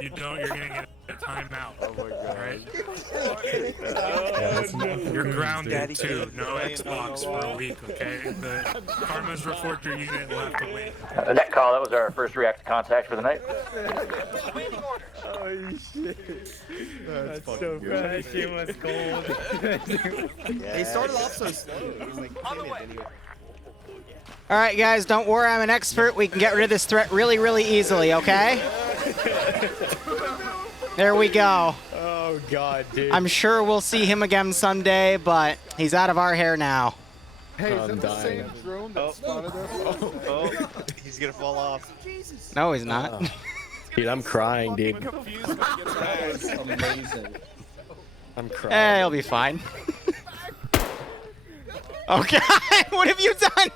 you don't, you're gonna get a timeout. Oh my god. Right? You're grounded too. No Xbox for a week, okay? The Karma's report your unit will have to wait. Net call, that was our first reactive contact for the night. Oh shit. That's so good. funny. She was cold. He started off so slow. He's like timid anyway. All right, guys, don't worry. I'm an expert. We can get rid of this threat really, really easily, okay? There we go. Oh god, dude. I'm sure we'll see him again someday, but he's out of our hair now. Hey, is that the same drone that spotted us? Oh, he's gonna fall off. No, he's not. Dude, I'm crying, dude. That was amazing. I'm crying. Hey, he'll be fine. Okay, what have you done?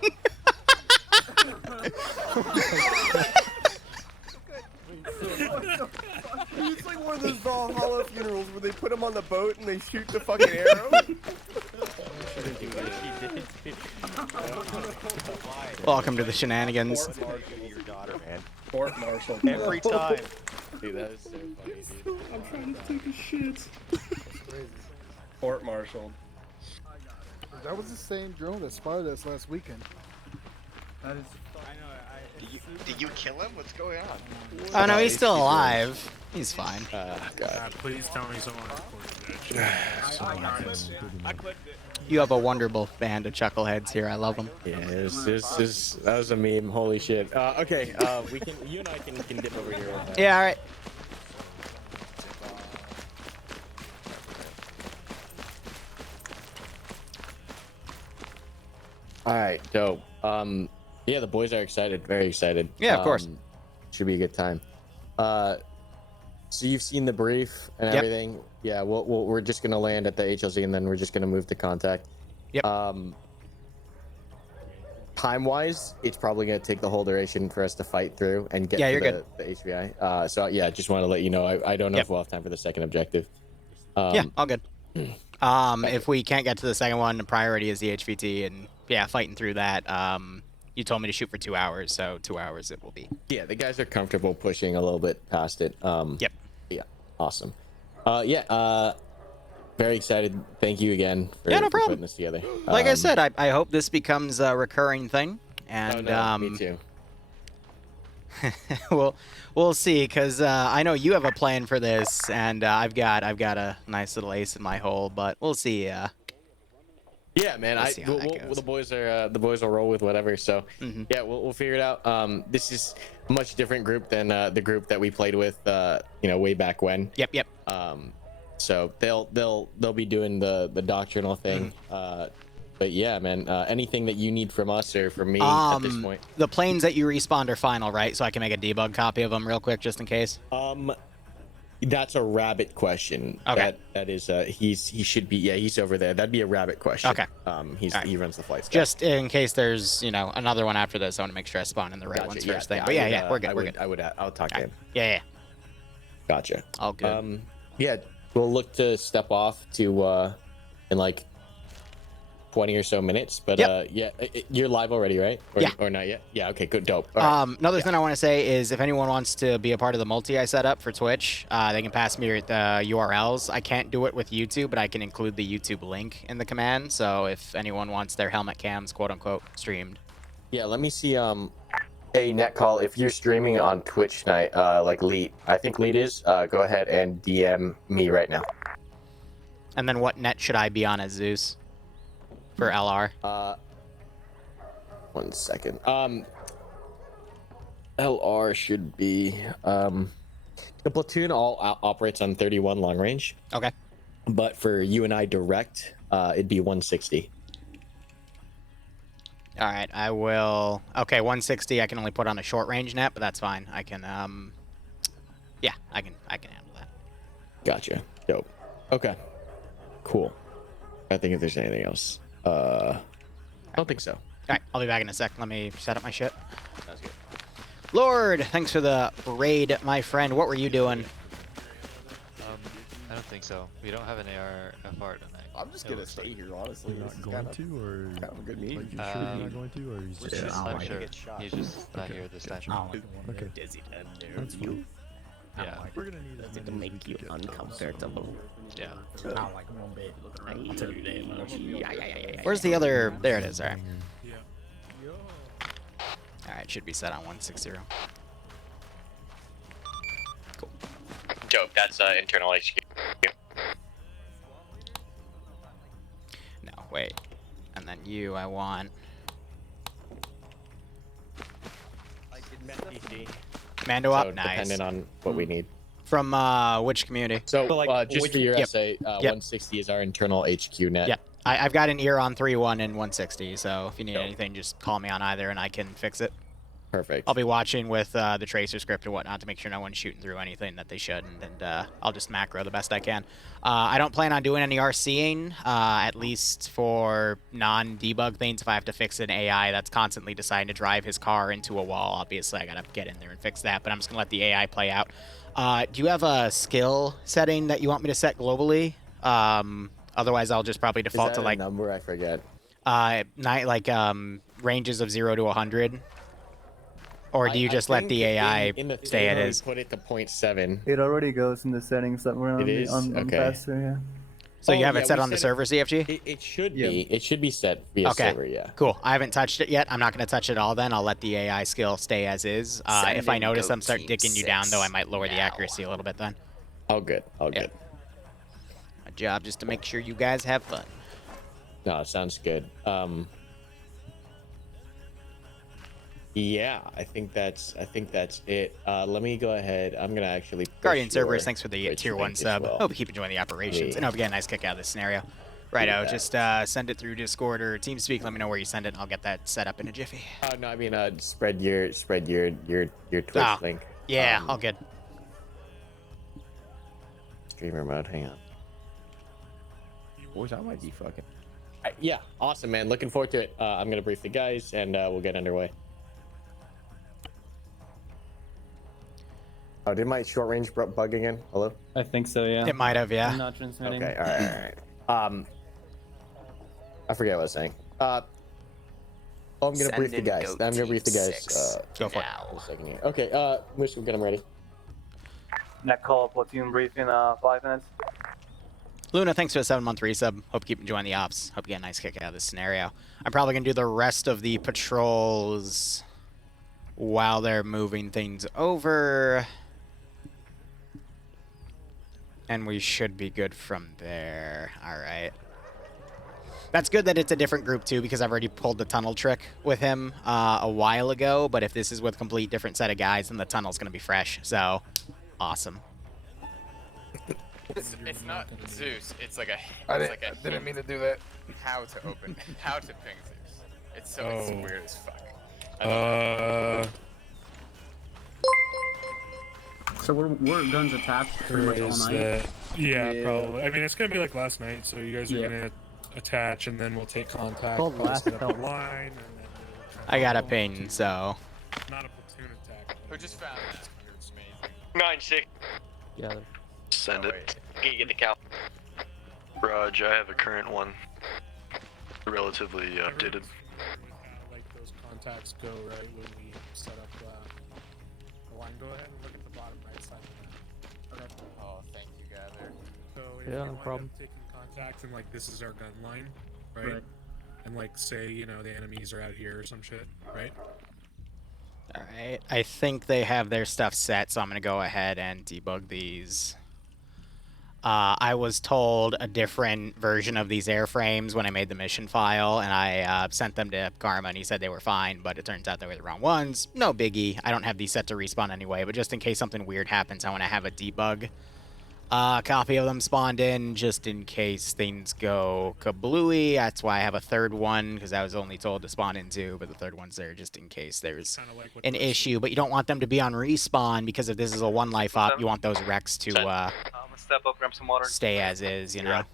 It's like one of those Valhalla funerals where they put him on the boat and they shoot the fucking arrow. Welcome to the shenanigans. Your daughter, man. Court martial. Every time. Dude, that is so funny, dude. I'm trying to take a shit. Court martialed. That was the same drone that spotted us last weekend. That is. Did you kill him? What's going on? Oh no, he's still alive. He's fine. God. Please tell me someone reported that. I clicked it. You have a wonderful band of chuckleheads here. I love them. Yeah, that was a meme. Holy shit. Okay, you and I can dip over here. Yeah, all right. All right, dope. Yeah, the boys are excited. Very excited. Yeah, of course. Should be a good time. So you've seen the brief and Yep. everything. Yeah, we're just gonna land at the HLZ and then we're just gonna move to contact. Yep. Time-wise, it's probably gonna take the whole duration for us to fight through and get to the HVI. So yeah, just want to let you know. I don't know if we'll have time for the second objective. Yeah, all good. If we can't get to the second one, the priority is the HVT, and yeah, fighting through that. You told me to shoot for 2 hours, so 2 hours it will be. Yeah, the guys are comfortable pushing a little bit past it. Yep. Yeah, awesome. Very excited. Thank you again for, Yeah, no for problem. putting this together. Like I said, I hope this becomes a recurring thing, and me too. we'll see, because I know you have a plan for this, and I've got a nice little ace in my hole, but we'll see. Yeah, man. We'll see how that goes. The boys will roll with whatever. So yeah, we'll figure it out. This is a much different group than the group that we played with, way back when. Yep. So they'll be doing the doctrinal thing. But yeah, man. Anything that you need from us or from me at this point? The planes that you respawned are final, right? So I can make a debug copy of them real quick, just in case. That's a rabbit question. Okay. That is he should be, yeah, he's over there. That'd be a rabbit question. Okay. He runs the flights. Just in case there's another one after this, I want to make sure I spawn in the right ones first thing. But yeah, we're good. I'll talk to him. Yeah. Gotcha. All good. Yeah, we'll look to step off to in like 20 or so minutes, but yeah, you're live already, right? Or not yet? Yeah, okay, good, dope. Another thing I want to say is if anyone wants to be a part of the multi I set up for Twitch, they can pass me the URLs. I can't do it with YouTube, but I can include the YouTube link in the command, so if anyone wants their helmet cams, quote unquote, streamed. Yeah, let me see. Hey, Netcall, if you're streaming on Twitch tonight, like Leet, I think Leet is, go ahead and DM me right now. And then what net should I be on as Zeus? For LR. 1 second. LR should be the platoon all operates on 31 long range. Okay. But for you and I direct, it'd be 160. All right, I will. Okay, 160. I can only put on a short range net, but that's fine. I can. Yeah, I can handle that. Gotcha. Dope. Okay. Cool. I think if there's anything else. I don't think so. All right, I'll be back in a sec. Let me set up my shit. Sounds good. Lord, thanks for the raid, my friend. What were you doing? I don't think so. We don't have an AR-FR tonight. I'm just gonna stay here, honestly. You're not going to, or kind of a good meeting. like you sure you're not going to, or he's just I'm sure. He's just not here this time. okay. Dizzy dead. That's fine. Yeah. We're gonna need as To many as make we you can get. uncomfortable. Yeah. I don't like one bit. I'll tell you that much. Where's the other? There it is. All right. Yeah. All right. Should be set on 160. Dope. That's internal HQ. No, wait. And then you, I want. Commando up, So nice. dependent on what we need. From which community? So just for your Yep. essay, 160 is our internal HQ net. Yeah, I've got an ear on 3-1 and 160, so if you need anything, just call me on either and I can fix it. Perfect. I'll be watching with the tracer script and whatnot to make sure no one's shooting through anything that they shouldn't, and I'll just macro the best I can. I don't plan on doing any RCing, at least for non-debug things. If I have to fix an AI that's constantly deciding to drive his car into a wall, obviously I gotta get in there and fix that, but I'm just gonna let the AI play out. Do you have a skill setting that you want me to set globally? Otherwise, I'll just probably default to like a number. I forget. Ranges of 0 to 100. Or do you just let the AI stay at his? Put it to 0.7. It already goes in the settings that we're on. It is? On Okay. faster, yeah. So you have it set on the server, CFG? It should be. It should be set via server, yeah. Cool. I haven't touched it yet. I'm not going to touch it all then. I'll let the AI skill stay as is. If I notice them start dicking you down, though, I might lower the accuracy a little bit then. All good. All good. My job just to make sure you guys have fun. No, it sounds good. Yeah, I think that's it. Let me go ahead. I'm gonna actually Guardian Cerberus, thanks for the tier 1 sub. Well. Hope you keep enjoying the operations, and hope you get a nice kick out of this scenario. Righto, just send it through Discord or TeamSpeak. Let me know where you send it, and I'll get that set up in a jiffy. No, I mean spread your Twitch link. Yeah, all good. Streamer mode. Hang on. Boys, I might be fucking. Yeah, awesome, man. Looking forward to it. I'm gonna brief the guys, and we'll get underway. Oh, did my short range bug again? Hello? I think so, yeah. It might have, yeah. I'm not transmitting. Okay, all right. I forget what I was saying. I'm gonna brief the guys. I'm gonna brief the guys. Go for it. A second here. Okay, Moose, we'll get them ready. Net call platoon brief in 5 minutes. Luna, thanks for the 7-month resub. Hope you keep enjoying the ops. Hope you get a nice kick out of this scenario. I'm probably gonna do the rest of the patrols while they're moving things over. And we should be good from there. All right. That's good that it's a different group, too, because I've already pulled the tunnel trick with him a while ago. But if this is with a complete different set of guys, then the tunnel's going to be fresh. So, awesome. It's not Zeus. It's like a. I didn't mean to do that. How to open. How to ping Zeus. It's weird as fuck. So we're guns attached pretty much all night? Yeah, probably. I mean, it's gonna be like last night, so you guys are gonna attach, and then we'll take contact. Set up a line, and then I got a ping, so. Not a platoon attack. Who just found that? It's amazing. 9-6. Yeah. Send it. Can you get the count? Raj, I have a current one. Relatively updated. Like those contacts go right when we set up the line. Go ahead and look at the bottom right side of that. Okay. Oh, thank you, Gather. So if you wind up taking contacts and like this is our gun line, right? And like say, you know, the enemies are out here or some shit, right? Alright, I think they have their stuff set, so I'm going to go ahead and debug these. I was told a different version of these airframes when I made the mission file, and I sent them to Karma, and he said they were fine, but it turns out they were the wrong ones. No biggie. I don't have these set to respawn anyway, but just in case something weird happens, I want to have a debug copy of them spawned in, just in case things go kablooey. That's why I have a third one, because I was only told to spawn in 2, but the third one's there just in case there's an issue. But you don't want them to be on respawn, because if this is a 1-life op, you want those wrecks to Step up, grab some water. stay as is, you know?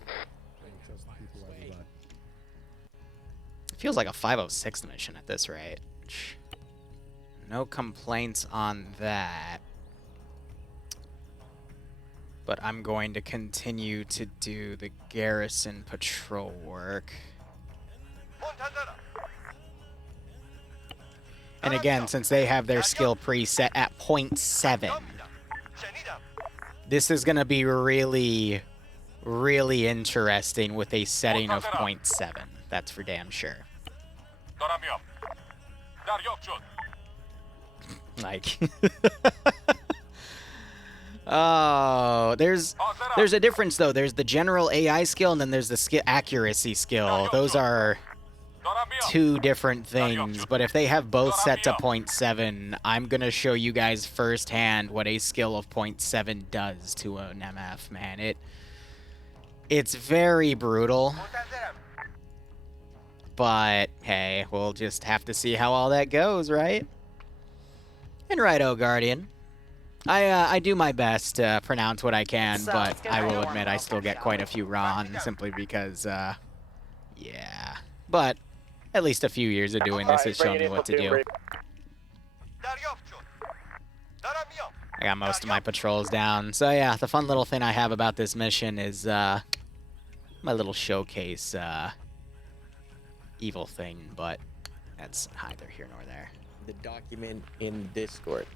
It feels like a 506 mission at this rate. No complaints on that. But I'm going to continue to do the garrison patrol work. And again, since they have their skill preset at 0.7, this is gonna be really, really interesting with a setting of 0.7. That's for damn sure. Like, oh, there's a difference though. There's the general AI skill, and then there's the accuracy skill. Those are two different things. But if they have both set to 0.7, I'm gonna show you guys firsthand what a skill of 0.7 does to an MF. Man, it's very brutal. But hey, we'll just have to see how all that goes, right? And righto, Guardian. I do my best to pronounce what I can, but I will admit I still get quite a few wrong, simply because, yeah. But at least a few years of doing this has shown me what to do. I got most of my patrols down. So yeah, the fun little thing I have about this mission is my little showcase evil thing, but that's neither here nor there. The document in Discord.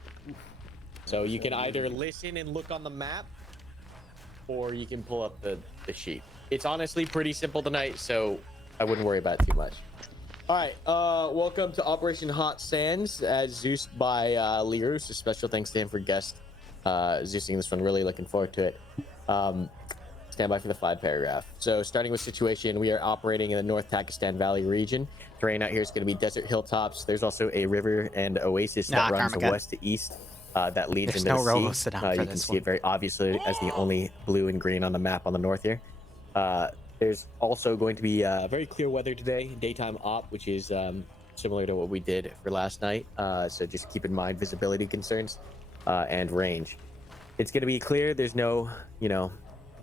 So you can either listen and look on the map, or you can pull up the sheet. It's honestly pretty simple tonight, so I wouldn't worry about it too much. All right, welcome to Operation Hot Sands as Zeus by Liru. So special thanks to him for guest Zeusing this one. Really looking forward to it. Stand by for the 5 paragraph. So starting with situation, we are operating in the North Pakistan Valley region. Terrain out here is going to be desert hilltops. There's also a river and oasis that runs from west to east that leads into the sea. You can see it very obviously as the only blue and green on the map on the north here. There's also going to be very clear weather today, daytime op, which is similar to what we did for last night. So just keep in mind visibility concerns and range. It's going to be clear. There's no,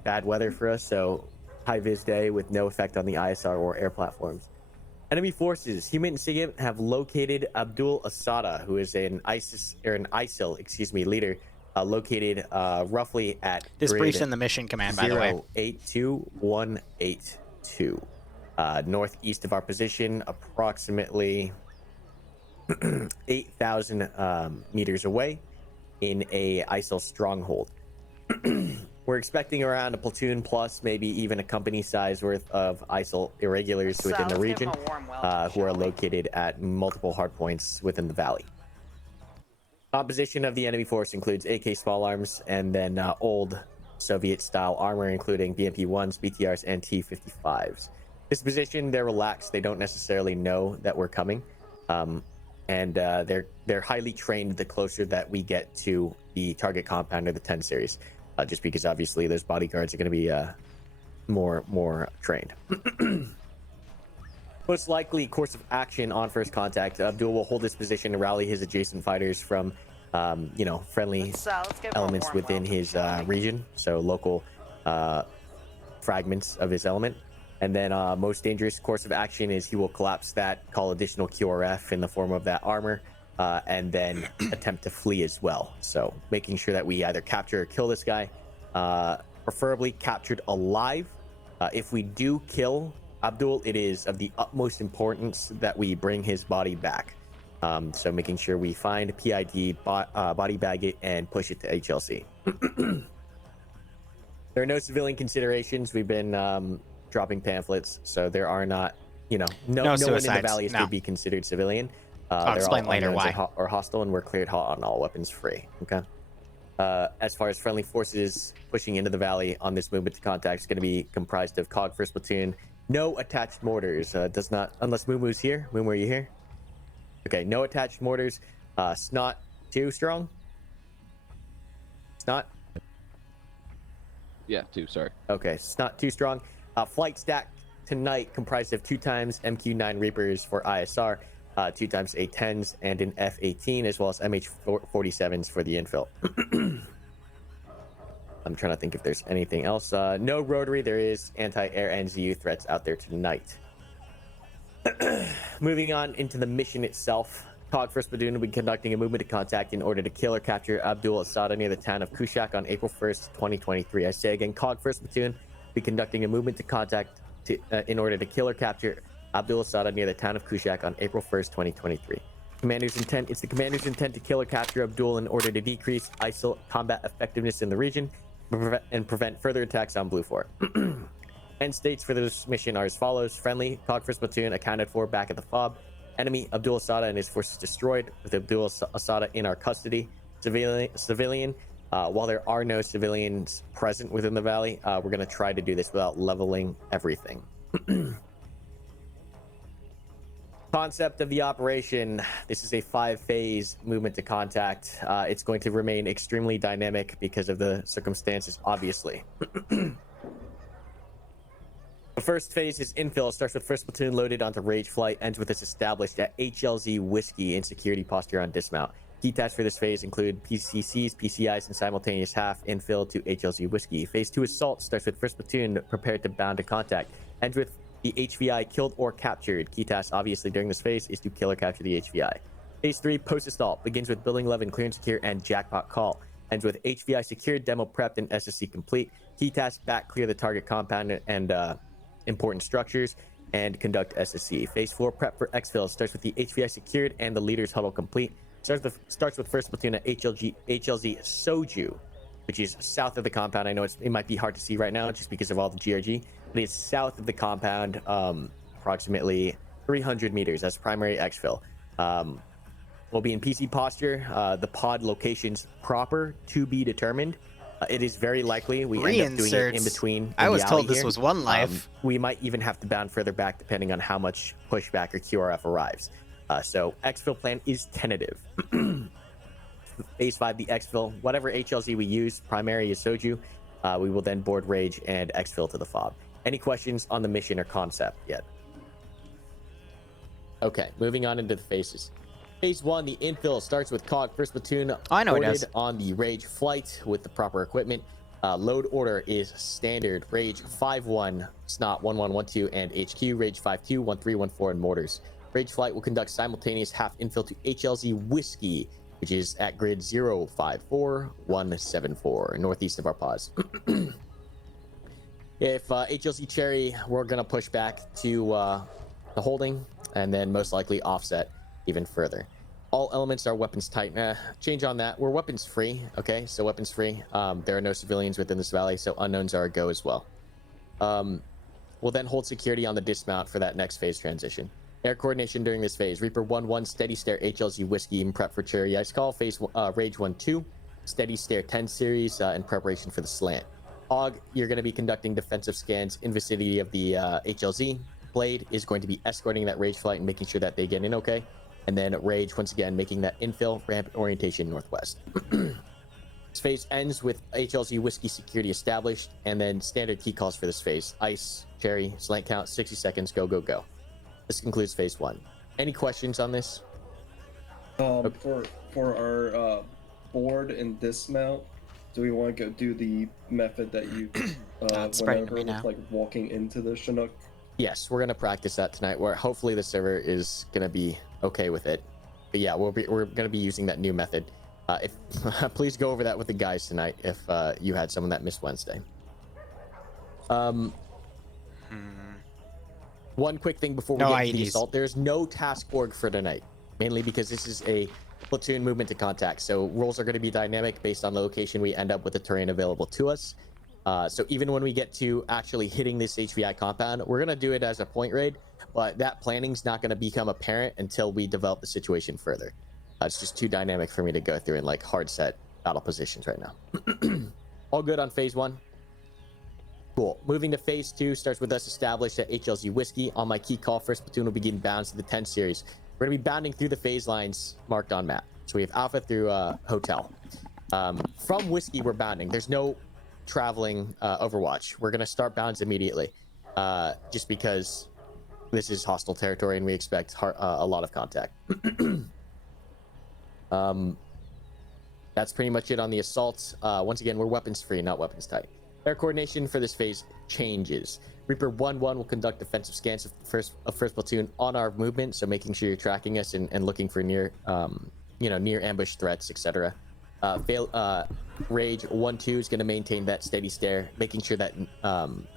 bad weather for us, so high vis day with no effect on the ISR or air platforms. Enemy forces, Human and SIGINT, have located Abdul Asada, who is an ISIL, leader, located roughly at this brief's in the mission command, by the way. 082182, northeast of our position, approximately 8,000 meters away, in a ISIL stronghold. We're expecting around a platoon plus maybe even a company size worth of ISIL irregulars within the region who are located at multiple hardpoints within the valley. Composition of the enemy force includes AK small arms and then old Soviet style armor, including BMP-1s, BTRs, and T-55s. This position, they're relaxed. They don't necessarily know that we're coming. And they're highly trained the closer that we get to the target compound or the 10 series. Just because obviously those bodyguards are going to be more trained. Most likely course of action on first contact, Abdul will hold his position to rally his adjacent fighters from friendly elements within his region, so local fragments of his element. And then most dangerous course of action is he will collapse that, call additional QRF in the form of that armor, and then attempt to flee as well. So making sure that we either capture or kill this guy, preferably captured alive. If we do kill Abdul, it is of the utmost importance that we bring his body back. So making sure we find PID, body bag it, and push it to HLC. There are no civilian considerations. We've been dropping pamphlets, so there are not, no one in the valley is to be considered civilian. I'll explain later why. Or hostile, and we're cleared hot on all weapons free. Okay. As far as friendly forces pushing into the valley on this movement to contact is going to be comprised of KOG first platoon. No attached mortars. Does not, unless Moomoo's here. Moo, are you here? Okay. No attached mortars. Snot too strong. Snot. Yeah, 2. Sorry. Okay. Snot too strong. Flight stack tonight comprised of 2 times MQ-9 Reapers for ISR. 2 times A-10s and an F-18, as well as MH-47s for the infill. I'm trying to think if there's anything else. No rotary. There is anti-air and ZU threats out there tonight. Moving on into the mission itself. KOG First Platoon will be conducting a movement to contact in order to kill or capture Abdul Asada near the town of Kushak on April 1st, 2023. I say again, KOG First Platoon will be conducting a movement to contact in order to kill or capture Abdul Asada near the town of Kushak on April 1st, 2023. It's the commander's intent to kill or capture Abdul in order to decrease ISIL combat effectiveness in the region. prevent further attacks on Blue 4. End states for this mission are as follows. Friendly, KOG first platoon accounted for back at the FOB. Enemy, Abdul Asada and his forces destroyed, with Abdul Asada in our custody. Civilian, while there are no civilians present within the valley, we're going to try to do this without leveling everything. Concept of the operation. This is a 5-phase movement to contact. It's going to remain extremely dynamic because of the circumstances, obviously. The first phase is infill. It starts with first platoon loaded onto Rage Flight, ends with its established at HLZ Whiskey in security posture on dismount. Key tasks for this phase include PCCs, PCIs, and simultaneous half infill to HLZ Whiskey. Phase 2 assault starts with first platoon prepared to bound to contact, ends with the HVI killed or captured. Key task obviously during this phase is to kill or capture the HVI. Phase 3 post assault begins with building 11 clear and secure and jackpot call, ends with HVI secured, demo prepped, and SSC complete. Key task back clear the target compound and important structures and conduct SSC. Phase 4 prep for exfil starts with the HVI secured and the leader's huddle complete. Starts with first platoon at HLZ Soju, which is south of the compound. I know it might be hard to see right now just because of all the GRG, but it's south of the compound, approximately 300 meters. That's primary exfil. We'll be in PC posture. The pod locations proper to be determined. It is very likely we end up doing it in between. I was told this was one life. We might even have to bound further back depending on how much pushback or QRF arrives. So exfil plan is tentative. Phase 5, the exfil, whatever HLZ we use, primary is Soju. We will then board Rage and exfil to the FOB. Any questions on the mission or concept yet? Okay, moving on into the phases. Phase 1, the infill starts with KOG first platoon boarded on the Rage Flight with the proper equipment. Load order is standard. Rage 5-1, Snot 1-1-1-2, and HQ. Rage 5-2, 1-3-1-4, and mortars. Rage Flight will conduct simultaneous half infill to HLZ Whiskey, which is at grid 054-174, northeast of our pause. If HLZ Cherry, we're going to push back to the holding and then most likely offset even further. All elements are weapons tight. Change on that. We're weapons free. Okay, so weapons free. There are no civilians within this valley, so unknowns are a go as well. We'll then hold security on the dismount for that next phase transition. Air coordination during this phase. Reaper 1-1, steady stare HLZ Whiskey in prep for Cherry Ice Call. Phase Rage 1-2, steady stare 10 series in preparation for the slant. HOG, you're going to be conducting defensive scans in vicinity of the HLZ. Blade is going to be escorting that Rage Flight and making sure that they get in okay. And then Rage, once again, making that infill ramp orientation northwest. This phase ends with HLZ Whiskey security established, and then standard key calls for this phase. Ice, Cherry, slant count, 60 seconds, go, go, go. This concludes phase 1. Any questions on this? For our board and dismount, do we want to go do the method that you went over with, like walking into the Chinook? Yes, we're gonna practice that tonight. Where hopefully the server is gonna be okay with it. But yeah, we're gonna be using that new method. If please go over that with the guys tonight. If you had someone that missed Wednesday. One quick thing before we get to the assault. There's no task org for tonight, mainly because this is a platoon movement to contact. So roles are going to be dynamic based on the location we end up with the terrain available to us. So even when we get to actually hitting this HVI compound, we're going to do it as a point raid, but that planning's not going to become apparent until we develop the situation further. It's just too dynamic for me to go through in like hard set battle positions right now. All good on phase 1. Cool. Moving to phase 2 starts with us established at HLZ Whiskey. On my key call, first platoon will begin bounds to the 10 series. We're going to be bounding through the phase lines marked on map. So we have Alpha through Hotel. From Whiskey, we're bounding. There's no traveling Overwatch. We're going to start bounds immediately, just because this is hostile territory and we expect a lot of contact. That's pretty much it on the assault. Once again, we're weapons free, not weapons tight. Air coordination for this phase changes. Reaper 1-1 will conduct defensive scans of first platoon on our movement, so making sure you're tracking us and looking for near ambush threats, etc. Rage 1-2 is going to maintain that steady stare, making sure that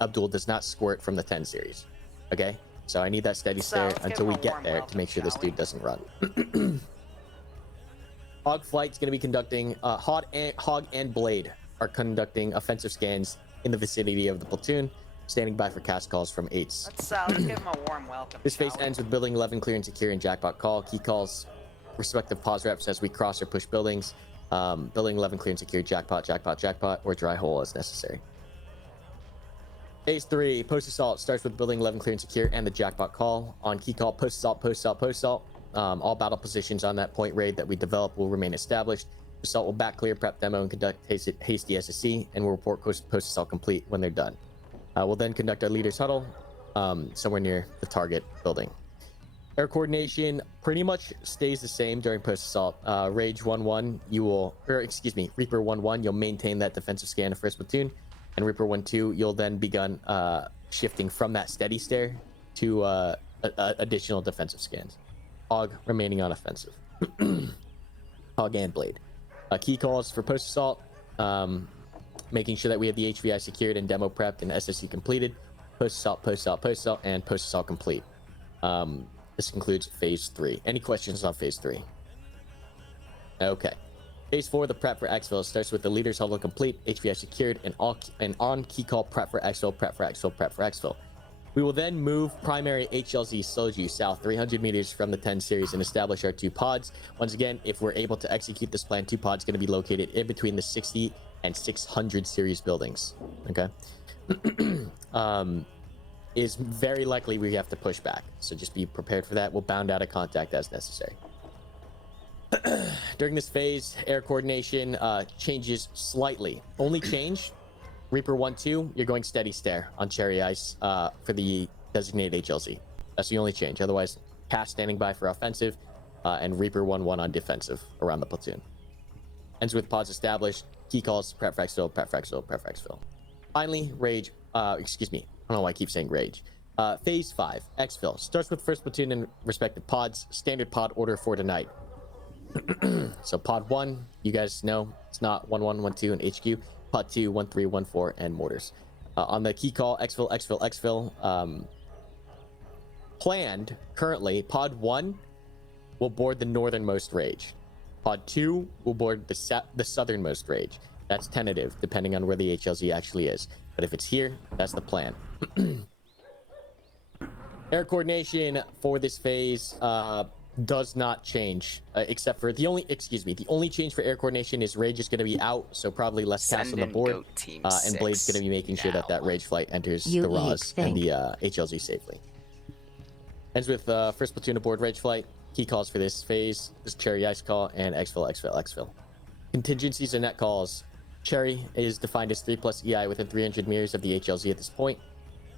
Abdul does not squirt from the 10 series. Okay, so I need that steady stare until we get there to make sure this dude doesn't run. HOG Flight's going to be conducting HOG and Blade are conducting offensive scans in the vicinity of the platoon, standing by for cast calls from 8s. Let's give him a warm welcome. This phase shall we? ends with building 11 clear and secure and jackpot call. Key calls, respective pause reps as we cross or push buildings. Building 11 clear and secure, jackpot, jackpot, jackpot, or dry hole as necessary. Phase 3, post assault starts with building 11 clear and secure and the jackpot call. On key call, post assault, post assault, post assault. All battle positions on that point raid that we develop will remain established. Assault will back clear, prep demo, and conduct hasty SSC, and will report post assault complete when they're done. We'll then conduct our leader's huddle somewhere near the target building. Air coordination pretty much stays the same during post assault. Rage 1-1, Reaper 1-1, you'll maintain that defensive scan of first platoon, and Reaper 1-2, you'll then begun shifting from that steady stare to additional defensive scans. HOG remaining on offensive. HOG and Blade. Key calls for post assault, making sure that we have the HVI secured and demo prepped and SSC completed. Post assault, post assault, post assault, and post assault complete. This concludes phase 3. Any questions on phase 3? Okay. Phase 4, the prep for Exfil, starts with the leader's huddle complete, HVI secured, and on key call prep for Exfil, prep for Exfil, prep for Exfil. We will then move primary HLZ Soju south 300 meters from the 10 series and establish our 2 pods. Once again, if we're able to execute this plan, 2 pods going to be located in between the 60 and 600 series buildings. Okay. Is very likely we have to push back, so just be prepared for that. We'll bound out of contact as necessary. During this phase, air coordination changes slightly. Only change, Reaper 1-2, you're going steady stare on cherry ice for the designated HLZ. That's the only change. Otherwise, cast standing by for offensive, and Reaper 1-1 on defensive around the platoon. Ends with pods established, key calls, prep for exfil, prep for exfil, prep for exfil. Finally, rage, I don't know why I keep saying rage. Phase 5, exfil, starts with first platoon and respective pods, standard pod order for tonight. So pod 1, you guys know, it's not 1-1, 1-2, and HQ. Pod 2, 1-3, 1-4, and mortars. On the key call, exfil, exfil, exfil. Planned, currently, pod 1 will board the northernmost rage. Pod 2 will board the southernmost rage. That's tentative, depending on where the HLZ actually is. But if it's here, that's the plan. Air coordination for this phase does not change, except for the only change for air coordination is rage is going to be out, so probably less cast on the board, and Blade's going to be making sure that rage flight enters the RAWs and the HLZ safely. Ends with first platoon aboard rage flight. Key calls for this phase is cherry ice call and exfil, exfil, exfil. Contingencies and net calls. Cherry is defined as 3+ EI within 300 meters of the HLZ at this point.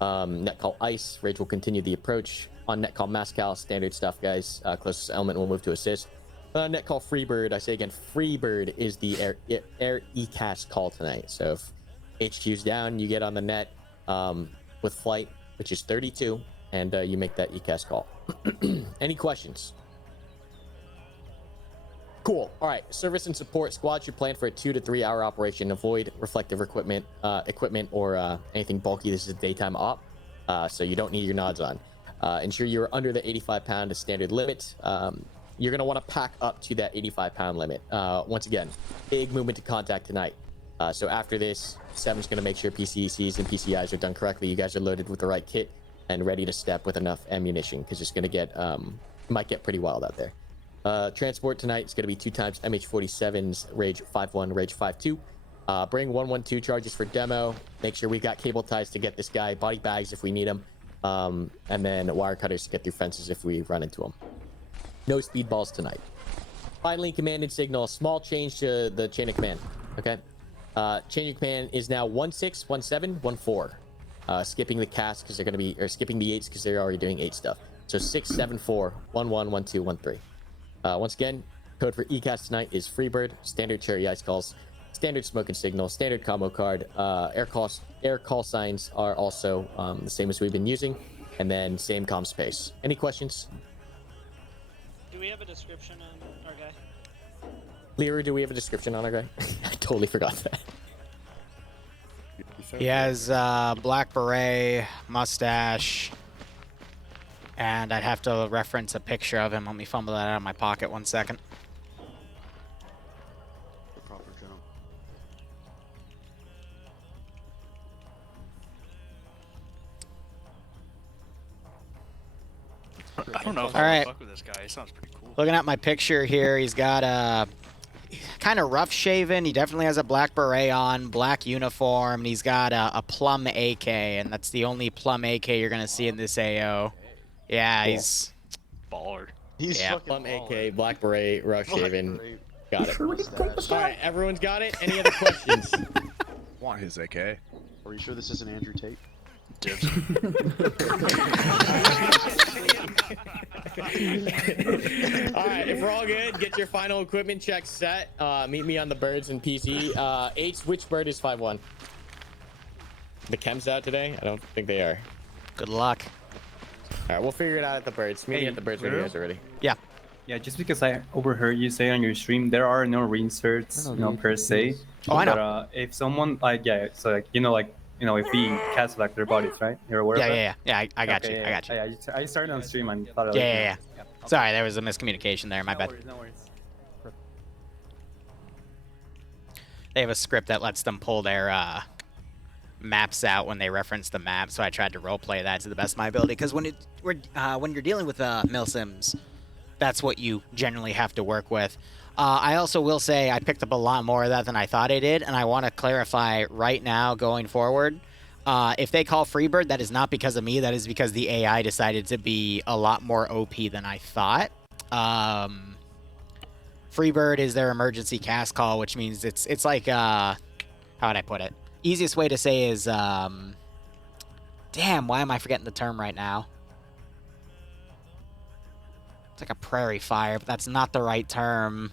Net call ice, rage will continue the approach. On net call Mascal, standard stuff, guys. Closest element will move to assist. Net call Freebird, I say again, Freebird is the air ECAS call tonight. So if HQ's down, you get on the net with flight, which is 32, and you make that ECAS call. Any questions? Cool. All right. Service and support squad should plan for a 2 to 3 hour operation. Avoid reflective equipment, or anything bulky. This is a daytime op, so you don't need your nods on. Ensure you're under the 85-pound standard limit. You're going to want to pack up to that 85-pound limit. Once again, big movement to contact tonight. So after this, 7's going to make sure PCECs and PCIs are done correctly. You guys are loaded with the right kit and ready to step with enough ammunition, because it's going to get might get pretty wild out there. Transport tonight is going to be 2 times MH47's Rage 5-1, Rage 5-2. Bring 112 charges for demo. Make sure we got cable ties to get this guy, body bags if we need them, and then wire cutters to get through fences if we run into them. No speedballs tonight. Finally, command and signal. Small change to the chain of command. Okay. Chain of command is now 16, 17, 14. Skipping the cast because they're going to be, or skipping the 8s because they're already doing 8 stuff. So 6, 7, 4, 1, 1, 1, 2, 1, 3. Once again, code for ECAS tonight is Freebird, standard cherry ice calls, standard smoke and signal, standard combo card. Air call signs are also the same as we've been using, and then same comm space. Any questions? Do we have a description on our guy? Liru, do we have a description on our guy? I totally forgot that. He has black beret, mustache, and I'd have to reference a picture of him. Let me fumble that out of my pocket 1 second. The proper jump. I don't know if All I right. fuck with this guy. He sounds pretty cool. Looking at my picture here, he's got a kind of rough shaven. He definitely has a black beret on, black uniform, and he's got a plum AK, and that's the only plum AK you're gonna see in this AO. Yeah, Cool. he's baller. He's yeah. Plum AK, black beret, rough shaven. Got it. Sure we can take this All guy? right, everyone's got it. Any other questions? Want his AK? Are you sure this isn't Andrew Tate? Dibs. All right, if we're all good, get your final equipment check set. Meet me on the birds and PC. H, which bird is 5-1? The chem's out today? I don't think they are. Good luck. All right, we'll figure it out at the birds. Meet me at the birds when you guys are ready. Yeah. Yeah, just because I overheard you say on your stream, there are no reinserts, per se. Oh, I know. But if someone so if we cast select their bodies, right? You're aware of that? Yeah, I got you. I got you. Yeah, I started on stream and thought. Yeah. Sorry, there was a miscommunication there. My bad. No worries. They have a script that lets them pull their maps out when they reference the map, so I tried to roleplay that to the best of my ability. Because when you're dealing with milsims, that's what you generally have to work with. I also will say I picked up a lot more of that than I thought I did, and I want to clarify right now going forward. If they call Freebird, that is not because of me. That is because the AI decided to be a lot more OP than I thought. Freebird is their emergency cast call, which means it's like, how would I put it? Easiest way to say is, damn, why am I forgetting the term right now? It's like a prairie fire, but that's not the right term.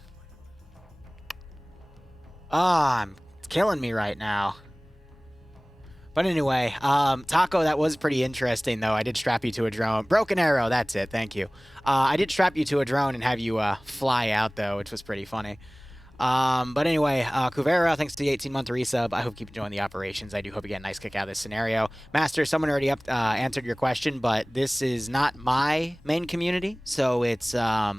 It's killing me right now. But anyway, Taco, that was pretty interesting, though. I did strap you to a drone. Broken arrow, that's it. Thank you. I did strap you to a drone and have you fly out, though, which was pretty funny. But anyway, Kuvera, thanks to the 18-month resub. I hope you keep enjoying the operations. I do hope you get a nice kick out of this scenario. Master, someone already answered your question, but this is not my main community, so it's up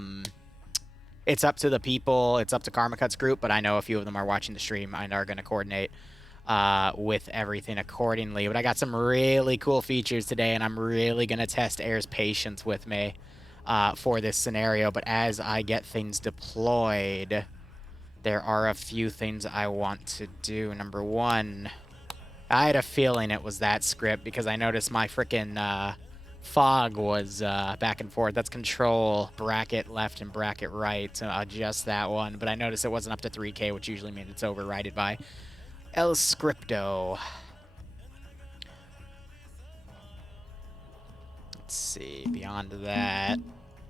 to the people. It's up to Karmakut's group, but I know a few of them are watching the stream and are going to coordinate with everything accordingly. But I got some really cool features today, and I'm really going to test Air's patience with me for this scenario. But as I get things deployed, there are a few things I want to do. Number one, I had a feeling it was that script because I noticed my frickin' fog was back and forth. That's control bracket left and bracket right to adjust that one. But I noticed it wasn't up to 3K, which usually means it's overridden by El Scripto. Let's see, beyond that,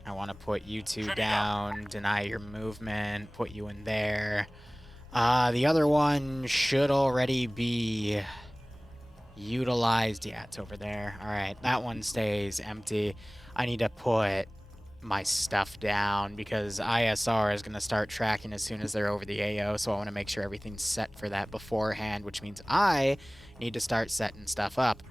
I want to put you two down, deny your movement, put you in there. The other one should already be utilized. Yeah, it's over there. All right, that one stays empty. I need to put my stuff down because ISR is going to start tracking as soon as they're over the AO, so I want to make sure everything's set for that beforehand, which means I need to start setting stuff up.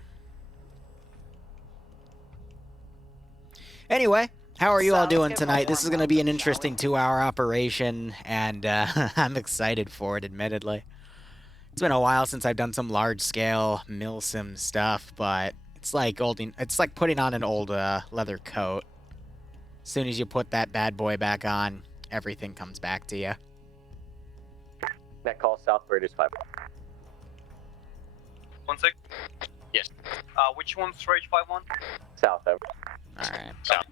Anyway, how are you all doing tonight? This is going to be an interesting 2-hour operation, and I'm excited for it, admittedly. It's been a while since I've done some large-scale milsim stuff, but it's like putting on an old leather coat. As soon as you put that bad boy back on, everything comes back to you. That call Southbird is 5. 1 sec. Yes. Which one's storage 5-1? South. All right. South.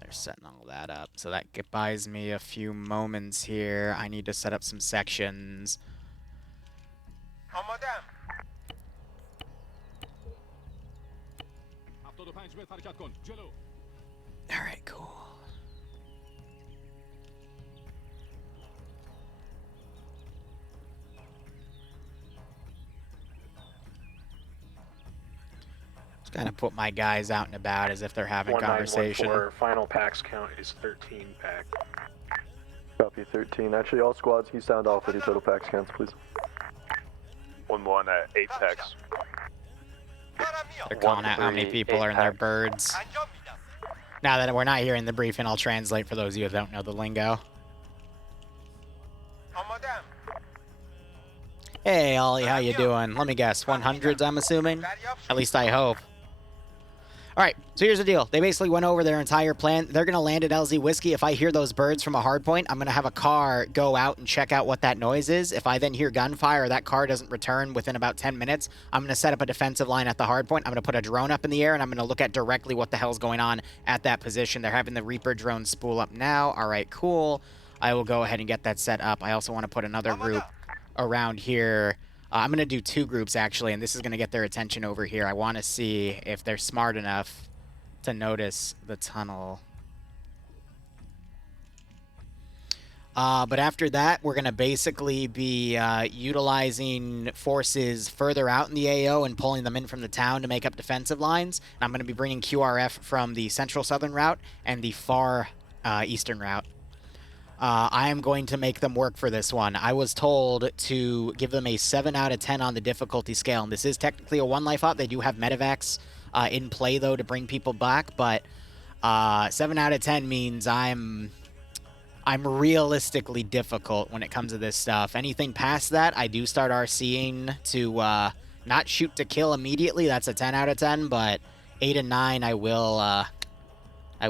They're setting all that up, so that buys me a few moments here. I need to set up some sections. All right, cool. Just kind of put my guys out and about as if they're having conversation. Final packs count is 13 pack. Copy 13. Actually, all squads, you sound off with your total packs counts, please. 1-1 at 8 packs. They're calling out how many people are in their birds. Now that we're not hearing the briefing, I'll translate for those of you that don't know the lingo. Hey, Ollie, how you doing? Let me guess, 100s, I'm assuming? At least I hope. All right, so here's the deal. They basically went over their entire plan. They're going to land at LZ Whiskey. If I hear those birds from a hard point, I'm going to have a car go out and check out what that noise is. If I then hear gunfire or that car doesn't return within about 10 minutes, I'm going to set up a defensive line at the hard point. I'm going to put a drone up in the air, and I'm going to look at directly what the hell's going on at that position. They're having the Reaper drone spool up now. All right, cool. I will go ahead and get that set up. I also want to put another group around here. I'm going to do 2 groups, actually, and this is going to get their attention over here. I want to see if they're smart enough to notice the tunnel. But after that, we're going to basically be utilizing forces further out in the AO and pulling them in from the town to make up defensive lines. And I'm going to be bringing QRF from the central southern route and the far eastern route. I am going to make them work for this one. I was told to give them a 7 out of 10 on the difficulty scale, and this is technically a 1 life op. They do have medevacs in play, though, to bring people back, but 7 out of 10 means I'm realistically difficult when it comes to this stuff. Anything past that, I do start RCing to not shoot to kill immediately. That's a 10 out of 10, but 8 and 9, I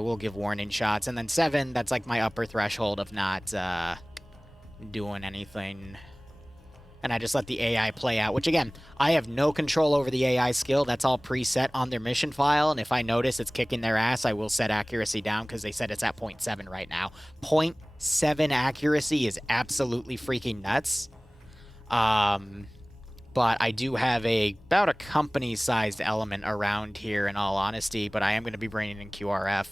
will give warning shots. And then 7, that's like my upper threshold of not doing anything. And I just let the AI play out, which again, I have no control over the AI skill. That's all preset on their mission file. And if I notice it's kicking their ass, I will set accuracy down because they said it's at 0.7 right now. 0.7 accuracy is absolutely freaking nuts. But I do have about a company-sized element around here, in all honesty, but I am going to be bringing in QRF.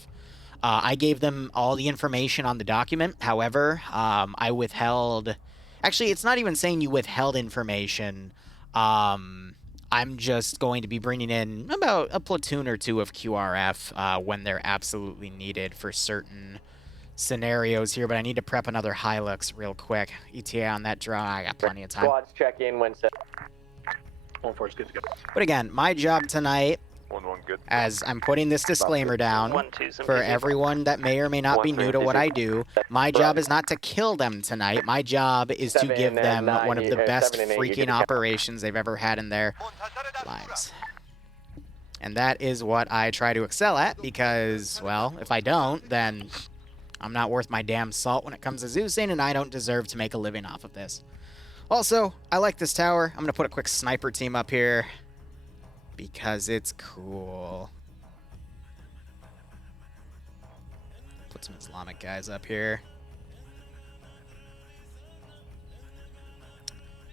I gave them all the information on the document. However, I withheld... Actually, it's not even saying you withheld information. I'm just going to be bringing in about a platoon or 2 of QRF when they're absolutely needed for certain scenarios here, but I need to prep another Hilux real quick. ETA on that draw, I got plenty of time. Squads check in when set. 1-4 good to go. But again, my job tonight, 1-1 good. as I'm putting this disclaimer down for everyone that may or may not be new to what I do, my job is not to kill them tonight. My job is to give them one of the best freaking operations they've ever had in their lives. And that is what I try to excel at because, well, if I don't, then I'm not worth my damn salt when it comes to Zeusing, and I don't deserve to make a living off of this. Also, I like this tower. I'm going to put a quick sniper team up here because it's cool. Put some Islamic guys up here.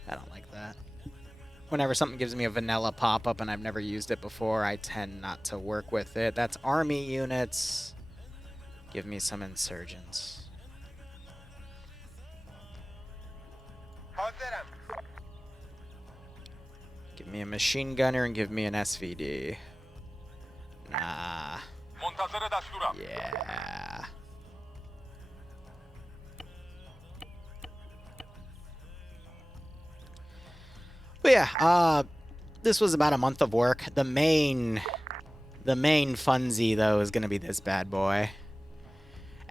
I don't like that. Whenever something gives me a vanilla pop-up and I've never used it before, I tend not to work with it. That's army units. Give me some insurgents. Give me a machine gunner and give me an SVD. Nah. Yeah. But yeah, this was about a month of work. The main funsy, though, is going to be this bad boy.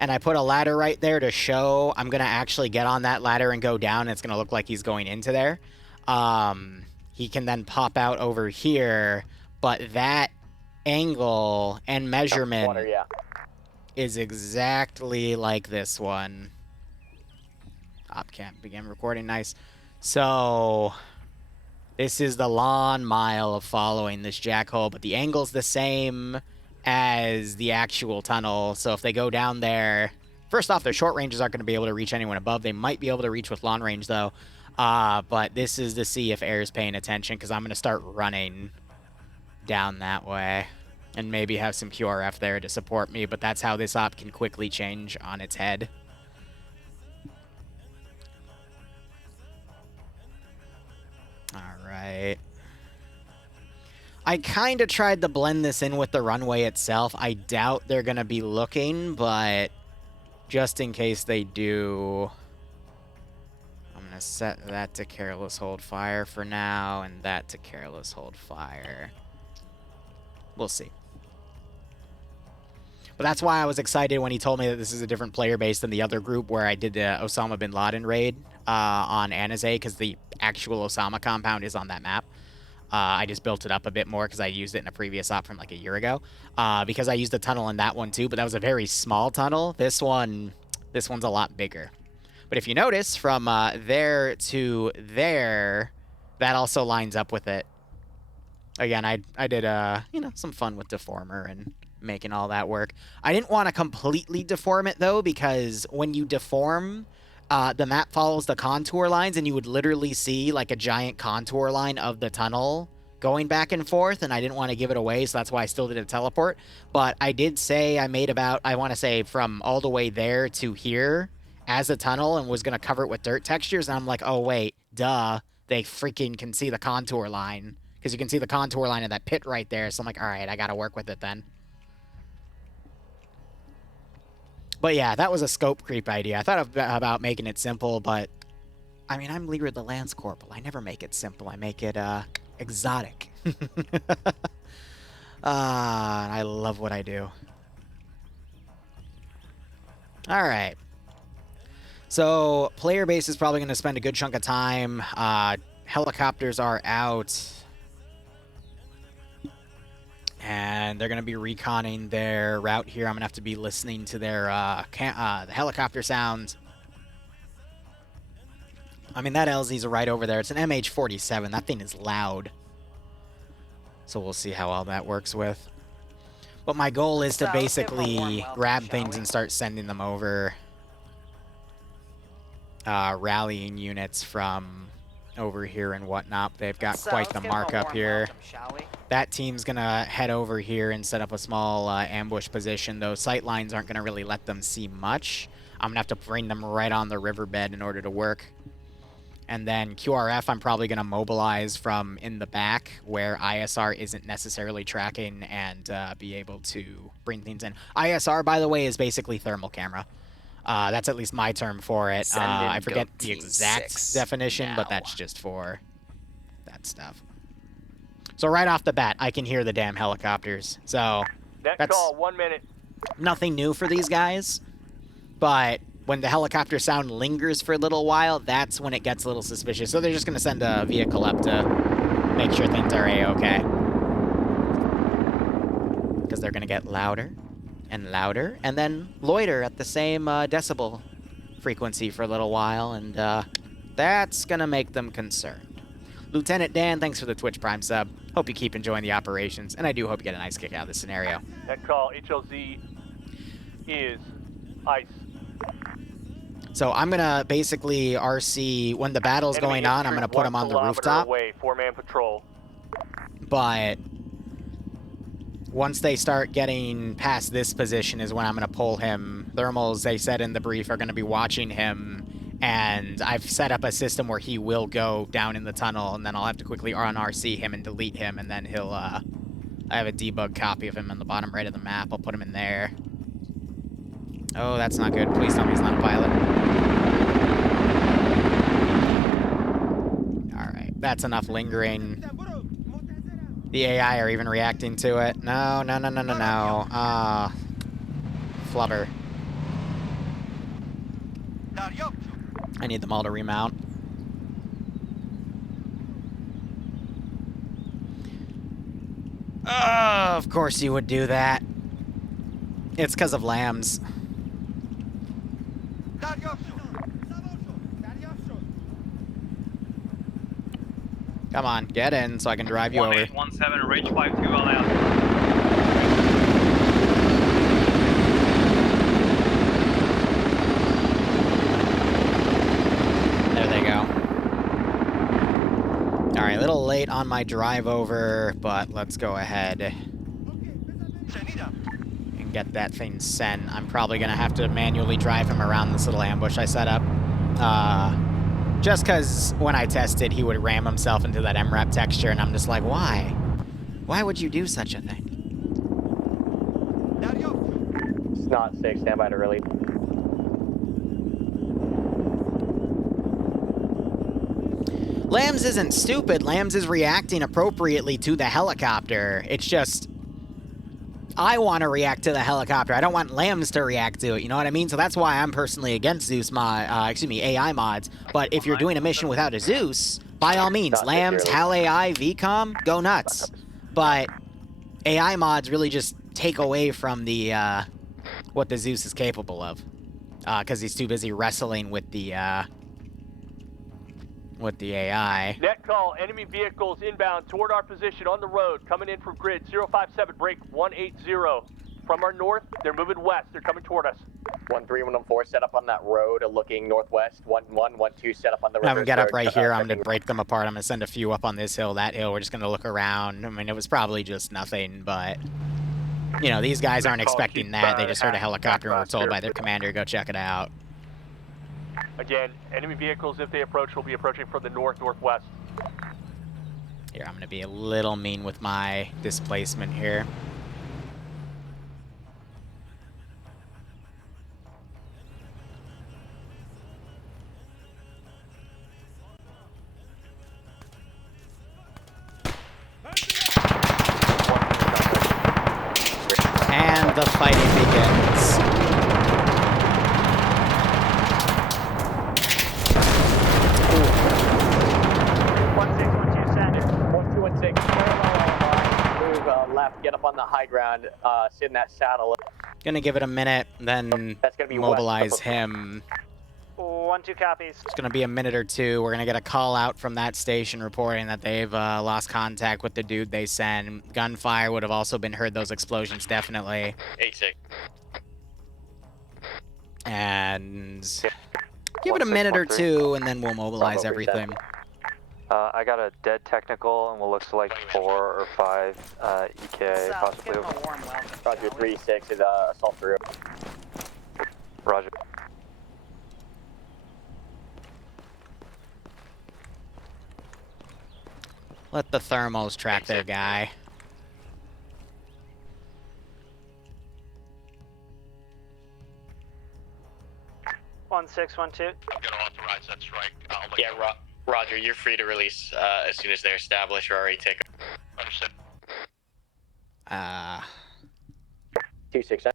And I put a ladder right there to show I'm going to actually get on that ladder and go down. And it's going to look like he's going into there. He can then pop out over here. But that angle and measurement is exactly like this one. Opcam begin recording. Nice. So this is the long mile of following this jackhole. But the angle's the same as the actual tunnel. So if they go down there, first off, their short ranges aren't going to be able to reach anyone above. They might be able to reach with long range, though. But this is to see if air's paying attention, because I'm going to start running down that way and maybe have some QRF there to support me. But that's how this op can quickly change on its head. All right. I kind of tried to blend this in with the runway itself. I doubt they're going to be looking, but just in case they do, I'm going to set that to careless hold fire for now and that to careless hold fire. We'll see. But that's why I was excited when he told me that this is a different player base than the other group where I did the Osama bin Laden raid on Anazay, because the actual Osama compound is on that map. I just built it up a bit more because I used it in a previous op from like a year ago. Because I used a tunnel in that one too, but that was a very small tunnel. This one's a lot bigger. But if you notice, from there to there, that also lines up with it. Again, I did some fun with Deformer and making all that work. I didn't want to completely deform it though, because when you deform, the map follows the contour lines, and you would literally see like a giant contour line of the tunnel going back and forth, and I didn't want to give it away, so that's why I still did a teleport. But I did say I made about, I want to say, from all the way there to here as a tunnel, and was going to cover it with dirt textures, and I'm like, oh wait, duh, they freaking can see the contour line, because you can see the contour line of that pit right there, so I'm like, alright, I gotta work with it then. But yeah, that was a scope creep idea. I thought about making it simple, but I mean, I'm Liru the Lance Corporal. I never make it simple. I make it exotic. I love what I do. All right. So player base is probably going to spend a good chunk of time. Helicopters are out. And they're going to be reconning their route here. I'm going to have to be listening to their the helicopter sounds. I mean, that LZ's right over there. It's an MH-47. That thing is loud. So we'll see how all that works with. But my goal is to basically grab things and start sending them over. Rallying units from over here and whatnot. They've got quite the markup here. That team's going to head over here and set up a small ambush position. Those sight lines aren't going to really let them see much. I'm going to have to bring them right on the riverbed in order to work. And then QRF, I'm probably going to mobilize from in the back where ISR isn't necessarily tracking and be able to bring things in. ISR, by the way, is basically thermal camera. That's at least my term for it. I forget the exact definition, but that's just for that stuff. So right off the bat, I can hear the damn helicopters. So that's call, 1 minute. Nothing new for these guys. But when the helicopter sound lingers for a little while, that's when it gets a little suspicious. So they're just going to send a vehicle up to make sure things are A-okay. Because they're going to get louder and louder, and then loiter at the same decibel frequency for a little while, and that's going to make them concerned. Lieutenant Dan, thanks for the Twitch Prime sub. Hope you keep enjoying the operations, and I do hope you get a nice kick out of this scenario. That call, HLZ is ice. So I'm going to basically RC, when the battle's going on, I'm going to put them on the rooftop. Away, 4-man patrol. But once they start getting past this position is when I'm going to pull him. Thermals, they said in the brief, are going to be watching him. And I've set up a system where he will go down in the tunnel, and then I'll have to quickly RC him and delete him, and then he'll, I have a debug copy of him on the bottom right of the map. I'll put him in there. Oh, that's not good. Please tell me he's not a pilot. Alright, that's enough lingering. The AI are even reacting to it. No. Flubber. I need them all to remount. Of course you would do that. It's because of lambs. Come on, get in so I can drive you over. 1817, reach 52 allowed. There they go. Alright, a little late on my drive over, but let's go ahead and get that thing sent. I'm probably going to have to manually drive him around this little ambush I set up. Just because when I tested, he would ram himself into that MRAP texture, and I'm just like, why? Why would you do such a thing? It's not 6, stand by to relieve. Lambs isn't stupid. Lambs is reacting appropriately to the helicopter. It's just, I want to react to the helicopter. I don't want Lambs to react to it, you know what I mean? So that's why I'm personally against Zeus AI mods. But if you're doing a mission without a Zeus, by all means, Not Lambs, necessarily. HAL AI, VCOM, go nuts. But AI mods really just take away from the what the Zeus is capable of, because he's too busy wrestling with the AI. Net call, enemy vehicles inbound toward our position on the road, coming in from grid 057, break 180. From our north, they're moving west, they're coming toward us. 13114 set up on that road, looking northwest. 1112 set up on the I'm gonna reverse get up road, right here. I'm checking- gonna break them apart. I'm gonna send a few up on this hill, that hill. We're just gonna look around. I mean, it was probably just nothing, but you know, these guys aren't expecting that. They just heard a helicopter and were told by their commander, go check it out. Again, enemy vehicles, if they approach, will be approaching from the north-northwest. Here, I'm gonna be a little mean with my displacement here. And the fighting begins. Move left, get up on the high ground, sit in that saddle. Gonna give it a minute, then That's gonna be mobilize west. him. 1-2 copies. It's gonna be a minute or two. We're gonna get a call out from that station reporting that they've lost contact with the dude they sent. Gunfire would have also been heard, those explosions, definitely. 8-6. And give it a minute or two, and then we'll mobilize everything. I got a dead technical, and what looks like 4 or 5 EK, possibly. Give him a warm welcome. Roger, 3-6 is assault through. Roger. Let the thermals track their guy. One 612. Gonna authorize that strike. Yeah, Roger, you're free to release as soon as they're established or already taken. Understood. 2-6.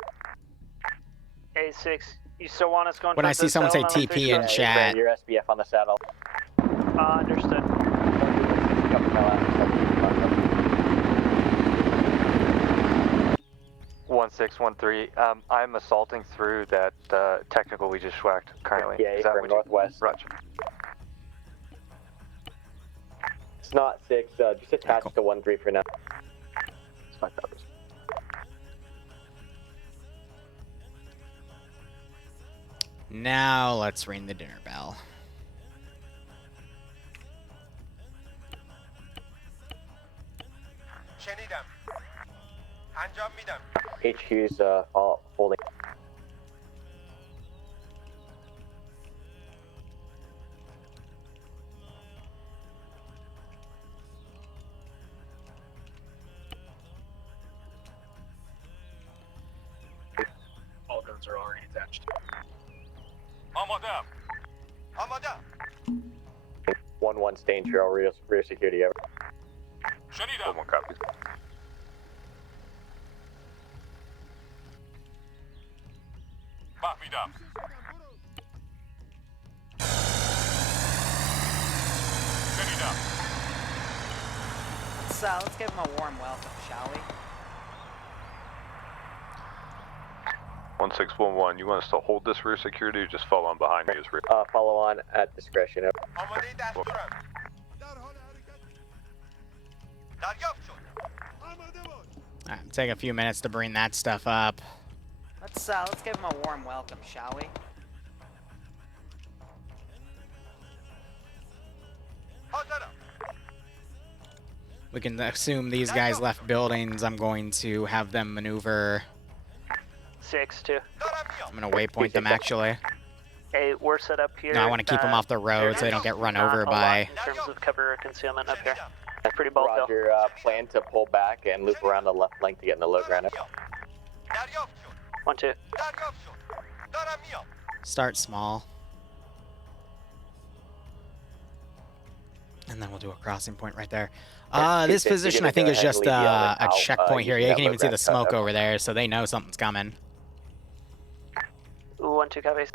8-6. You still want us going When I towards see this someone say hill? TP in chat, Your SBF on the saddle. Understood. 1613. I'm assaulting through that technical we just schwacked currently. Yeah, Is that from what you- northwest. Roger. It's not 6, just attach to 1-3 for now. It's not that. now let's ring the dinner bell. HQ's holding. All guns are already attached. 1-1 staying trail, rear security over. 1 copy. Let's give him a warm welcome, shall we? 1611. You want us to hold this rear security or just follow on behind me as rear? Follow on at discretion. Alright, take a few minutes to bring that stuff up. Let's give him a warm welcome, shall we? We can assume these guys left buildings. I'm going to have them maneuver. 6-2. I'm gonna waypoint them actually. 8, we're set up here. No, I want to keep them off the road so they don't get run over by. In terms of cover or concealment up here. Pretty bold hill. Roger, plan to pull back and loop around the left flank to get in the low ground. 1-2. Start small. And then we'll do a crossing point right there. This position I think is just a checkpoint here. You can even see the smoke over there, so they know something's coming. 1-2 copies.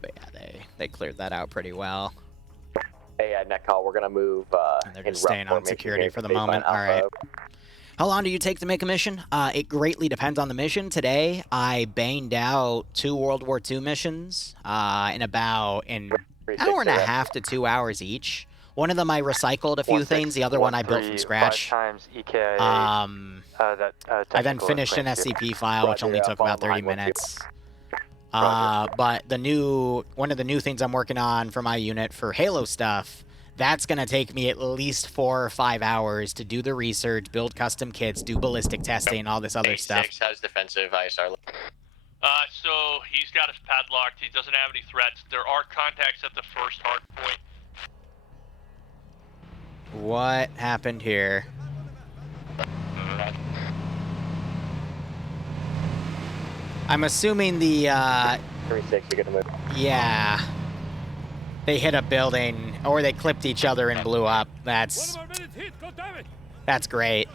But yeah, they cleared that out pretty well. Hey, Netcall, we're gonna move. And they're just staying on security for the moment. All right. How long do you take to make a mission? It greatly depends on the mission. Today, I banged out 2 World War II missions in about an hour and a half to 2 hours each. One of them I recycled a few things. The other one I built from scratch. 5 times EKA, I then finished an SCP file, which only took about 30 minutes. But one of the new things I'm working on for my unit for Halo stuff, that's going to take me at least 4 or 5 hours to do the research, build custom kits, do ballistic testing, all this other stuff. Has defensive ISR. So he's got us padlocked. He doesn't have any threats. There are contacts at the first hard point. What happened here? I'm assuming the, 3-6, you're gonna move. yeah. They hit a building, or they clipped each other and blew up. That's great.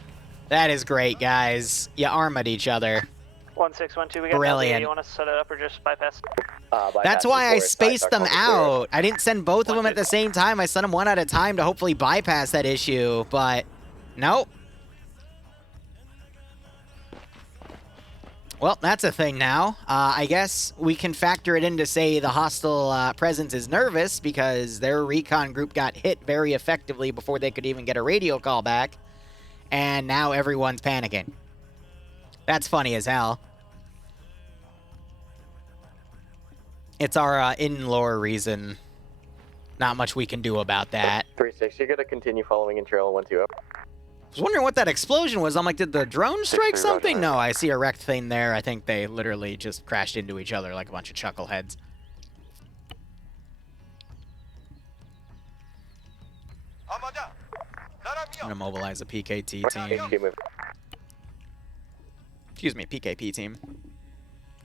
That is great, guys. You armored each other. 1612, we got Brilliant. You want to set it up or just bypass? That's why I spaced them out. I didn't send both of them at the same time. I sent them one at a time to hopefully bypass that issue, but nope. Well, that's a thing now. I guess we can factor it in to say the hostile presence is nervous because their recon group got hit very effectively before they could even get a radio call back, and now everyone's panicking. That's funny as hell. It's our in-lore reason. Not much we can do about that. 3-6, you're gonna continue following in trail 1-2 up. I was wondering what that explosion was. I'm like, did the drone strike something? No, I see a wrecked thing there. I think they literally just crashed into each other like a bunch of chuckleheads. I'm gonna mobilize a PKT team. Excuse me, PKP team.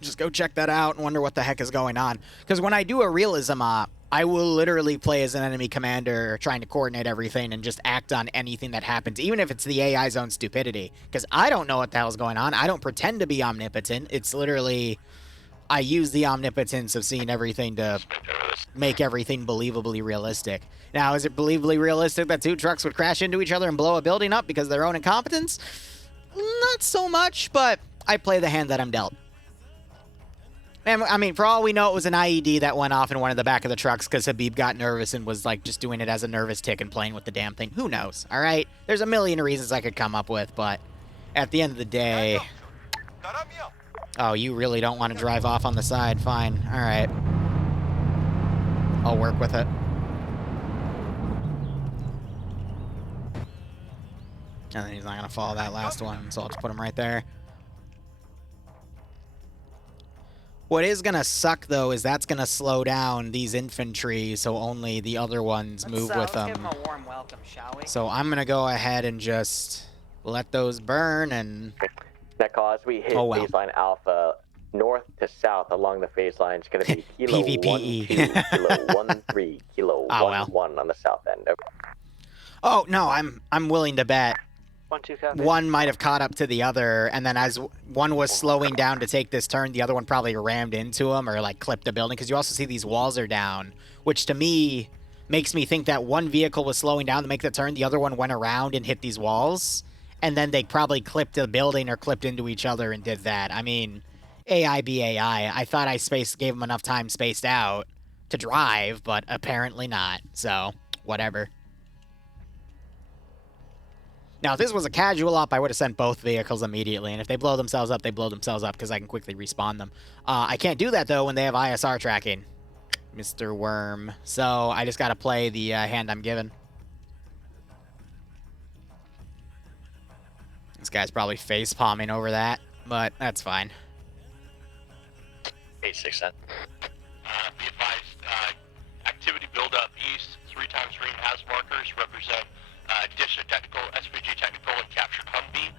Just go check that out and wonder what the heck is going on. Because when I do a realism op, I will literally play as an enemy commander trying to coordinate everything and just act on anything that happens, even if it's the AI's own stupidity. Because I don't know what the hell's going on. I don't pretend to be omnipotent. It's literally, I use the omnipotence of seeing everything to make everything believably realistic. Now, is it believably realistic that 2 trucks would crash into each other and blow a building up because of their own incompetence? Not so much, but I play the hand that I'm dealt. And, I mean, for all we know, it was an IED that went off in one of the back of the trucks because Habib got nervous and was, like, just doing it as a nervous tick and playing with the damn thing. Who knows, all right? There's a million reasons I could come up with, but at the end of the day... Oh, you really don't want to drive off on the side? Fine. All right. I'll work with it. And then he's not going to follow that last one, so I'll just put him right there. What is going to suck, though, is that's going to slow down these infantry, so only the other ones move with them. Let's give them a warm welcome, shall we? So I'm going to go ahead and just let those burn and... That cause we hit baseline alpha north to south along the phase line. It's going to be kilo PvPE. 1-2, kilo 1-3, kilo 1-1 on the south end. Oh, no, I'm willing to bet. 1-2 copy. One might have caught up to the other, and then as one was slowing down to take this turn, the other one probably rammed into him or, like, clipped a building, because you also see these walls are down, which to me makes me think that one vehicle was slowing down to make the turn, the other one went around and hit these walls, and then they probably clipped a building or clipped into each other and did that. I mean, AI be AI. I thought I gave them enough time spaced out to drive, but apparently not, so whatever. Now, if this was a casual op, I would have sent both vehicles immediately, and if they blow themselves up, they blow themselves up because I can quickly respawn them. I can't do that, though, when they have ISR tracking, Mr. Worm. So I just got to play the hand I'm given. This guy's probably face-palming over that, but that's fine. 8-6 then. Be advised, activity build up east, 3 times green has markers, represent addition technical, SPG technical, and captured Humvee.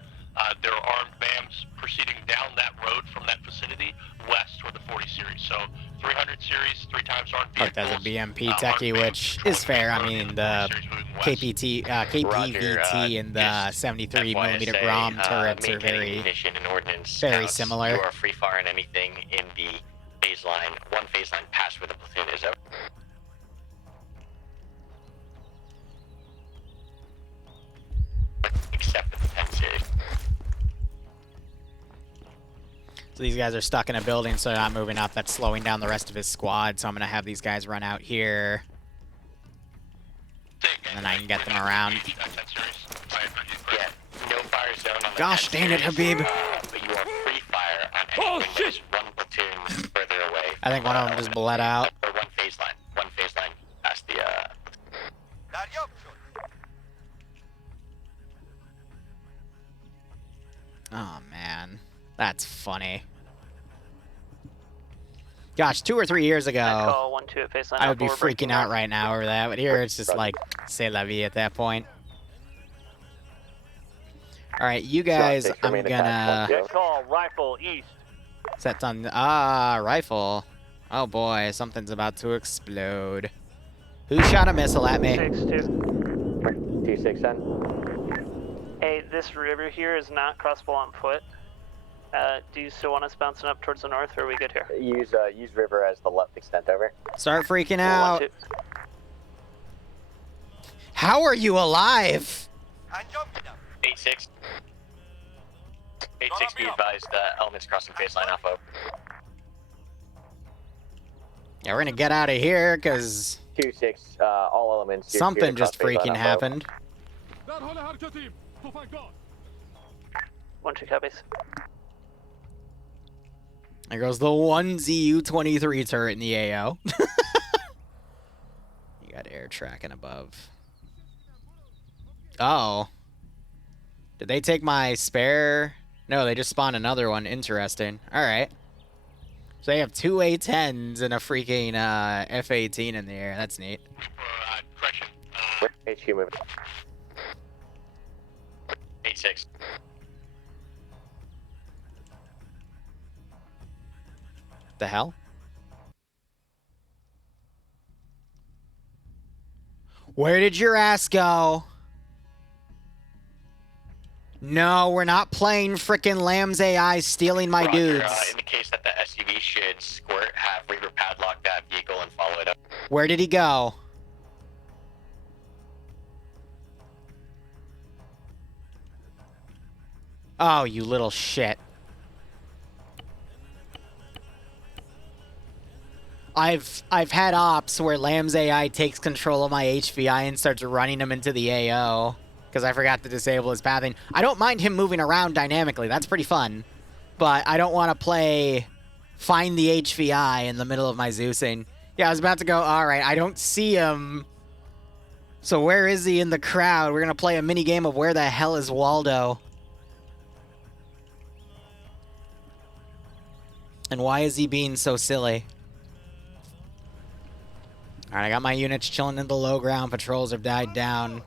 There are armed BAMs proceeding down that road from that vicinity west toward the 40 series. So 300 series, 3 times armed vehicles. That's a BMP techie, which is fair. I mean, the KPVT and the 73mm Grom turrets are very similar. You are free firing anything in the phase line. One phase line past where the platoon is out. So these guys are stuck in a building, so they're not moving up. That's slowing down the rest of his squad. So I'm gonna have these guys run out here, and then I can get them around. Yeah, no fire zone on the Gosh dang it, Habib! but you are free fire on anything that is one platoon further away. I think one of them just bled out. Or one phase line past the Oh man, that's funny. Gosh, 2 or 3 years ago, I would be freaking out right now over that, but here it's just like, c'est la vie at that point. Alright, you guys, I'm gonna... Good call, rifle east. Set on... Ah, rifle. Oh boy, something's about to explode. Who shot a missile at me? 6-2. 2-6-10. Hey, this river here is not crossable on foot. Do you still want us bouncing up towards the north, or are we good here? Use river as the left extent, over. Start freaking out. 1-2. How are you alive? 8-6. 8-6, be advised, elements crossing phase line alpha. Yeah, we're gonna get out of here, because... 2-6, all elements. Something just freaking happened. 1-2 copies. There goes the 1ZU-23 turret in the AO. You got air tracking above. Oh. Did they take my spare? No, they just spawned another one. Interesting. Alright. So they have 2 A-10s and a freaking F-18 in the air. That's neat. Correction. HQ moving. 8-6. The hell? Where did your ass go? No, we're not playing frickin' Lamb's AI stealing my Roger, dudes. in the case that the SUV should squirt, have Reaper padlock that vehicle and follow it up. Where did he go? Oh, you little shit. I've had ops where Lamb's AI takes control of my HVI and starts running him into the AO because I forgot to disable his pathing. I don't mind him moving around dynamically. That's pretty fun. But I don't want to play find the HVI in the middle of my Zeusing. Yeah, I was about to go, all right, I don't see him. So where is he in the crowd? We're going to play a mini game of where the hell is Waldo? And why is he being so silly? Alright, I got my units chilling in the low ground. Patrols have died down.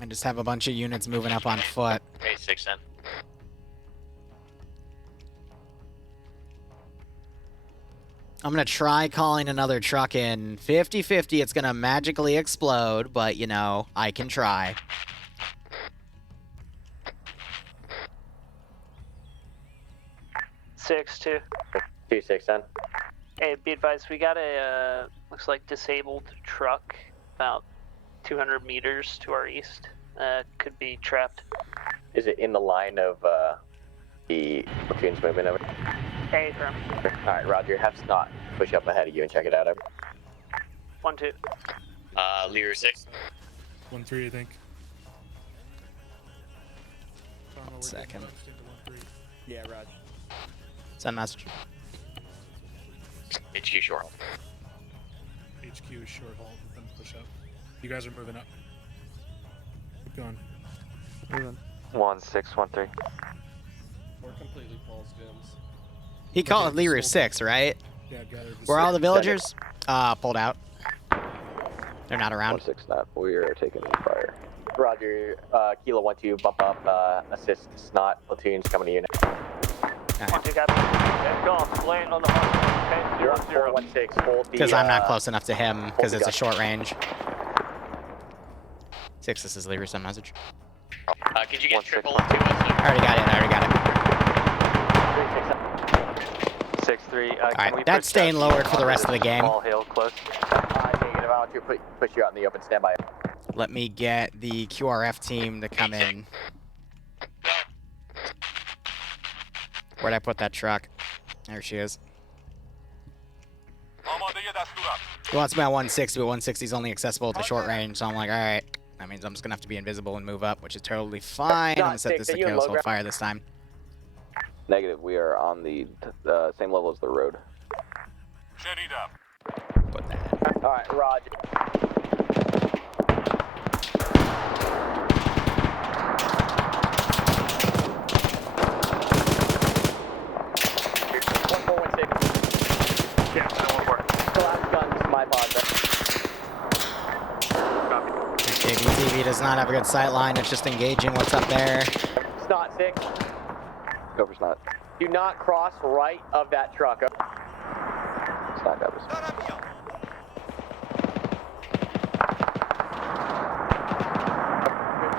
I just have a bunch of units moving up on foot. 8-6 then. I'm going to try calling another truck in. 50-50, it's going to magically explode, but, you know, I can try. Six, 2. 2-6 then. Hey, be advised, we got a, looks like disabled truck about 200 meters to our east. Could be trapped. Is it in the line of the platoon's movement over? Hey, firm. Alright, Roger, have Snot push up ahead of you and check it out over. 1-2. Liru 6. 1-3, I think. Second. Yeah, Rod. Send message. HQ short. HQ is short hold, then push up. You guys are moving up. Keep going. Moving. 1-6-1-3. We're completely false gyms. He called Liru 6, right? Yeah, gathered. Were all the villagers pulled out? They're not around. 1-6 Snot, we are taking fire. Roger, Kilo 1-2, bump up, assist Snot, platoons coming to unit. 1-2, got go, land on the hunt. Okay, 0-0. 1-6, hold the... Because I'm not close enough to him, because it's a short range. 6, this is Liru, send message. Could you get triple to us? I already got it, I already got it. 6-3, Alright, that's staying lowered for the rest of the game. All hail close. Negative, I'll push you out in the open, stand by. Let me get the QRF team to come in. Where'd I put that truck? There she is. He wants me at 160, but 160 is only accessible at the short range, so I'm like, alright. That means I'm just gonna have to be invisible and move up, which is totally fine. I'm gonna set this to kill, so fire this time. Negative, we are on the same level as the road. Put that in. Alright, roger. Yeah, I won't work. Collapse gun, this is my pod. JBTV does not have a good sight line. It's just engaging what's up there. Snot 6. Go for snot. Do not cross right of that truck. Snot covers.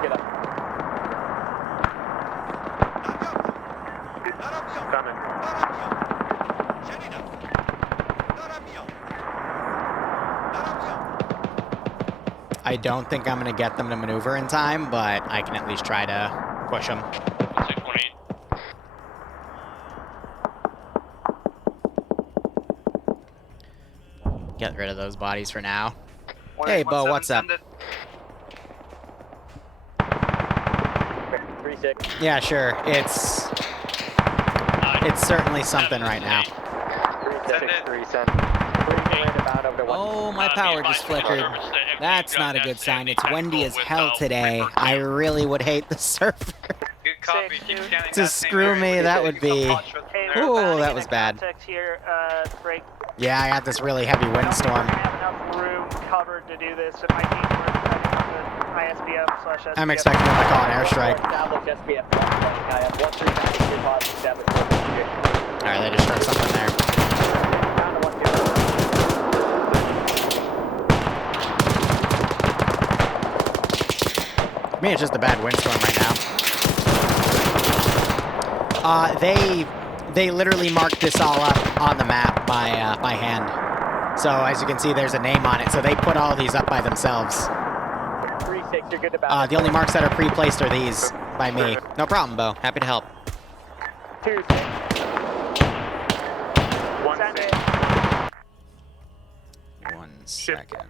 Get up. Coming. I don't think I'm going to get them to maneuver in time, but I can at least try to push them. 618. Get rid of those bodies for now. Hey, Bo, what's up? 3-6. Yeah, sure. It's certainly something right now. 3-6. Send. Oh, my power just flickered. That's not a good sign. It's windy as hell today. I really would hate the server. To screw me, that would be... Ooh, that was bad. Yeah, I got this really heavy windstorm. I'm expecting them to call an airstrike. Alright, they just struck something there. I mean, it's just a bad windstorm right now. They literally marked this all up on the map by hand. So as you can see, there's a name on it. So they put all these up by themselves. 3-6, you're good to battle. The only marks that are pre-placed are these by me. No problem, Bo. Happy to help. 2-6. 1 second.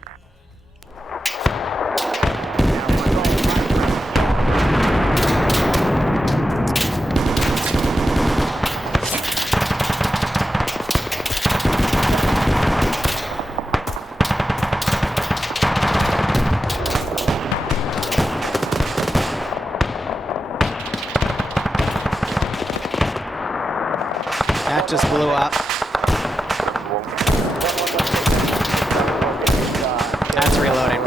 That just blew up. That's reloading.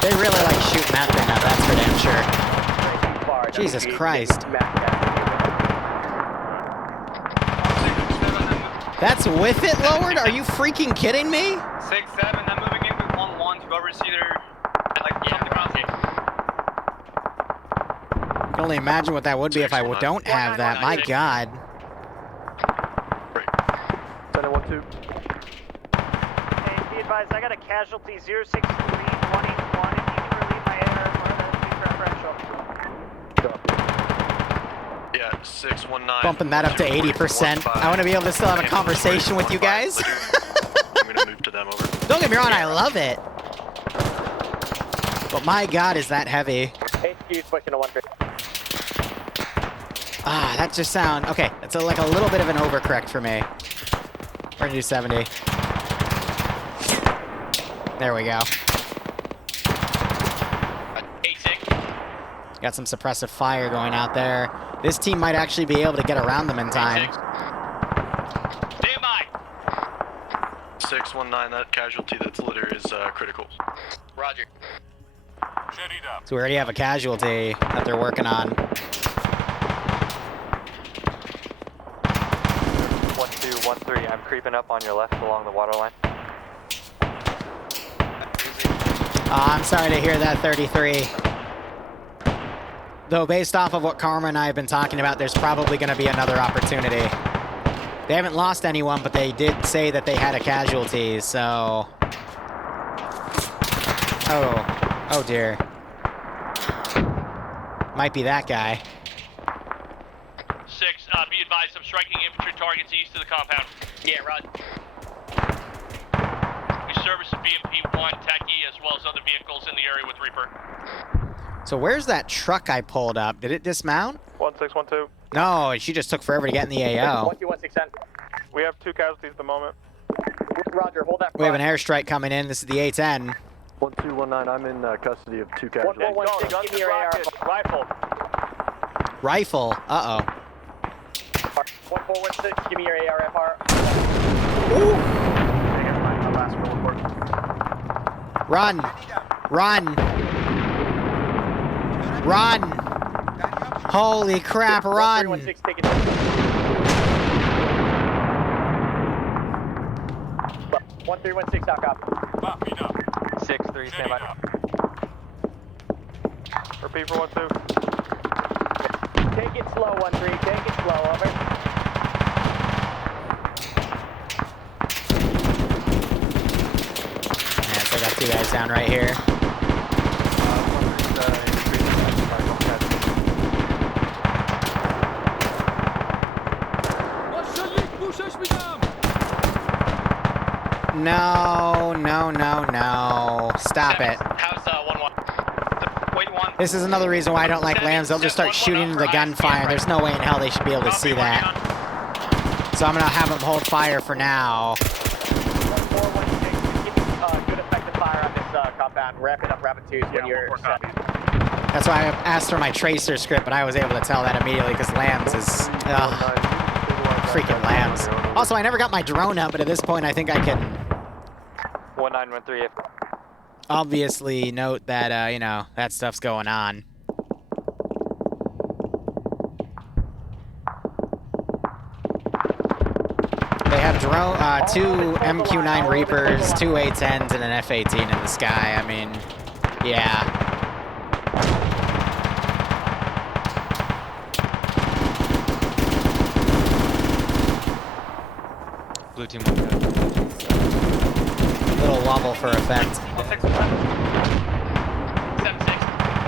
They really like shooting that thing up, that's for damn sure. Jesus Christ. That's with it lowered? Are you freaking kidding me? 6-7, I'm moving in with 1-1 to oversee their, like, something around here. I can only imagine what that would be if I don't have that. My God. 7-1-2. Hey, be advised, I got a casualty 063-181. If you can relieve my air, Yeah, 619. Bumping that up to 80%. I want to be able to still have a conversation with you guys. I'm gonna move to them over. Don't get me wrong, I love it. But my God, is that heavy. HQ's pushing a 1-3. Ah, that just sound... Okay, that's like a little bit of an overcorrect for me. We're gonna do 70. There we go. 8-6. Got some suppressive fire going out there. This team might actually be able to get around them in time. 619, that casualty that's litter is critical. Roger. So we already have a casualty that they're working on. 1-2-1-3, I'm creeping up on your left along the water line. I'm sorry to hear that, 33. Though based off of what Karma and I have been talking about, there's probably going to be another opportunity. They haven't lost anyone, but they did say that they had a casualty, so... Oh dear. Might be that guy. 6, be advised, I'm striking infantry targets east of the compound. Yeah, Rod. We service the BMP-1 Techie as well as other vehicles in the area with Reaper. So where's that truck I pulled up? Did it dismount? 1612. No, she just took forever to get in the AO. 121610. We have 2 casualties at the moment. Roger, hold that. We have an airstrike coming in. This is the A-10. 1219, I'm in custody of 2 casualties. 1416, give me your AR. Rifle. Rifle. Uh-oh. 1416, give me your ARFR. Run! Run! Run! Holy crap, run! 1316, take it. 1316, knock up. 6-3, stand by. Repeat for 1-2. Take it slow, 1-3, take it slow, over. Yeah, so I got 2 guys down right here. No, no, no, no. Stop it. How's 1-1? Wait, 1. This is another reason why I don't like lambs. They'll just start shooting into the gunfire. There's no way in hell they should be able to see that. So I'm going to have them hold fire for now. 1416, keep good effective fire on this compound. Wrap it up, rapid 2s when you're set. That's why I asked for my tracer script, but I was able to tell that immediately because lambs is... freaking lambs. Also, I never got my drone up, but at this point I think I can... 1913. obviously note that, you know, that stuff's going on. They have drone, 2 MQ-9 Reapers, 2 A-10s, and an F-18 in the sky. I mean, yeah. Blue team 1 guy. Little wobble for effect. 7-6. I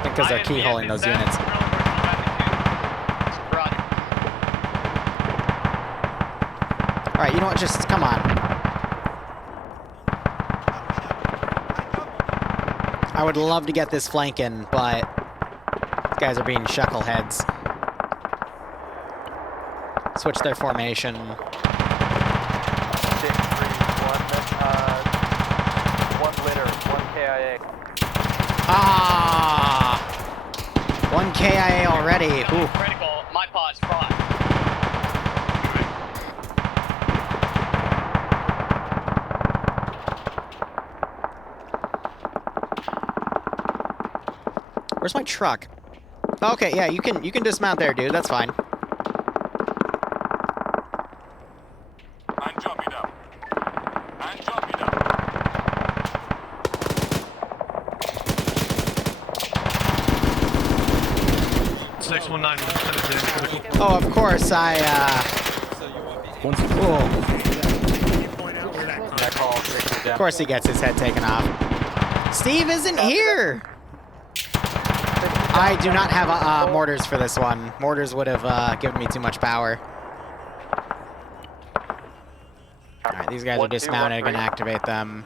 think because they're keyholing those units. Alright, you know what, just come on. I would love to get this flanking, but these guys are being shuckleheads. Switch their formation. 6-3-1, 1 litter, 1 KIA. Ah! 1 KIA already. Ooh. Critical, my pause, fraud. Where's my truck? Okay, yeah, you can dismount there, dude. That's fine. I'm jumping up. I'm jumping up. Oh, of course, Of course he gets his head taken off. Steve isn't here! I do not have mortars for this one. Mortars would have given me too much power. Alright, these guys are dismounted. I'm gonna activate them.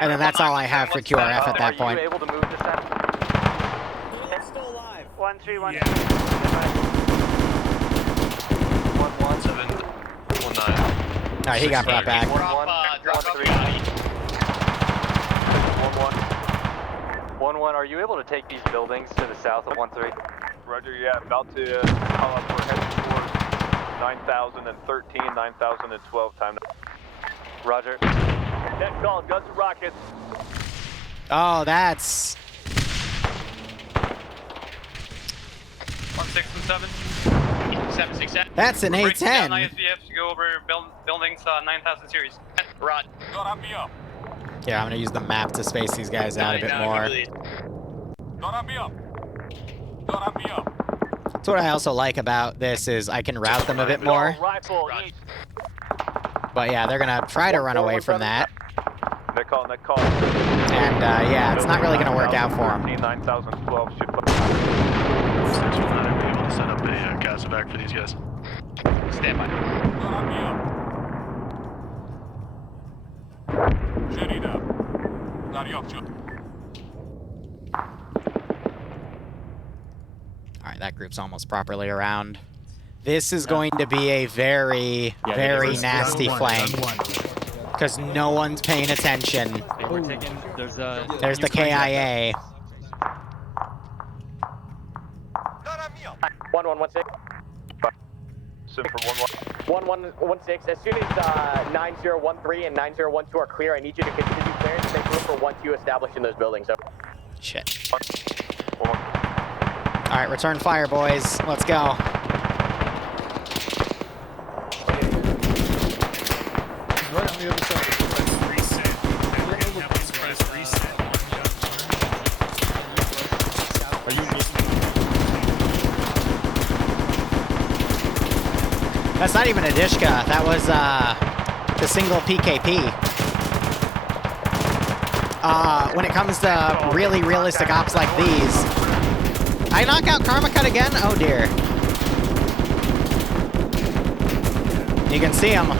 And then that's all I have for QRF at that point. Are you able to move this end? It's still alive. 1-3-1. 1-1-7-1-9. Alright, he got brought back. 1-1, are you able to take these buildings to the south of 1-3? Roger, yeah, about to call up. We're heading towards 9013, 9012 time. Roger. Next call, guns and rockets. Oh, that's... 1-6-7. 7-6-7. That's an We're breaking down A-10. ISVF to go over buildings 9000 series. Rod. Don't have me up. Yeah, I'm gonna use the map to space these guys out a bit more. Don't have me up. Don't have me up. That's what I also like about this is I can route them a bit more. Rifle, But yeah, they're gonna try to run away from that. Nick call. And yeah, it's not really gonna work out for them. 9012 should put. 619, are we able to set up a casevac for these guys? Stand by. Alright, that group's almost properly around. This is going to be a very, very nasty flank. Because no one's paying attention. Hey, we're taking, There's the KIA. 1116. Sim for 1116. As soon as 9013 and 9012 are clear, I need you to continue clearance and make room for 12 established in those buildings. So. Shit. Alright, return fire, boys. Let's go. Right on the other side. Press reset. And we're gonna have to press reset. Are you listening? That's not even a Dishka. That was the single PKP. When it comes to really realistic ops like these, I knock out Karmakut again? Oh dear. You can see him.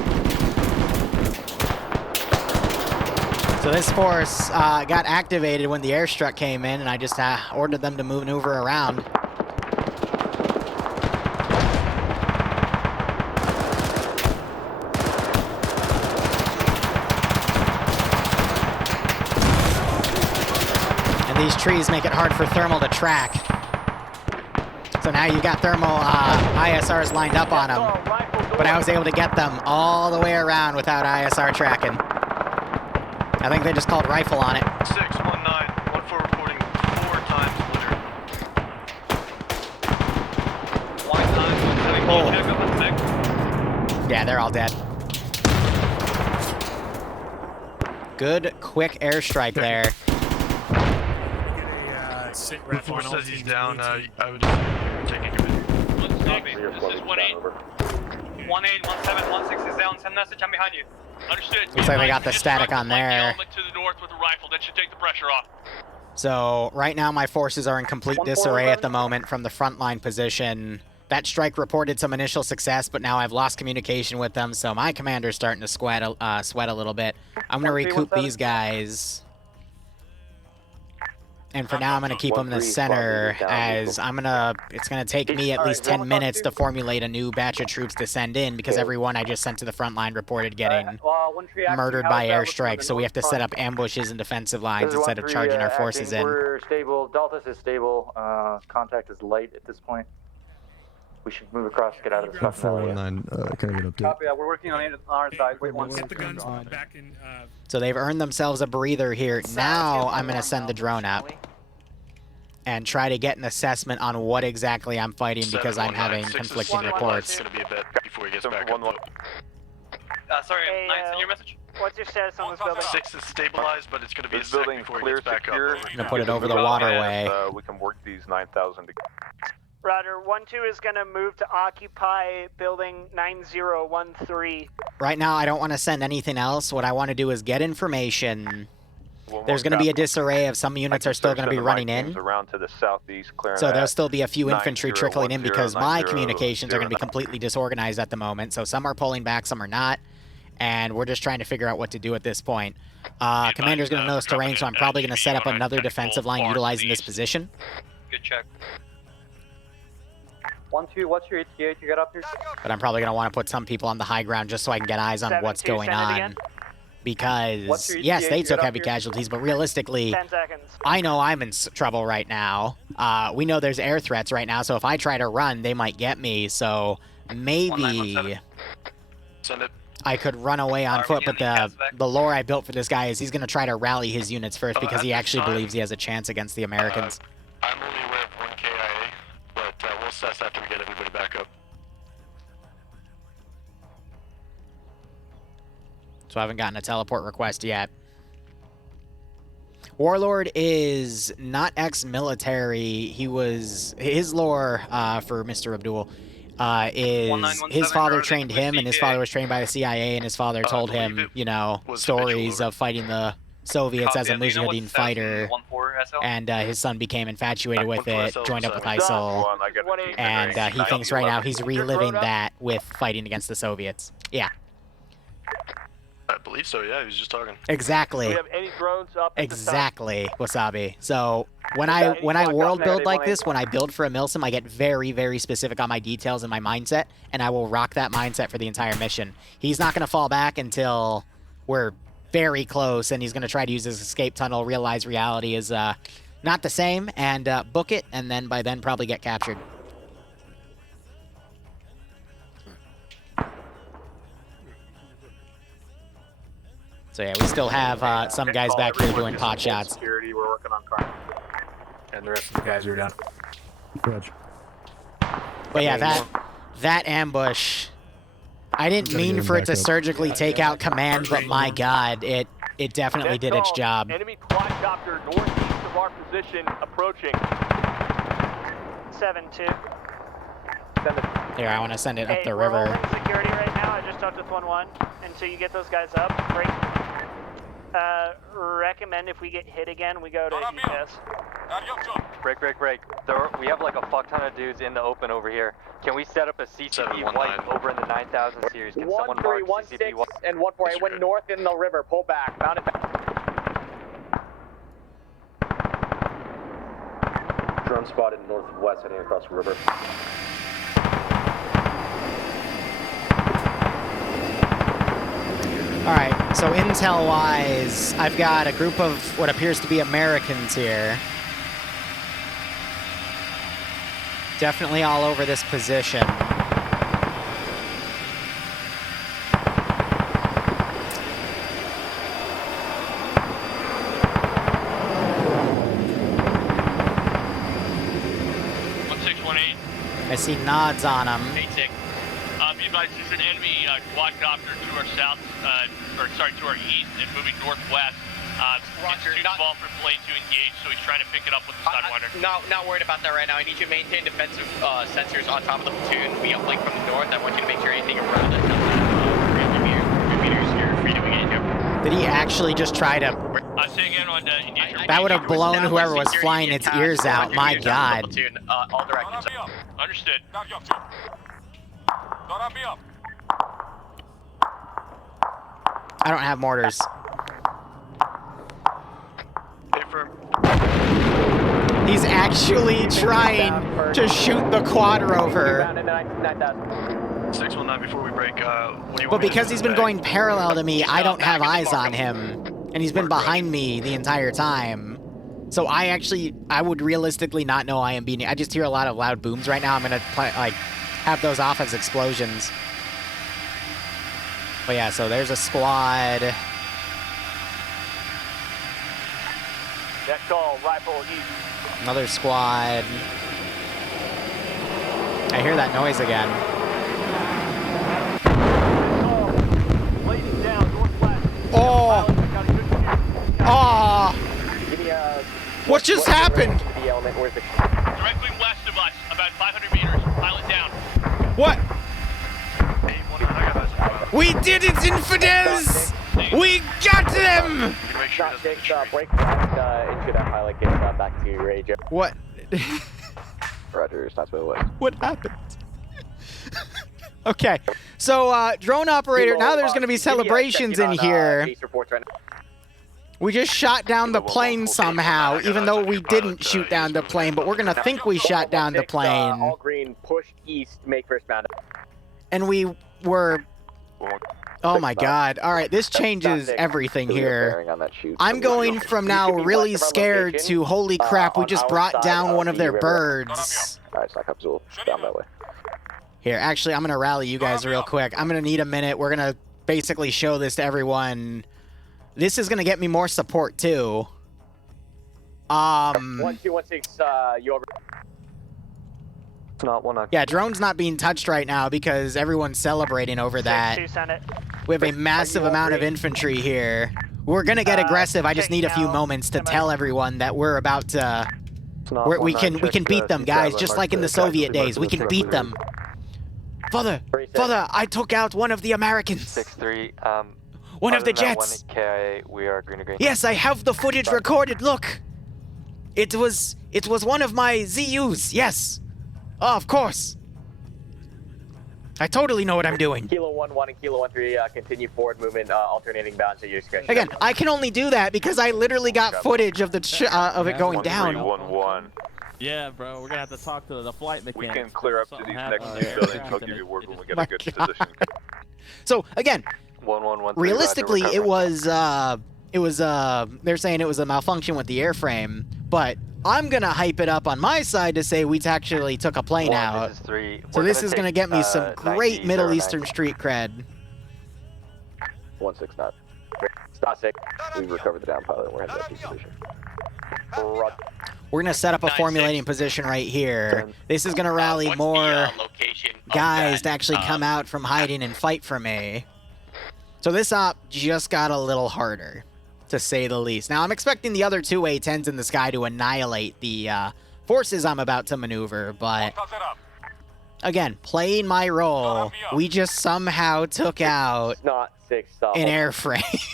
So this force got activated when the airstrike came in, and I just ordered them to maneuver around. And these trees make it hard for thermal to track. So now you've got thermal ISRs lined up on them. But I was able to get them all the way around without ISR tracking. I think they just called rifle on it. 619, 14 reporting 4 times litter. 1-9, yeah, they're all dead. Good, quick airstrike there. Before says he's down, I would just take a good. This is 1-8. 181716 is down. Send message. I'm behind you. Understood. Looks like they got the static on there. To the north with a rifle. That should take the pressure off. So right now my forces are in complete disarray at the moment from the frontline position. That strike reported some initial success, but now I've lost communication with them, so my commander's starting to sweat a little bit. I'm going to recoup these guys. And for now, I'm going to keep them in the center, as it's going to take me at least 10 minutes to formulate a new batch of troops to send in, because everyone I just sent to the front line reported getting murdered by airstrikes, so we have to set up ambushes and defensive lines instead of charging our forces in. We're stable. Deltas is stable. Contact is light at this point. We should move across, get out of the stuff. 419, can I get an update? Copy that. We're working on it on our side. Wait one Get the guns back in. So they've earned themselves a breather here. Now I'm going to send the drone up and try to get an assessment on what exactly I'm fighting, because I'm having conflicting reports. It's going to be a bit before he gets back up. Sorry, 9, send your message. What's your status on this building? 6 is stabilized, but it's going to be a sec before he gets back up. I'm going to put it over the waterway. We can work these 9,000. Roger, 1-2 is going to move to occupy building 9013. Right now, I don't want to send anything else. What I want to do is get information. There's going to be a disarray of some units are still going to be running in. Around to the southeast, so there'll still be a few infantry trickling in, because my communications are going to be completely disorganized at the moment. So some are pulling back, some are not. And we're just trying to figure out what to do at this point. Commander's going to know this terrain, so I'm probably going to set up another defensive line utilizing this position. Good check. 1-2, what's your HVI to get up here? But I'm probably going to want to put some people on the high ground just so I can get eyes on what's going on. Because, yes, they took heavy casualties, but realistically, 10 seconds. I know I'm in trouble right now. We know there's air threats right now, so if I try to run, they might get me. So maybe I could run away on foot, but the lore I built for this guy is he's going to try to rally his units first, because he actually believes he has a chance against the Americans. I'm only aware of 1 KIA, but we'll assess after we get everybody back up. So I haven't gotten a teleport request yet. Warlord is not ex-military. He was... His lore, for Mr. Abdul, is his father trained him, and his father was trained by the CIA, and his father told him, you know, stories of fighting the Soviets as a Mujahideen fighter, and his son became infatuated with it, joined up with ISIL, and he thinks right now he's reliving that with fighting against the Soviets. Yeah. I believe so, yeah, he was just talking. Exactly. Do we have any drones up? Exactly, Wasabi. So when I world build like this, when I build for a Milsim, I get very, very specific on my details and my mindset, and I will rock that mindset for the entire mission. He's not going to fall back until we're very close, and he's going to try to use his escape tunnel, realize reality is not the same, and book it, and then by then probably get captured. So yeah, we still have some guys back here doing pot shots. Security, we're working on Karmakut. And the rest of the guys are down. But yeah, that ambush, I didn't mean for it to surgically take out command, but my god, it definitely did its job. Enemy quadcopter northeast of our position approaching. 7-2. Here, I want to send it up the We're river. holding security right now. I just talked with 1-1. Until you get those guys up, great. Recommend if we get hit again, we go to DPS. Break. We have like a fuck ton of dudes in the open over here. Can we set up a CCP flight over in the 9000 series? Can someone mark CCP 1316 and 148 went north in the river. Pull back. Mount it back. Drone spotted northwest heading across the river. Alright, so intel-wise, I've got a group of what appears to be Americans here. Definitely all over this position. I see nods on them. Be advised, there's an enemy quadcopter to our south, to our east and moving northwest. It's too small for plane to engage, so he's trying to pick it up with the Sidewinder. Not worried about that right now. I need you to maintain defensive sensors on top of the platoon. We uplink from the north. I want you to make sure anything around us doesn't 300 meters, you're free to engage him. Did he actually just try to... Say again on engagement. That would have blown whoever was flying its ears out. My god. All directions. Understood. I don't have mortars. He's actually trying to shoot the quad rover. 619 before we break. But because he's been going parallel to me, I don't have eyes on him. And he's been behind me the entire time. So I would realistically not know I am being... I just hear a lot of loud booms right now. I'm going to have those off as explosions. But yeah, so there's a squad. Next call, rifle east. Another squad. I hear that noise again. Ladies down, northwest. Oh! Oh! What just happened? Directly west of us, about 500 meters. Pilot down. What? We did it, infidels! We got them! Break left into that pilot, get back to your age. What? Roger, stop to the west. What happened? Okay, so drone operator, now there's going to be celebrations in here. We just shot down the plane somehow, even though we didn't shoot down the plane, but we're going to think we shot down the plane. All green, push east, make first bound. And we were... Oh my god. Alright, this changes everything here. I'm going from now really scared to holy crap, we just brought down one of their birds. Alright, Stock Up Zool, down that way. Here, actually, I'm going to rally you guys real quick. I'm going to need a minute. We're going to basically show this to everyone. This is going to get me more support, too. 1216, you over. Not one. Yeah, drone's not being touched right now because everyone's celebrating over that. We have a massive amount of infantry here. We're going to get aggressive. I just need a few moments to tell everyone that we're about to... we can beat them, guys, just like in the Soviet days. We can beat them. Father, Father, I took out one of the Americans. 6-3. One of other the than that jets. One KIA, we are green to green. Yes, I have the footage recorded. Look. It was one of my ZUs. Yes. Oh, of course. I totally know what I'm doing. Kilo 1-1 and Kilo 1-3, continue forward movement, alternating bounds at your discretion. Again, I can only do that because I literally got footage of the of it going down. 1-1. Yeah, bro, we're gonna have to talk to the flight mechanic. We can clear up to these next two buildings. I'll give you word when we get a good position. So again, 1-1-1-3, realistically, Roger, it was they're saying it was a malfunction with the airframe, but I'm gonna hype it up on my side to say we actually took a plane out. This is 3. So this is gonna get me some great Middle Eastern street cred. 1-6 knot. Stop 6. We've recovered the down pilot. We're heading to position. We're gonna set up a formulating position right here. This is gonna rally more guys to actually come out from hiding and fight for me. So this op just got a little harder, to say the least. Now I'm expecting the other two A-10s in the sky to annihilate the forces I'm about to maneuver, but again, playing my role, we just somehow took out an airframe.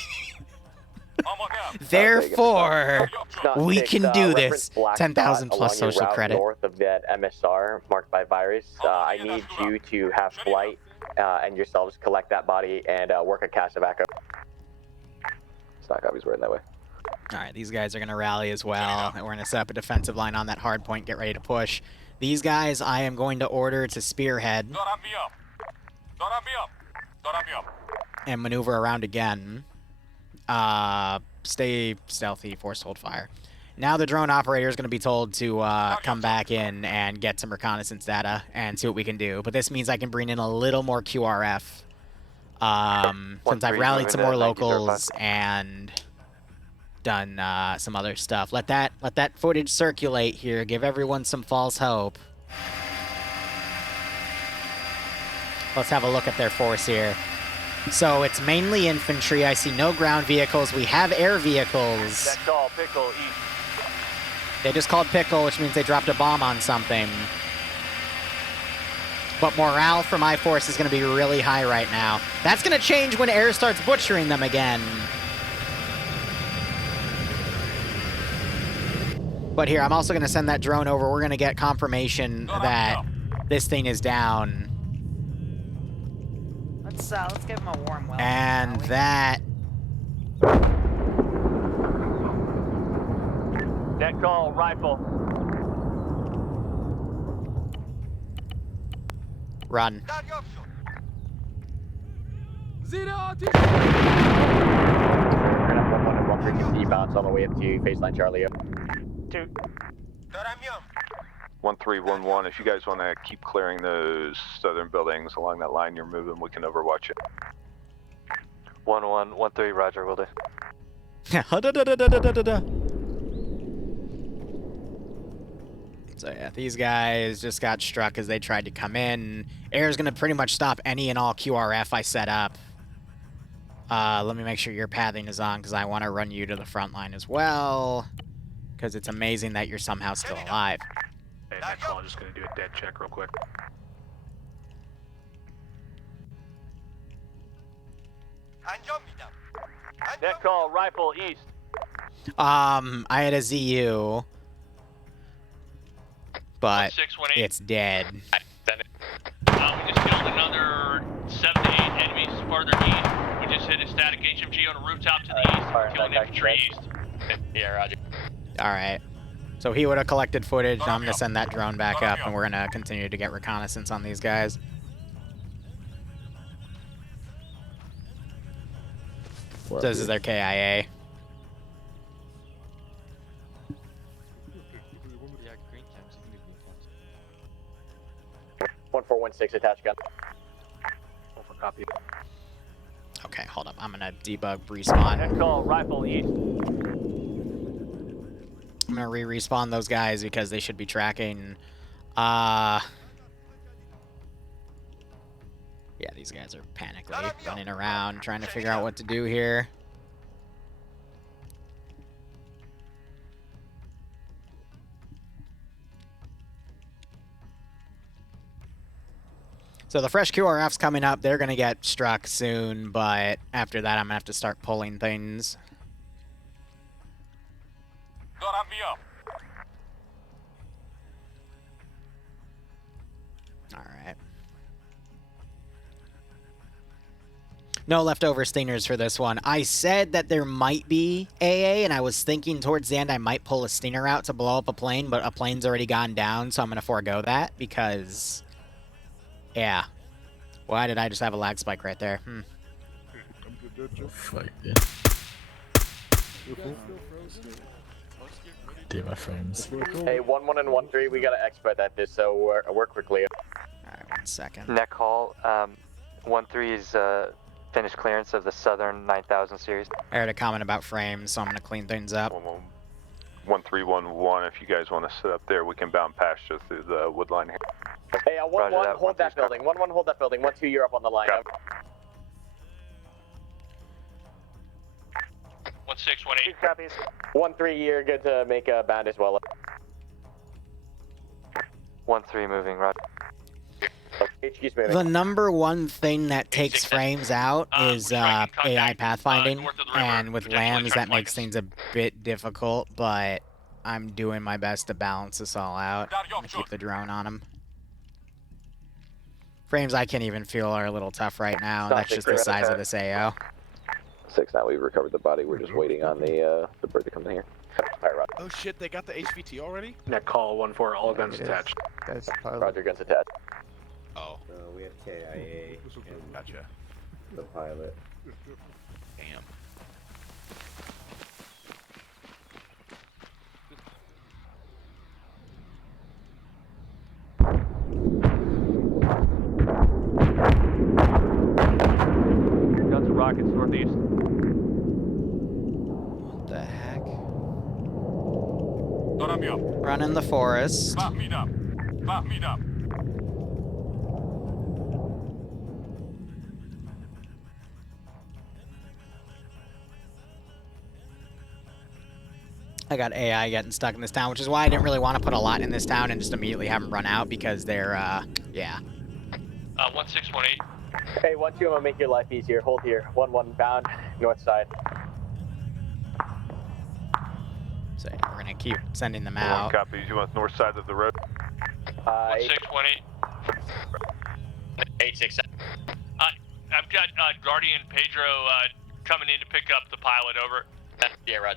Therefore, we can do this. 10,000 plus social credit. North of that MSR marked by virus, I need you to have flight and yourselves collect that body and work a cache of backup. It's not copies, we're in that way. All right, these guys are going to rally as well. And we're going to set up a defensive line on that hard point, get ready to push. These guys I am going to order to spearhead and maneuver around again. Stay stealthy, force hold fire. Now the drone operator is going to be told to come back in and get some reconnaissance data and see what we can do. But this means I can bring in a little more QRF since I've rallied some more locals and done some other stuff. Let that footage circulate here. Give everyone some false hope. Let's have a look at their force here. So it's mainly infantry. I see no ground vehicles. We have air vehicles. That call, Pickle, east. They just called Pickle, which means they dropped a bomb on something. But morale for my force is going to be really high right now. That's going to change when air starts butchering them again. But here, I'm also going to send that drone over. We're going to get confirmation that this thing is down. Let's give him a warm welcome. And that... Net call, rifle. Run. Bounce on the way up to baseline Charlie. 2. 1-3-1-1. If you guys want to keep clearing those southern buildings along that line you're moving, we can overwatch it. 1-1-1-3, Roger, will do. So yeah, these guys just got struck as they tried to come in. Air's gonna pretty much stop any and all QRF I set up. Let me make sure your pathing is on because I want to run you to the front line as well. Because it's amazing that you're somehow still alive. Hey, next call, I'm just gonna do a dead check real quick. Net call, rifle, east. I had a ZU, but it's dead. We just killed another 7 to 8 enemies further east. We just hit a static HMG on a rooftop to the east. We're killing infantry east. Yeah, Roger. All right. So he would have collected footage. I'm going to send that drone back up, and we're going to continue to get reconnaissance on these guys. So this is their KIA. 1416 attached gun. Copy. Okay, hold up. I'm gonna debug respawn. Net call, rifle, east. I'm gonna respawn those guys because they should be tracking. Yeah, these guys are panically running around trying to figure out what to do here. So the fresh QRF's coming up. They're going to get struck soon, but after that, I'm going to have to start pulling things. All right. No leftover stingers for this one. I said that there might be AA, and I was thinking towards the end I might pull a stinger out to blow up a plane, but a plane's already gone down, so I'm going to forego that because... Yeah. Why did I just have a lag spike right there? Fuck yeah. Damn, my frames. Hey, 1-1 and 1-3, we gotta expedite this, so work quickly. Alright, 1 second. Neck call. 1-3 is finished clearance of the Southern 9000 series. I heard a comment about frames, so I'm going to clean things up. 1311, if you guys want to sit up there, we can bound past you through the wood line here. Hey, 1-1, hold that building. 1-1, hold that building. 1-2, you're up on the line. 1618. Copies. 1-3, you're good to make a bound as well. 1-3 moving, Roger. HQ's moving. The number one thing that takes frames out is AI pathfinding, and with lambs that makes things a bit difficult, but I'm doing my best to balance this all out. I'm gonna keep the drone on him. Frames I can't even feel are a little tough right now, and that's just the size of this AO. 6-9, we've recovered the body. We're just waiting on the bird to come in here. Alright, Roger. Oh shit, they got the HVT already? Net call 1-4, all guns attached. Roger, guns attached. Oh. We have KIA and Gotcha. the pilot. Damn. Guns and rockets northeast. What the heck? Run in the forest. I got AI getting stuck in this town, which is why I didn't really want to put a lot in this town and just immediately have them run out, because they're, yeah. 1618. Hey, 1-2, I'm gonna make your life easier. Hold here. 1-1 bound, north side. So we're gonna keep sending them out. Copies, you want north side of the road? 1618. 867. I've got Guardian Pedro coming in to pick up the pilot, over. Yeah, Rod.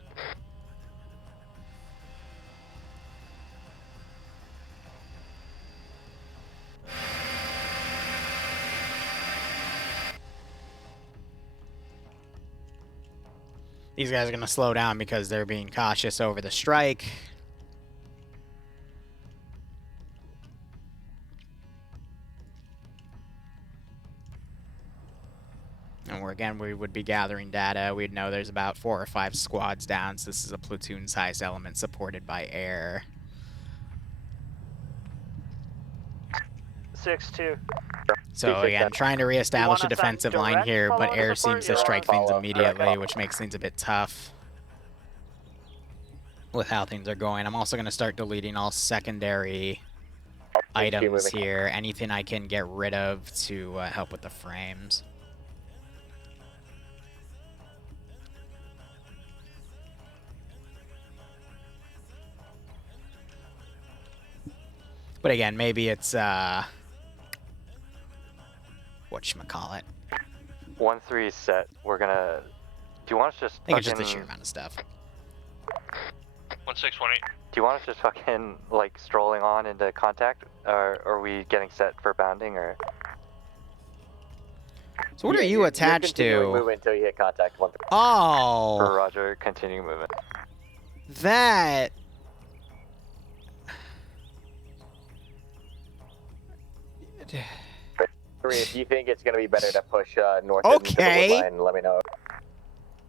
These guys are gonna slow down because they're being cautious over the strike. And we would be gathering data. We'd know there's about 4 or 5 squads down, so this is a platoon-sized element supported by air. 6-2. So again, trying to reestablish a defensive line here, but air seems to strike things immediately, which makes things a bit tough with how things are going. I'm also going to start deleting all secondary items here, anything I can get rid of to help with the frames. But again, maybe it's whatchamacallit. 1-3 is set. We're gonna. Do you want us just? I think it's just the sheer amount of stuff. 1618. Do you want us just fucking like strolling on into contact, or are we getting set for bounding, or? So what are you attached to? Move until you hit contact. 1-3. Oh. For Roger, continue movement. That. If you think it's gonna be better to push north Okay. into the wood line, let me know.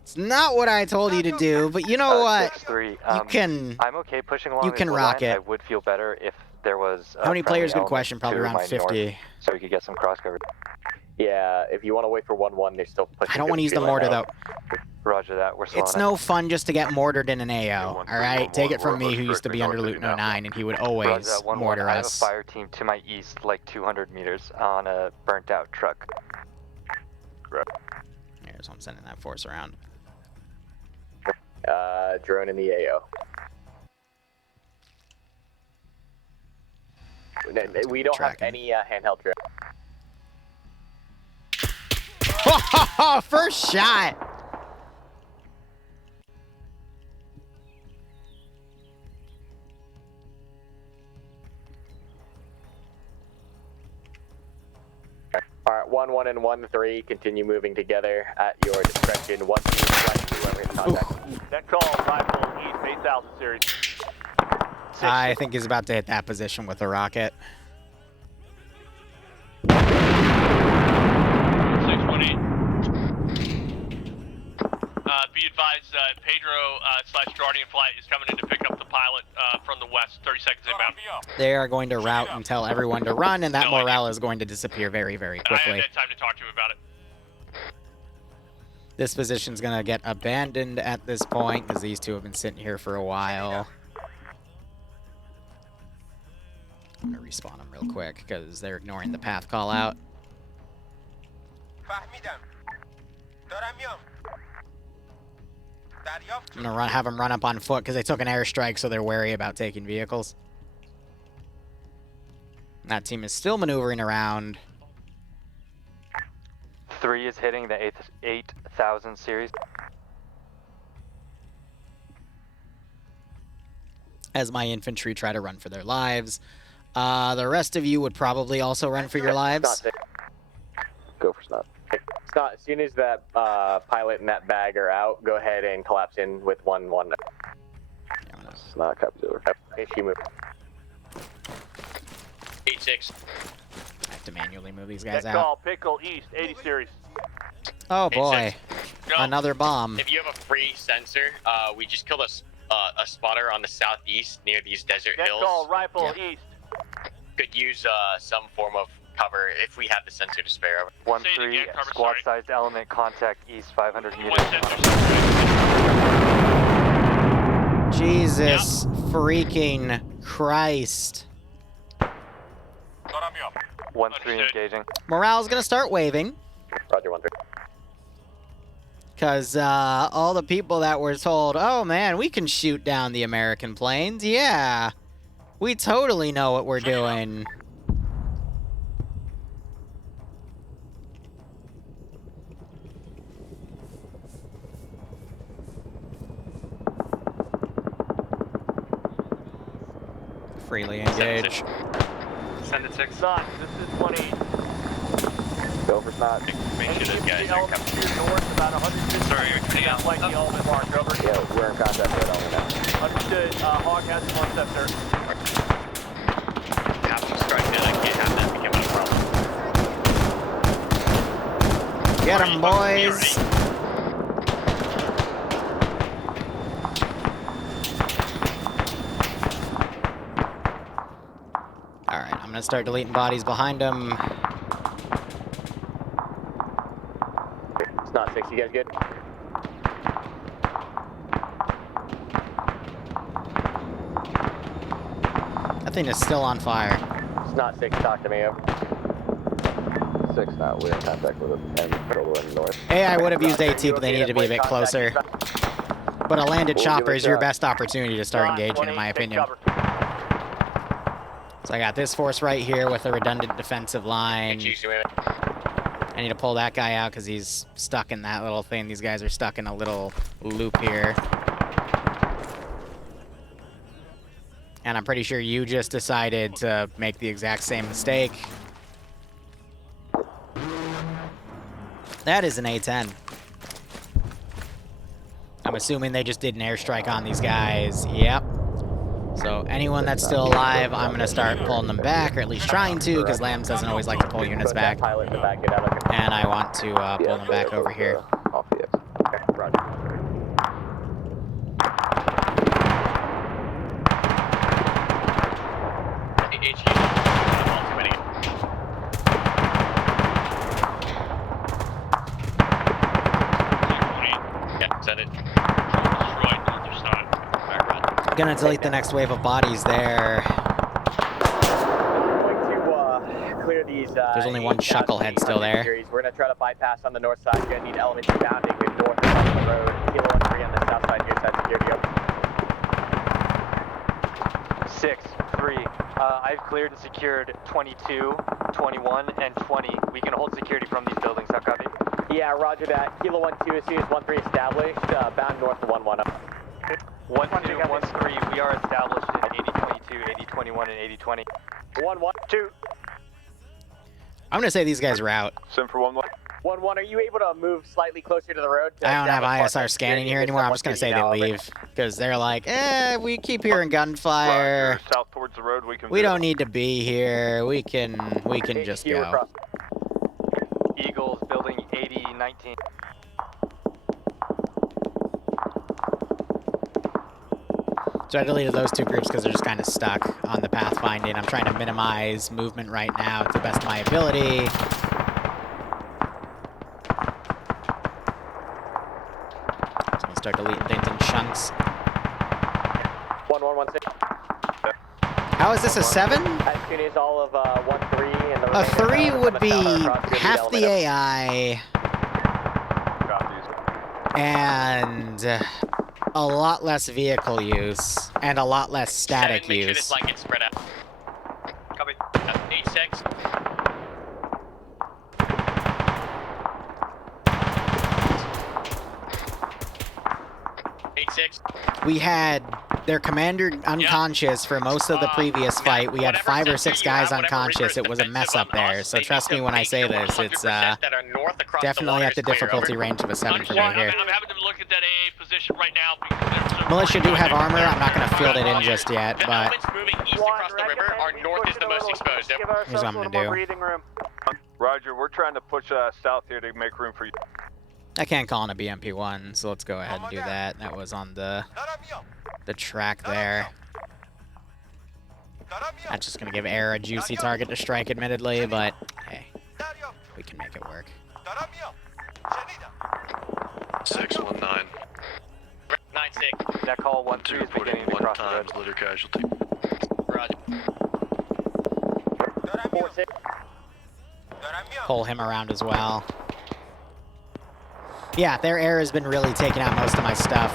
It's not what I told you to do, but you know what? 6-3. You can. I'm okay pushing along. You this can wood rock line. it. I would feel better if there was. How many players? Good element question. Probably to around my 50. north, so we could get some cross coverage. Yeah, if you want to wait for 1-1, they're still pushing. I don't want to use the mortar, though. Roger that. We're It's no fun just to get mortared in an AO, alright? Take it from me, who used to be under Luton 09, and he would always mortar I have a us. fire team to my east, like 200 meters, on a burnt-out truck. Here's why I'm sending that force around. Drone in the AO. We don't have any handheld drone. First shot! Alright, 1-1 and 1-3. Continue moving together at your discretion. Once you select whoever in contact. That call, rifle east 8000 series. I think he's about to hit that position with a rocket. 618. Be advised, Pedro / Guardian Flight is coming in to pick up the pilot from the west. 30 seconds inbound. They are going to route and tell everyone to run, and that morale is going to disappear very, very I quickly. haven't had time to talk to him about it. This position's going to get abandoned at this point, because these two have been sitting here for a while. I'm going to respawn them real quick, because they're ignoring the path call out. I'm going to have them run up on foot, because they took an airstrike, so they're wary about taking vehicles. That team is still maneuvering around. 3 is hitting the 8000 series. As my infantry try to run for their lives. The rest of you would probably also run for your lives. Go for snot. Snot, as soon as that pilot and that bag are out, go ahead and collapse in with 1-1. Snot, copies over. Okay, she moved. 8-6. I have to manually move these guys That out. call, pickle east 80 series. Oh boy, another bomb. If you have a free sensor, we just killed a spotter on the southeast near these desert That hills. call, rifle east. Could use some form of cover if we have the sensor to spare. 1-3, squad-sized element, contact east 500 meters. Jesus freaking Christ. 1-3 engaging. Morale's gonna start waving. Roger, 1-3. Because all the people that were told, oh man, we can shoot down the American planes. Yeah, we totally know what we're doing. Freely engage. Send it 6. Snot, this is 20. Go for snot. Make sure those guys are coming. North, about 150. Sorry, you're cutting out. Like the element mark, over. Yeah, we're in contact with element now. Understood. Hawk has 1 step, sir. Have to strike that. I can't have that become a problem. Get 'em, boys. Alright, I'm gonna start deleting bodies behind them. It's not 6, you guys good? That thing is still on fire. It's not 6, talk to me, over. 6 now, we're in contact with them, and patrol in north. Hey, I would have used AT, but they needed to be a bit closer. But a landed chopper is your best opportunity to start engaging, in my opinion. So I got this force right here with a redundant defensive line. I need to pull that guy out because he's stuck in that little thing. These guys are stuck in a little loop here. And I'm pretty sure you just decided to make the exact same mistake. That is an A-10. I'm assuming they just did an airstrike on these guys. Yep. So anyone that's still alive, I'm going to start pulling them back, or at least trying to, because Lambs doesn't always like to pull units back. And I want to pull them back over here. Gonna delete the next wave of bodies there. I'm going to clear these. There's only one chucklehead still there. Series. We're gonna try to bypass on the north side. You're gonna need elementary bounding with north and south of the road. Kilo 1-3 on the south side. Your side security open. 6-3. I've cleared and secured 22, 21, and 20. We can hold security from these buildings. How copy? Yeah, roger that. Kilo 1-2 as soon as 1-3 established. Bound north to 1-1 up. 1-2, 1-3. We are established in 80-22, 80-21, and 80-20. 1-1-2. I'm gonna say these guys are out. Sim for 1-1. 1-1. Are you able to move slightly closer to the road? I don't have ISR scanning here anymore. I'm just gonna say they leave because they're like, we keep hearing gunfire. Roger, south towards the road. We don't need to be here. We can just go. Eagles, building 80-19. So I deleted those two groups because they're just kind of stuck on the pathfinding. I'm trying to minimize movement right now to the best of my ability. So I'm gonna start deleting things in chunks. 1-1-1-6. How is this a 7? As soon as all of 1-3 and the A 3 would be half the AI and a lot less vehicle use and a lot less static Make sure use. this line gets spread out. Copy. 8-6. We had their commander unconscious for most of the previous fight. We had 5 or 6 guys unconscious. It was a mess up there. So trust me when I say this, it's definitely at the difficulty range of a 7 for me here. I'm having to look at that AA position right now because Militia do have armor. I'm not going to field it in just yet, but moving east across the river, our north is the most exposed. here's what I'm going to do. Roger, we're trying to push south here to make room for you. I can't call in a BMP-1, so let's go ahead and do that. That was on the track there. That's just going to give Air a juicy target to strike, admittedly, but hey, we can make it work. 619. 9-6. That call 1-2 is beginning to cross the road. Litter casualty. Roger. 4-6. Pull him around as well. Yeah, their air has been really taking out most of my stuff.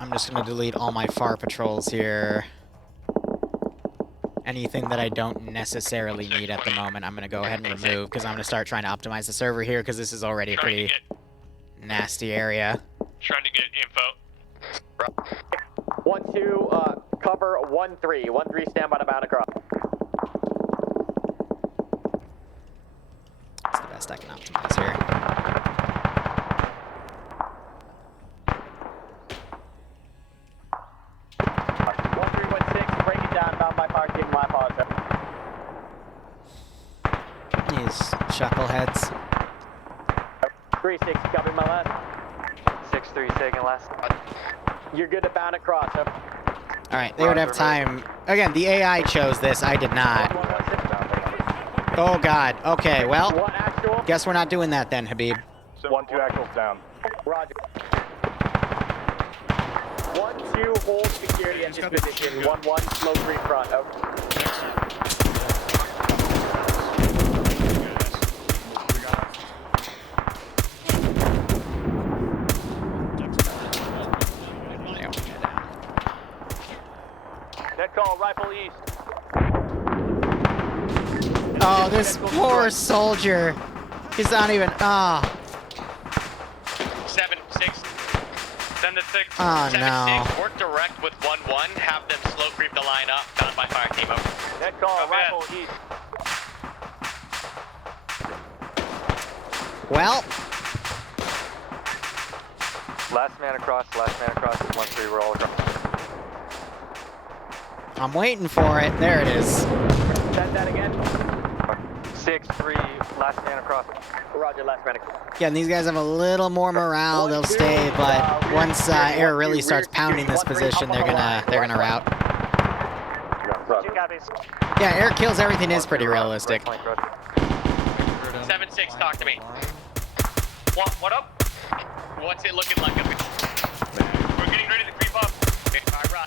I'm just going to delete all my FAR patrols here. Anything that I don't necessarily need at the moment, I'm going to go ahead and remove, because I'm going to start trying to optimize the server here, because this is already a pretty nasty area. Trying to get info. 1-2, cover 1-3. 1-3, stand by to bound across. That's the best I can optimize here. Break it down, bound by fire team, my apologize. These chuckleheads. 3-6, copy my last. 6-3, second last. You're good to bound across. Alright, they would have time. Again, the AI chose this, I did not. Oh god, okay, well, guess we're not doing that then, Habib. 1-2 actuals down. Roger. 1-2, hold security at this position. 1-1, slow 3 front. Over. Net call, rifle east. Oh, this poor soldier. He's not even. 7-6. Send it 6. Oh, no. 7-6. Work direct with 1-1. Have them slow creep the line up. Bound by fire team. Over. Net call, rifle east. Well. Last man across is 1-3. We're all across. I'm waiting for it. There it is. Send that again. 6-3, last man across. Roger, last man across. Yeah, and these guys have a little more morale. They'll stay, but once Air really starts pounding this position, they're gonna rout. Yeah, Air kills everything is pretty realistic. 6, talk to me. What up? What's it looking like up here? We're getting ready to creep up. Okay, run.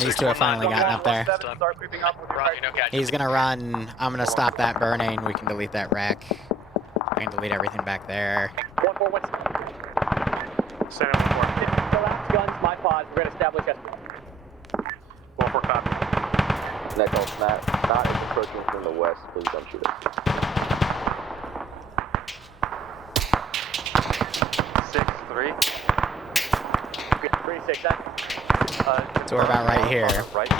These two have finally gotten up there. Start creeping up with your right. He's gonna run. I'm gonna stop that burning. We can delete that wreck. I can delete everything back there. 1-4, Send him 1-4. Collapse guns, my pause. We're gonna establish a 1-4 copy. That calls Matt. Not is approaching from the west. Please don't shoot us. 6-3. 3-6. So we're about right here. Right.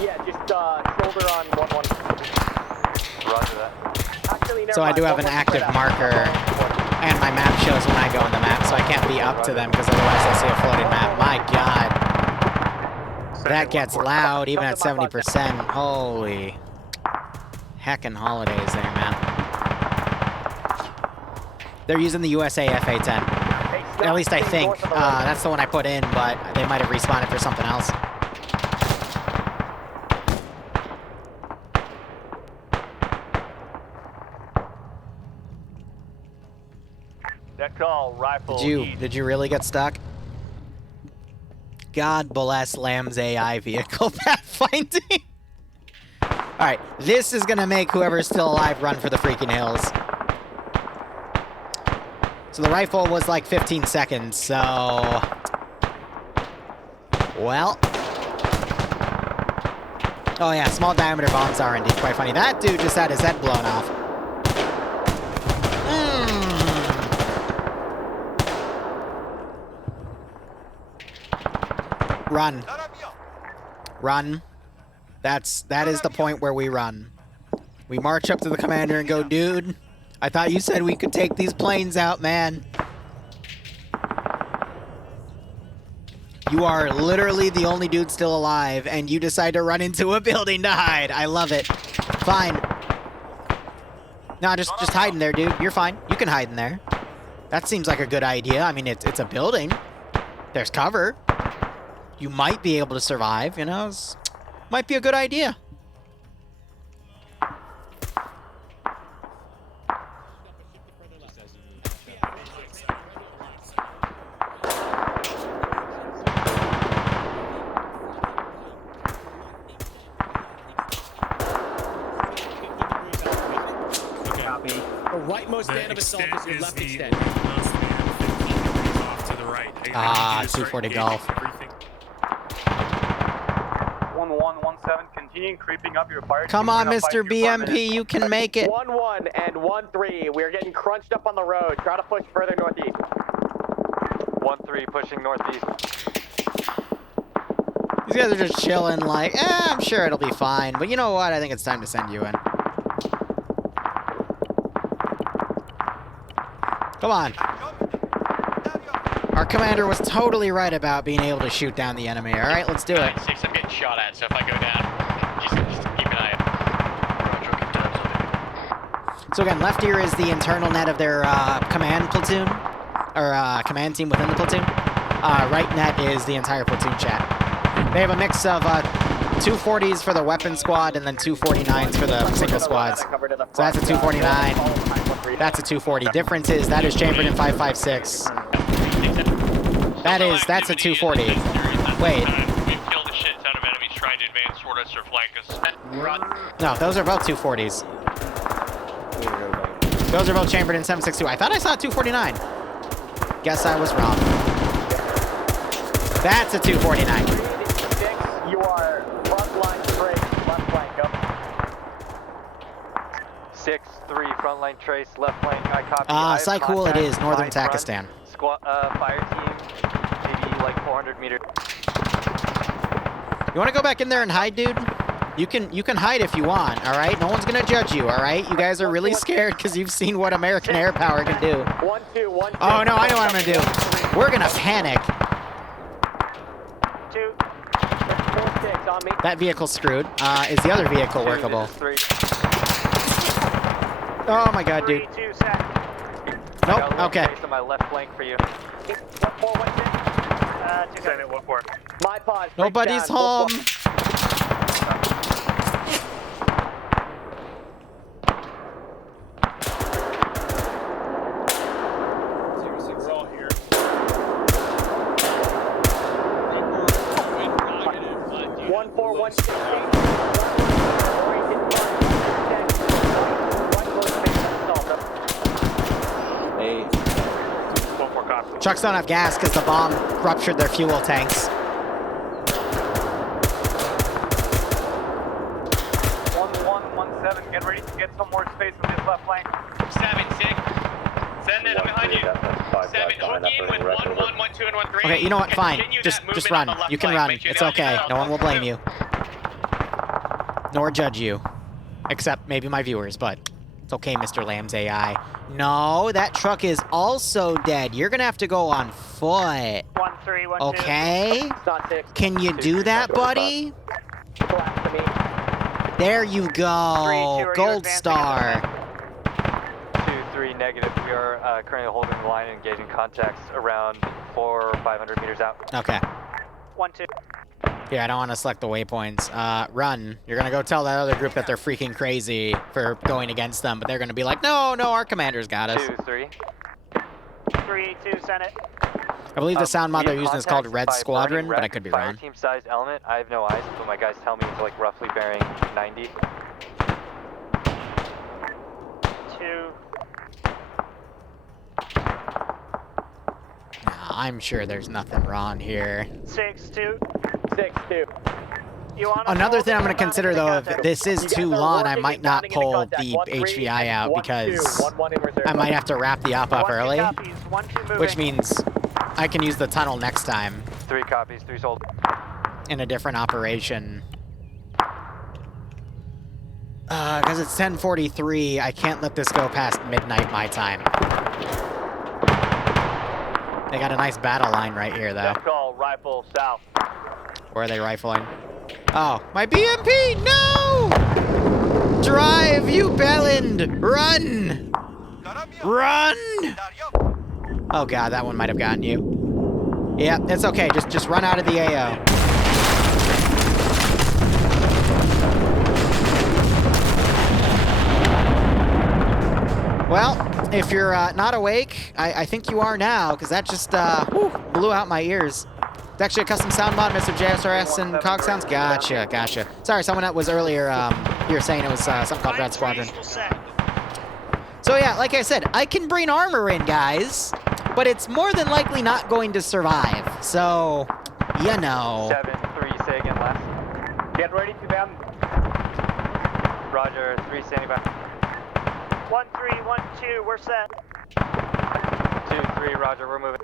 Yeah, just shoulder on 1-1. Roger that. Actually, never So I do mind. have an 1-1 active spread out. marker, and my map shows when I go on the map, so I can't be up to them because otherwise I'll see a floating map. My God. That gets loud, even at 70%. Holy heckin' holidays there, man. They're using the USA FA-10. At least I think. That's the one I put in, but they might have respawned it for something else. That call, rifle. Did you really get stuck? God bless Lamb's AI vehicle pathfinding. Alright, this is gonna make whoever's still alive run for the freaking hills. So the rifle was like 15 seconds, so... Well... Oh yeah, small diameter bombs are indeed quite funny. That dude just had his head blown off. Run. Run. That is the point where we run. We march up to the commander and go, dude, I thought you said we could take these planes out, man. You are literally the only dude still alive, and you decide to run into a building to hide. I love it. Fine. Nah, just hide in there, dude. You're fine. You can hide in there. That seems like a good idea. I mean, it's a building. There's cover. You might be able to survive, you know? Might be a good idea. The rightmost stand of assault is your left extend. Off to the right. Ah, 240 golf. 1117, continuing creeping up your fire. Come on, Mr. BMP, you can make it. 1-1 and 1-3. We're getting crunched up on the road. Try to push further northeast. 1-3 pushing northeast. These guys are just chilling like, I'm sure it'll be fine. But you know what? I think it's time to send you in. Come on. Our commander was totally right about being able to shoot down the enemy. All right, let's do it. 9-6, I'm getting shot at, so if I go down, just keep an eye out. So again, left here is the internal net of their command platoon, or command team within the platoon. Right net is the entire platoon chat. They have a mix of 240s for the weapon squad and then 249s for the single squads. So that's a 249. That's a 240. Difference is that is chambered in 5.56. That's a 240. Wait. We've killed the shit ton of enemies trying to advance toward us or flank us. Run. No, those are both 240s. Those are both chambered in 7.62. I thought I saw 249. Guess I was wrong. That's a 249. You are front line trace, left flank up. 6-3 front line trace, left flank. I copy. Psychool it is, northern Pakistan. Squad, fire team, maybe like 400 meters. You want to go back in there and hide, dude? You can hide if you want, all right? No one's gonna judge you, all right? You guys are really scared because you've seen what American air power can do. 1-2, 1-2. Oh no, I know what I'm gonna do. We're gonna panic. 2-4-6 on me. That vehicle's screwed. Is the other vehicle workable? Oh my god, dude. Nope, okay. On my left flank for you. 1-4-1-6. Send it 1-4. My pause. Nobody's home. Trucks don't have gas because the bomb ruptured their fuel tanks. 1117, get ready to get some more space on this left flank. 7-6. Send it, I'm behind you. 7, hook in with 1, 1, 1, 2, and 1, 3. Okay, you know what? Fine. Continue Just that movement run. on the left You can flank. run. Make sure It's they okay. all No one will blame you. you. Nor judge you. Except maybe my viewers, but it's okay, Mr. Lamb's AI. No, that truck is also dead. You're gonna have to go on foot. 1-3, 1-2. Okay? Can you do that, buddy? There you go. Gold star. 2-3 negative. We are currently holding the line and engaging contacts around 400 or 500 meters out. Okay. 1-2. Here, I don't want to select the waypoints. Run. You're gonna go tell that other group that they're freaking crazy for going against them, but they're gonna be like, no, our commander's got us. 2-3. 382, send it. I believe the sound mod they're using is called Red Squadron, but I could be wrong. Team sized element. I have no eyes, but my guys tell me it's like roughly bearing 90. 2. Nah, I'm sure there's nothing wrong here. 6-2. 6-2. Another thing I'm going to consider, though, if this is too long, I might not pull the HVI out because I might have to wrap the op up early, which means I can use the tunnel next time 3 copies, 3 sold. in a different operation. Because it's 10:43, I can't let this go past midnight my time. They got a nice battle line right here, though. Call, rifle south. Where are they rifling? Oh, my BMP! No! Drive, you bellend! Run! Run! Oh god, that one might have gotten you. Yeah, it's okay. Just run out of the AO. Well, if you're not awake, I think you are now, because that just blew out my ears. It's actually a custom sound mod, Mr. JSRS and KOG sounds. Gotcha. Sorry, someone that was earlier here saying it was something called Red Squadron. So yeah, like I said, I can bring armor in, guys, but it's more than likely not going to survive. So, you know. 7-3, say again last. Get ready to them. Roger, 3 standing by. 1-3, 1-2, we're set. 2-3, Roger, we're moving.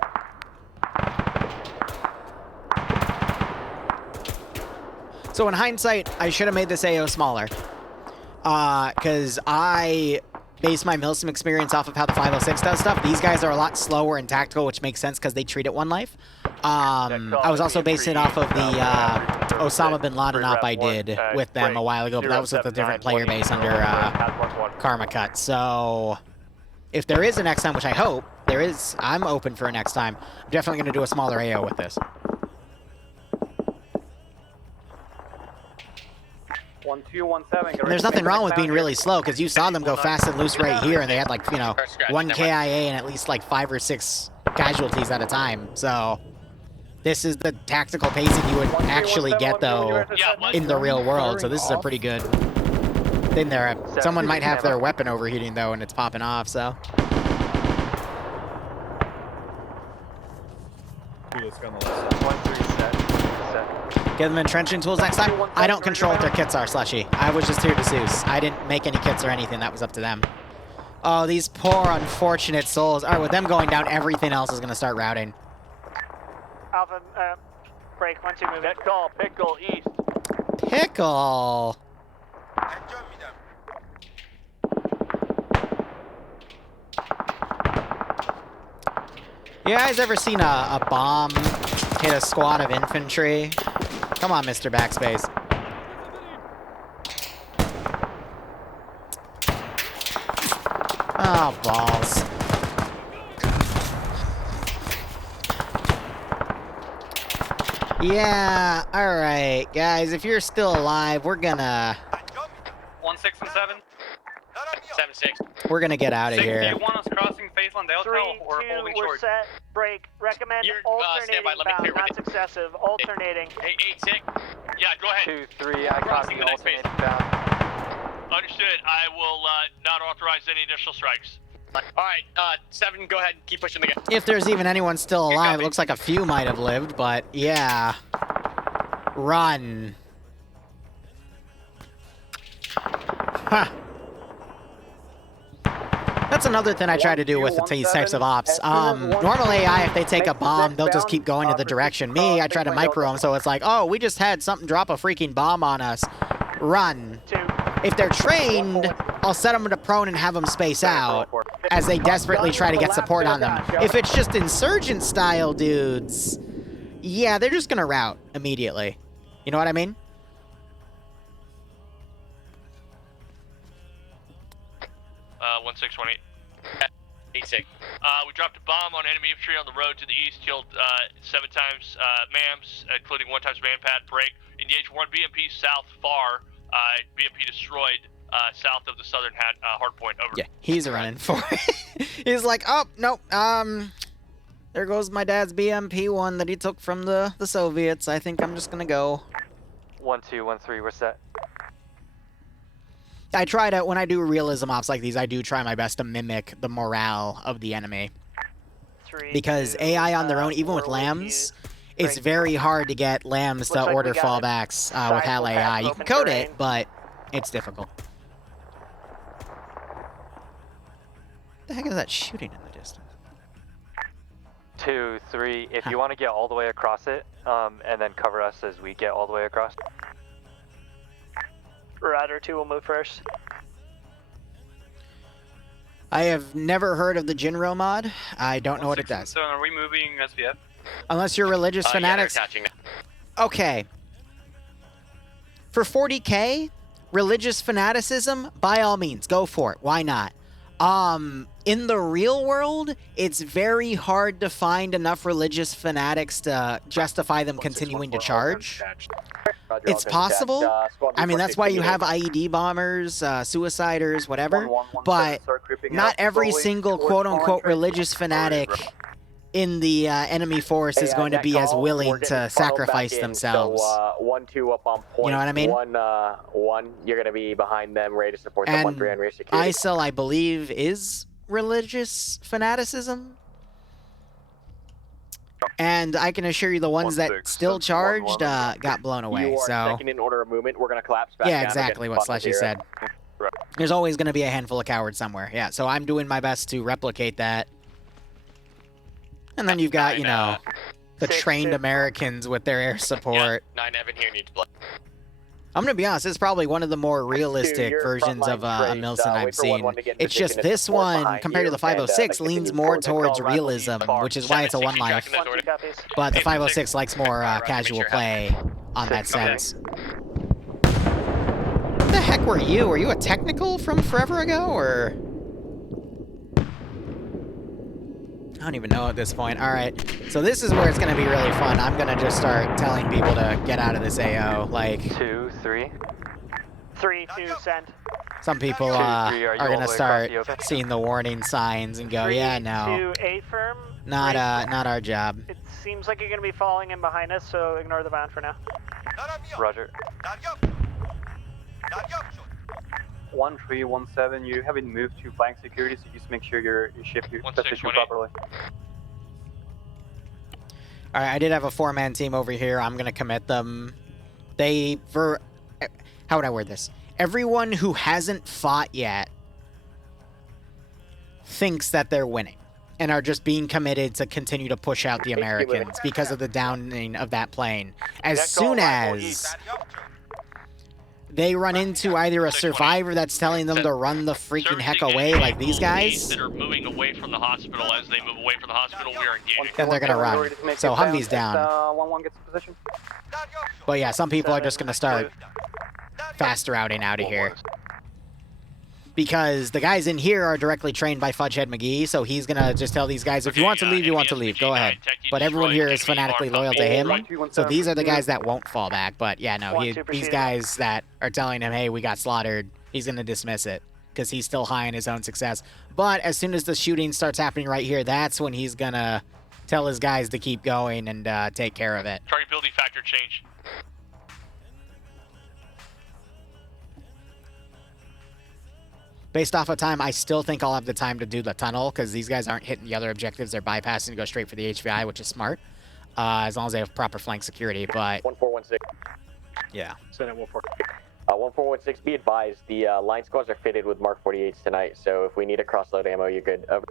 So in hindsight, I should have made this AO smaller. Because I base my Milsim experience off of how the 506 does stuff. These guys are a lot slower and tactical, which makes sense because they treat it one life. I was also basing it off of the Osama bin Laden op I did with them a while ago, but that was with a different player base under Karmakut. So if there is a next time, which I hope there is, I'm open for a next time. I'm definitely going to do a smaller AO with this. 1217. And there's nothing wrong with being really slow, because you saw them go fast and loose right here, and they had like, you know, 1 KIA and at least like 5 or 6 casualties at a time. So this is the tactical pacing you would actually get, though, in the real world. So this is a pretty good thing there. Someone might have their weapon overheating, though, and it's popping off, so. Give them entrenching tools next time. I don't control what their kits are, Slushy. I was just here to Zeus. I didn't make any kits or anything. That was up to them. Oh, these poor unfortunate souls. All right, with them going down, everything else is going to start routing. Alpha, break, 1-2, move. Net call, pickle, east. Pickle. You guys ever seen a bomb hit a squad of infantry? Come on, Mr. Backspace. Oh, balls. Yeah, alright, guys, if you're still alive, we're gonna... 1-6 and 7. 7-6. We're gonna get out of here. Do you want us crossing Faceland Delta or 3-2, holding we're short? set. Break. Recommend alternating bound, not successive. Alternating. Hey, 8-6. Yeah, go ahead. 2-3, I copy alternating bound. Understood. I will not authorize any initial strikes. Alright, 7, go ahead and keep pushing the gun. If there's even anyone still alive, it looks like a few might have lived, but yeah. Run. Huh. That's another thing I try to do with these types of ops. Normally AI, if they take a bomb, they'll just keep going to the direction. Me, I try to micro them, so it's like, oh, we just had something drop a freaking bomb on us. Run. If they're trained, I'll set them to prone and have them space out as they desperately try to get support on them. If it's just insurgent style dudes, yeah, they're just gonna rout immediately. You know what I mean? 1618. 86. We dropped a bomb on enemy infantry on the road to the east, killed 7 times MAMs, including 1 times man-pad break. Engage 1 BMP south far. BMP destroyed south of the southern hardpoint. Over. Yeah, he's running for it. He's like, oh, no, there goes my dad's BMP one that he took from the Soviets. I think I'm just gonna go. 1213, we're set. I try to, when I do realism ops like these, I do try my best to mimic the morale of the enemy. Because AI on their own, even with lambs, it's very hard to get lambs to order fallbacks with HAL AI. You can code it, but it's difficult. What the heck is that shooting in the distance? 2, 3, if you want to get all the way across it, and then cover us as we get all the way across. Rider 2 will move first. I have never heard of the Jinro mod. I don't know what it does. So are we moving SVF? Unless you're religious fanatics. Okay. For 40K, religious fanaticism, by all means, go for it. Why not? In the real world, it's very hard to find enough religious fanatics to justify them continuing to charge. It's possible. I mean, that's why you have IED bombers, suiciders, whatever. But not every single quote-unquote religious fanatic in the enemy force is going to be as willing to sacrifice themselves. 1-2 up on point. You know what I mean? 1-1, you're going to be behind them, ready to support them. 1-3 on rear security. ISIL, I believe, is religious fanaticism. And I can assure you the ones that still charged got blown away. You are so second in order of movement. We're going to collapse back yeah, down exactly what Slushy said. There's always going to be a handful of cowards somewhere. Yeah, so I'm doing my best to replicate that. And then you've got, you know, the trained Americans with their air support. 9 Evan here needs blood. I'm going to be honest, this is probably one of the more realistic versions of a Milson I've seen. It's just this one, compared to the 506, leans more towards realism, which is why it's a 1 life. But the 506 likes more casual play on that sense. What the heck were you? Were you a technical from forever ago, or...? I don't even know at this point. All right, so this is where it's going to be really fun. I'm going to just start telling people to get out of this AO. Like 2, 3. 3, 2, send. Some people are going to start seeing the warning signs and go, yeah, no, 2, A firm. not our job. It seems like you're going to be falling in behind us, so ignore the bound for now. Roger. 1317, you haven't moved to flank security, so just make sure you shift your position properly. All right, I did have a 4-man team over here. I'm gonna commit them. How would I word this? Everyone who hasn't fought yet thinks that they're winning and are just being committed to continue to push out the Americans because of the downing of that plane. As soon as they run into either a survivor that's telling them to run the freaking heck away, like these guys, that are moving away from the hospital. As they move away from the hospital, we are engaging. then they're gonna run. So Humvee's down. 1-1 gets position. But yeah, some people are just gonna start fast routing out of here. Because the guys in here are directly trained by Fudgehead McGee, so he's gonna just tell these guys, if you want to leave, you want to leave. Go ahead. But everyone here is fanatically loyal to him, so these are the guys that won't fall back. But yeah, no, these guys that are telling him, hey, we got slaughtered, he's gonna dismiss it, because he's still high in his own success. But as soon as the shooting starts happening right here, that's when he's gonna tell his guys to keep going and take care of it. Target building factor change. Based off of time, I still think I'll have the time to do the tunnel because these guys aren't hitting the other objectives. They're bypassing to go straight for the HVI, which is smart, as long as they have proper flank security. But 1416. yeah. Send it 1416. Be advised, the line squads are fitted with Mark 48s tonight, so if we need a crossload ammo, you're good. Over.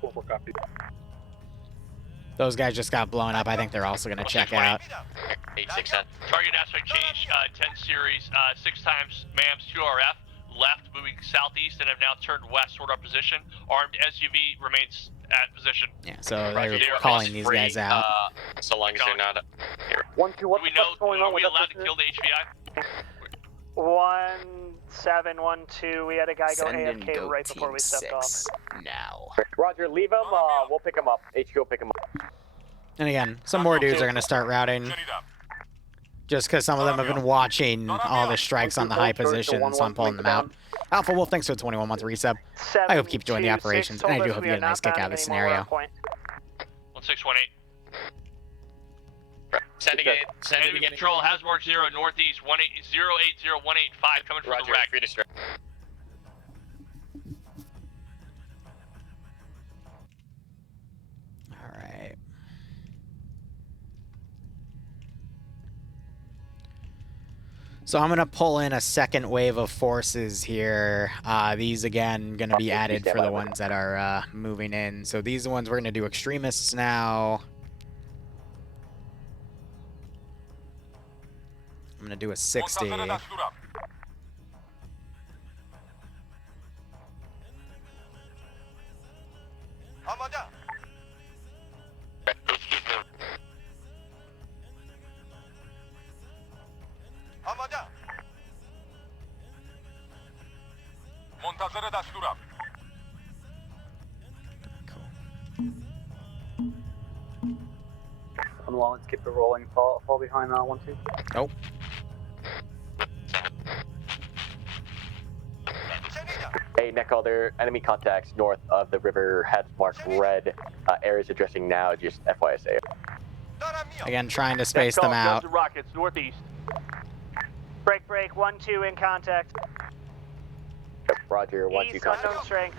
44 copy. Those guys just got blown up. I think they're also going to check out. 867. Target aspect change, 10 series, 6 times MAMS 2RF, left, moving southeast, and have now turned west toward our position. Armed SUV remains at position. Yeah, so they're calling these guys out. So long as they're not here. 1-2, Do we know, are we allowed to kill the HVI? 1712, we had a guy go AFK right before we stepped off. Now. Roger, leave him, we'll pick him up. HQ will pick him up. And again, some more dudes are going to start routing. Just because some of them have been watching all the strikes on the high positions, so I'm pulling them out. Alpha Wolf, thanks for the 21-month resub. I hope you keep enjoying the operations, and I do hope you get a nice kick out of this scenario. 1618. Sending it again. Control has marked 0 northeast 080185 coming from the rack. Alright. So I'm going to pull in a second wave of forces here. These, again, going to be added for the ones that are moving in. So these are the ones we're going to do extremists now. I'm going to do a 60. On the line, let's keep it rolling. Fall behind 1-2. Nope. Hey, Neko, there are enemy contacts north of the river, heads marked red. Areas addressing now, just FYSA. Again, trying to space them out. Rockets, northeast. Break, 1-2 in contact. Roger, 1-2 East, contact. unknown strength.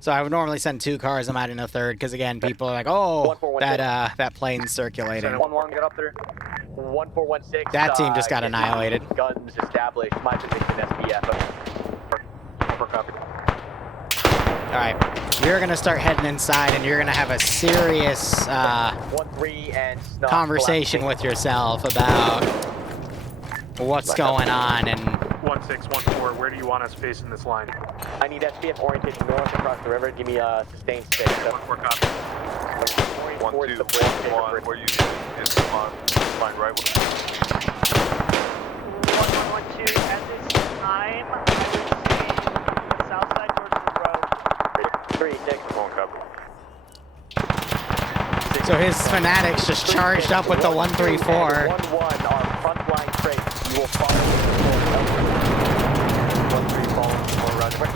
So I would normally send 2 cars. I'm adding a third because, again, people are like, "Oh, that plane's circulating." 1-1, get up there. 1416. That team just got annihilated. Guns established. My position, SBF. All right, you're gonna start heading inside, and you're gonna have a serious 1-3 and conversation with yourself about what's going on and. 1614, where do you want us facing this line? I need SBF oriented north across the river. Give me a sustained stick. 1-4 copy. 1-2, 1-1, where you is on line right. 1112, at this time, I would say south side towards the road. 3-6. So his fanatics just charged up with the 134. 1-1, our front line traits. You will follow the 1-3 following more roger.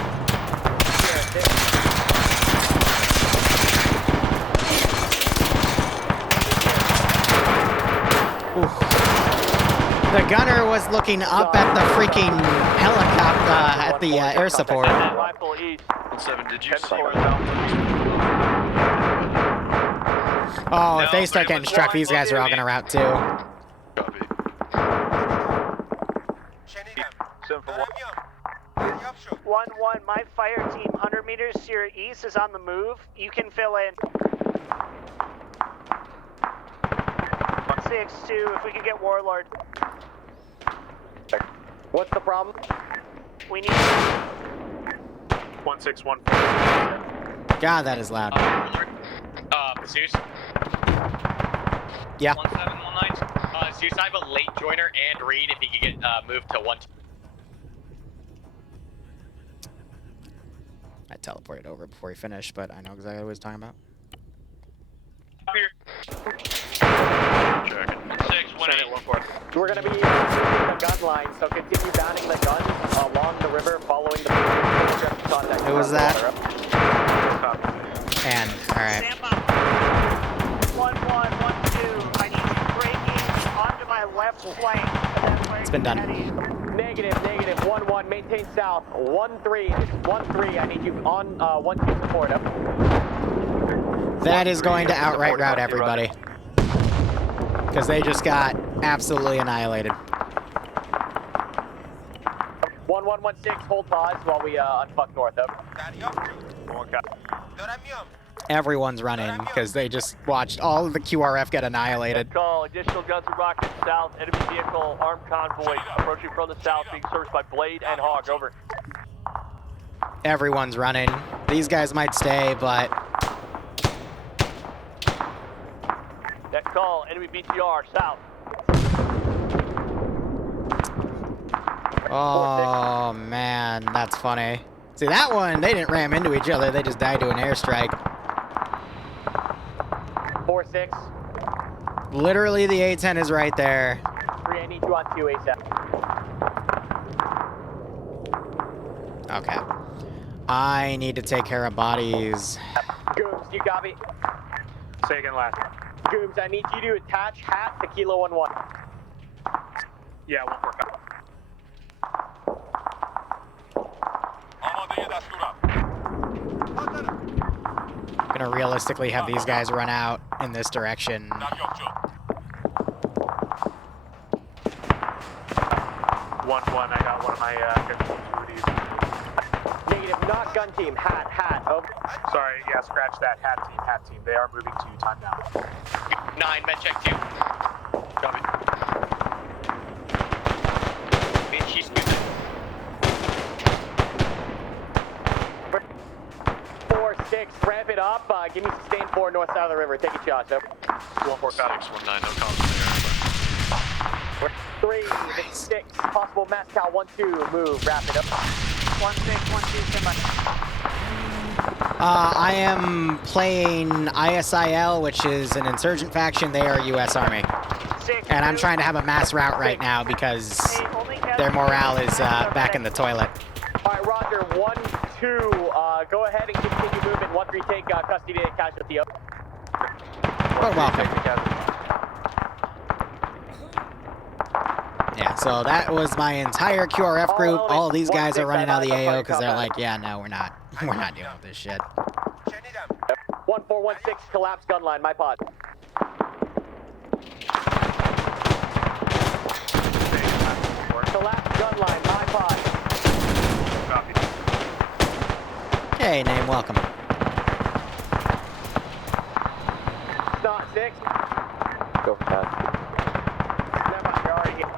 The gunner was looking up at the freaking helicopter at the air support. Rifle east. 7, did you see Oh, if they start getting struck, these guys are all gonna route too. Copy. 1-1, my fire team 100 meters to your east is on the move. You can fill in. 6-2, if we could get Warlord. What's the problem? We need 1614. God, that is loud. Zeus? Yeah. 1719. Zeus, I have a late joiner and Reed if he could get moved to 1. I teleported over before he finished, but I know exactly what he was talking about. We're going to be using the gun line, so continue bounding the guns along the river following the contact. Who was that? And, alright. 1-1, 1-2. I need you breaking onto my left It's been done. Negative, 1-1, maintain south. 1-3, it's 1-3, I need you on 1-2 support. Up. That is going to outright route everybody. Because they just got absolutely annihilated. 1116, hold pause while we unfuck north. Up. Everyone's running because they just watched all of the QRF get annihilated. Call, additional guns and rockets south, enemy vehicle, armed convoy approaching from the south, being serviced by Blade and Hog, over. Everyone's running. These guys might stay, but... Net call, enemy BTR, south. Oh, man, that's funny. See, that one, they didn't ram into each other. They just died to an airstrike. 4-6. Literally, the A-10 is right there. 3, I need you on 2 ASAP. Okay. I need to take care of bodies. Gooms, you copy? Say again last. Gooms, I need you to attach hat to Kilo 1-1. Yeah, 1-4 copy. I'm gonna realistically have these guys run out in this direction. 1-1, I got one of my duties. Negative, not gun team, hat, over. Sorry, yeah, scratch that, hat team. They are moving to time now. 9, med check 2. Copy. She's good. 4-6, ramp it up. Give me sustain 4 north side of the river. Take a shot, over. 1-4 copy. 619, no comments there. 3, 6, possible Moscow 1-2, move, wrap it up. 1-6, 1-2, stand by. I am playing ISIL, which is an insurgent faction. They are U.S. Army. And I'm trying to have a mass route right now because their morale is back in the toilet. All right, Roger, 1-2, go ahead and continue moving. 1-3, take custody of casualty up. But welcome. Yeah, so that was my entire QRF group. All these guys are running out of the AO because they're like, yeah, no, we're not dealing with this shit. 1416, collapse gun line, my pod. Collapse gun line, my pod. Copy. Hey, name, welcome. Not 6. Go for that. Never mind, you're already here.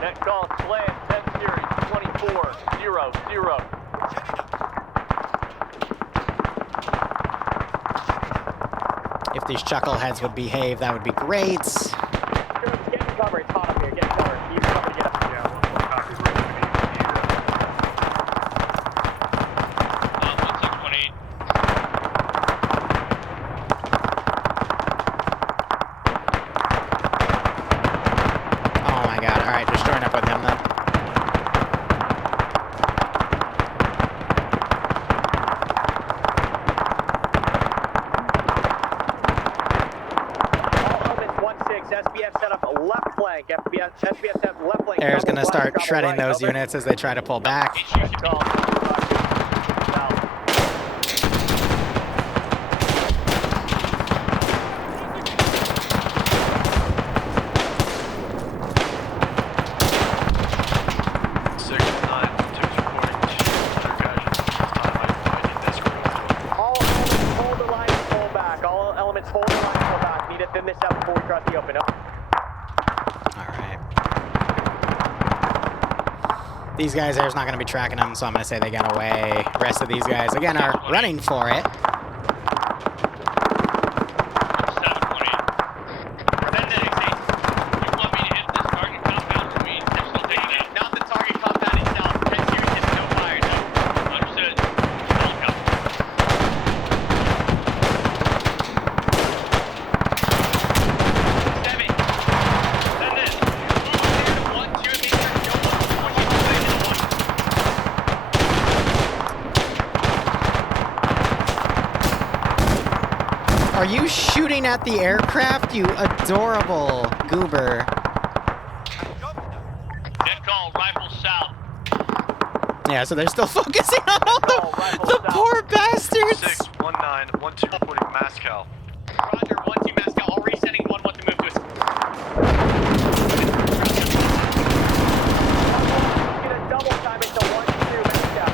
Net call, SLAM, 10 series, 24-0-0. If these chuckleheads would behave, that would be great. Get in cover, it's hot up here, get in cover. You can cover, get up. Yeah, 1-4 copy. We're going to need 1618. Oh my god, alright, just join up with him then. SBF set up left flank. SBF set up left flank. Air's gonna start shredding those units as they try to pull back. All elements hold the line and pull back. All elements hold the line and pull back. Need to thin this out before we cross the open. Alright. These guys, there's not going to be tracking them, so I'm going to say they got away. The rest of these guys, again, are running for it. Not the target compound itself. 10 series is no fire, no. Understood. Are you shooting at the aircraft, you adorable goober? Dead call, rifle south. Yeah, so they're still focusing on all the poor bastards. 619-12 reporting Moscow. Roger, 1-2 Moscow, all resetting, 1-1 to move to us. Get a double time into 1-2 Moscow.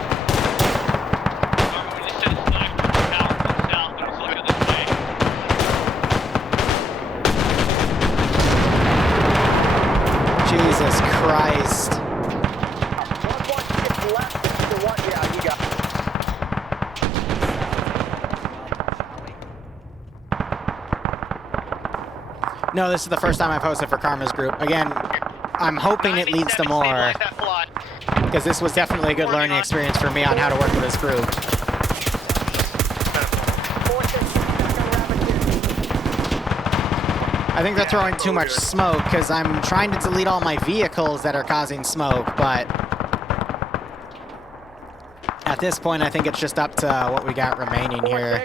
We just sent a sniper from power to the south, and it's looking this way. Jesus Christ. 1-1 gets left to 1. Yeah, you got it. No, this is the first time I've hosted for Karma's group. Again, I'm hoping it leads to more, because this was definitely a good learning experience for me on how to work with this group. I think they're throwing too much smoke, because I'm trying to delete all my vehicles that are causing smoke, but at this point, I think it's just up to what we got remaining here.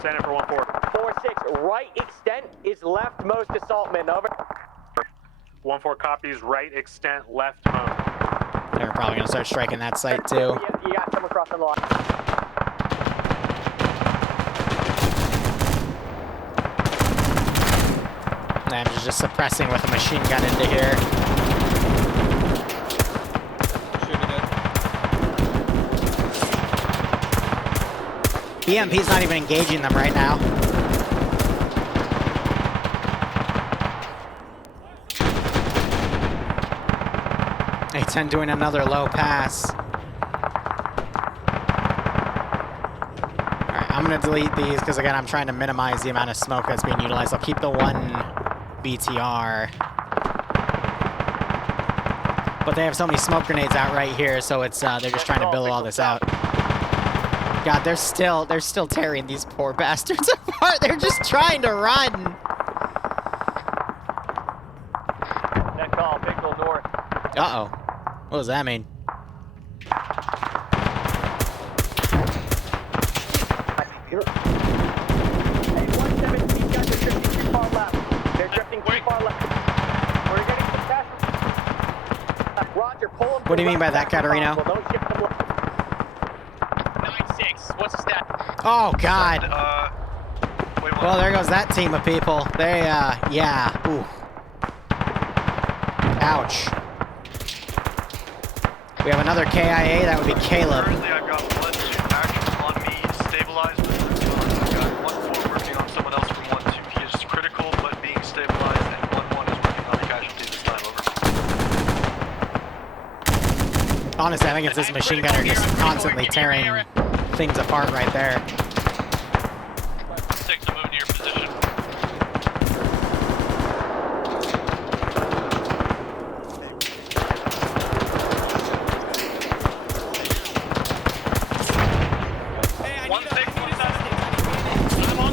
Stand in for 1-4. 4-6, right extent is leftmost assaultman, over. 1-4 copies, right extent, left mode. They're probably going to start striking that site, too. You got someone crossing the line. I'm just suppressing with a machine gun into here. EMP's not even engaging them right now. A10 doing another low pass. Alright, I'm gonna delete these because again I'm trying to minimize the amount of smoke that's being utilized. I'll keep the one BTR. But they have so many smoke grenades out right here, so it's they're just trying to billow all this out. God, they're still tearing these poor bastards apart. They're just trying to run. That call, Pickle North. Uh-oh. What does that mean? Hey, 1-7, these guys are drifting too far left. They're drifting too far left. We're getting some test. Roger, pull them. What do you mean by that, Katarino? Don't shift them left. 9-6, what's the stat? Oh, God. Well, there goes that team of people. They, yeah. Ooh. Ouch. We have another KIA. That would be Caleb. Currently, I've got 1-2 action on me, stabilized. I've got 1-4 working on someone else from 1-2. He is critical, but being stabilized, and 1-1 is working on a casualty this time, over. Honestly, I think it's this machine gunner just constantly tearing things apart right there. 6, I'm moving to your position.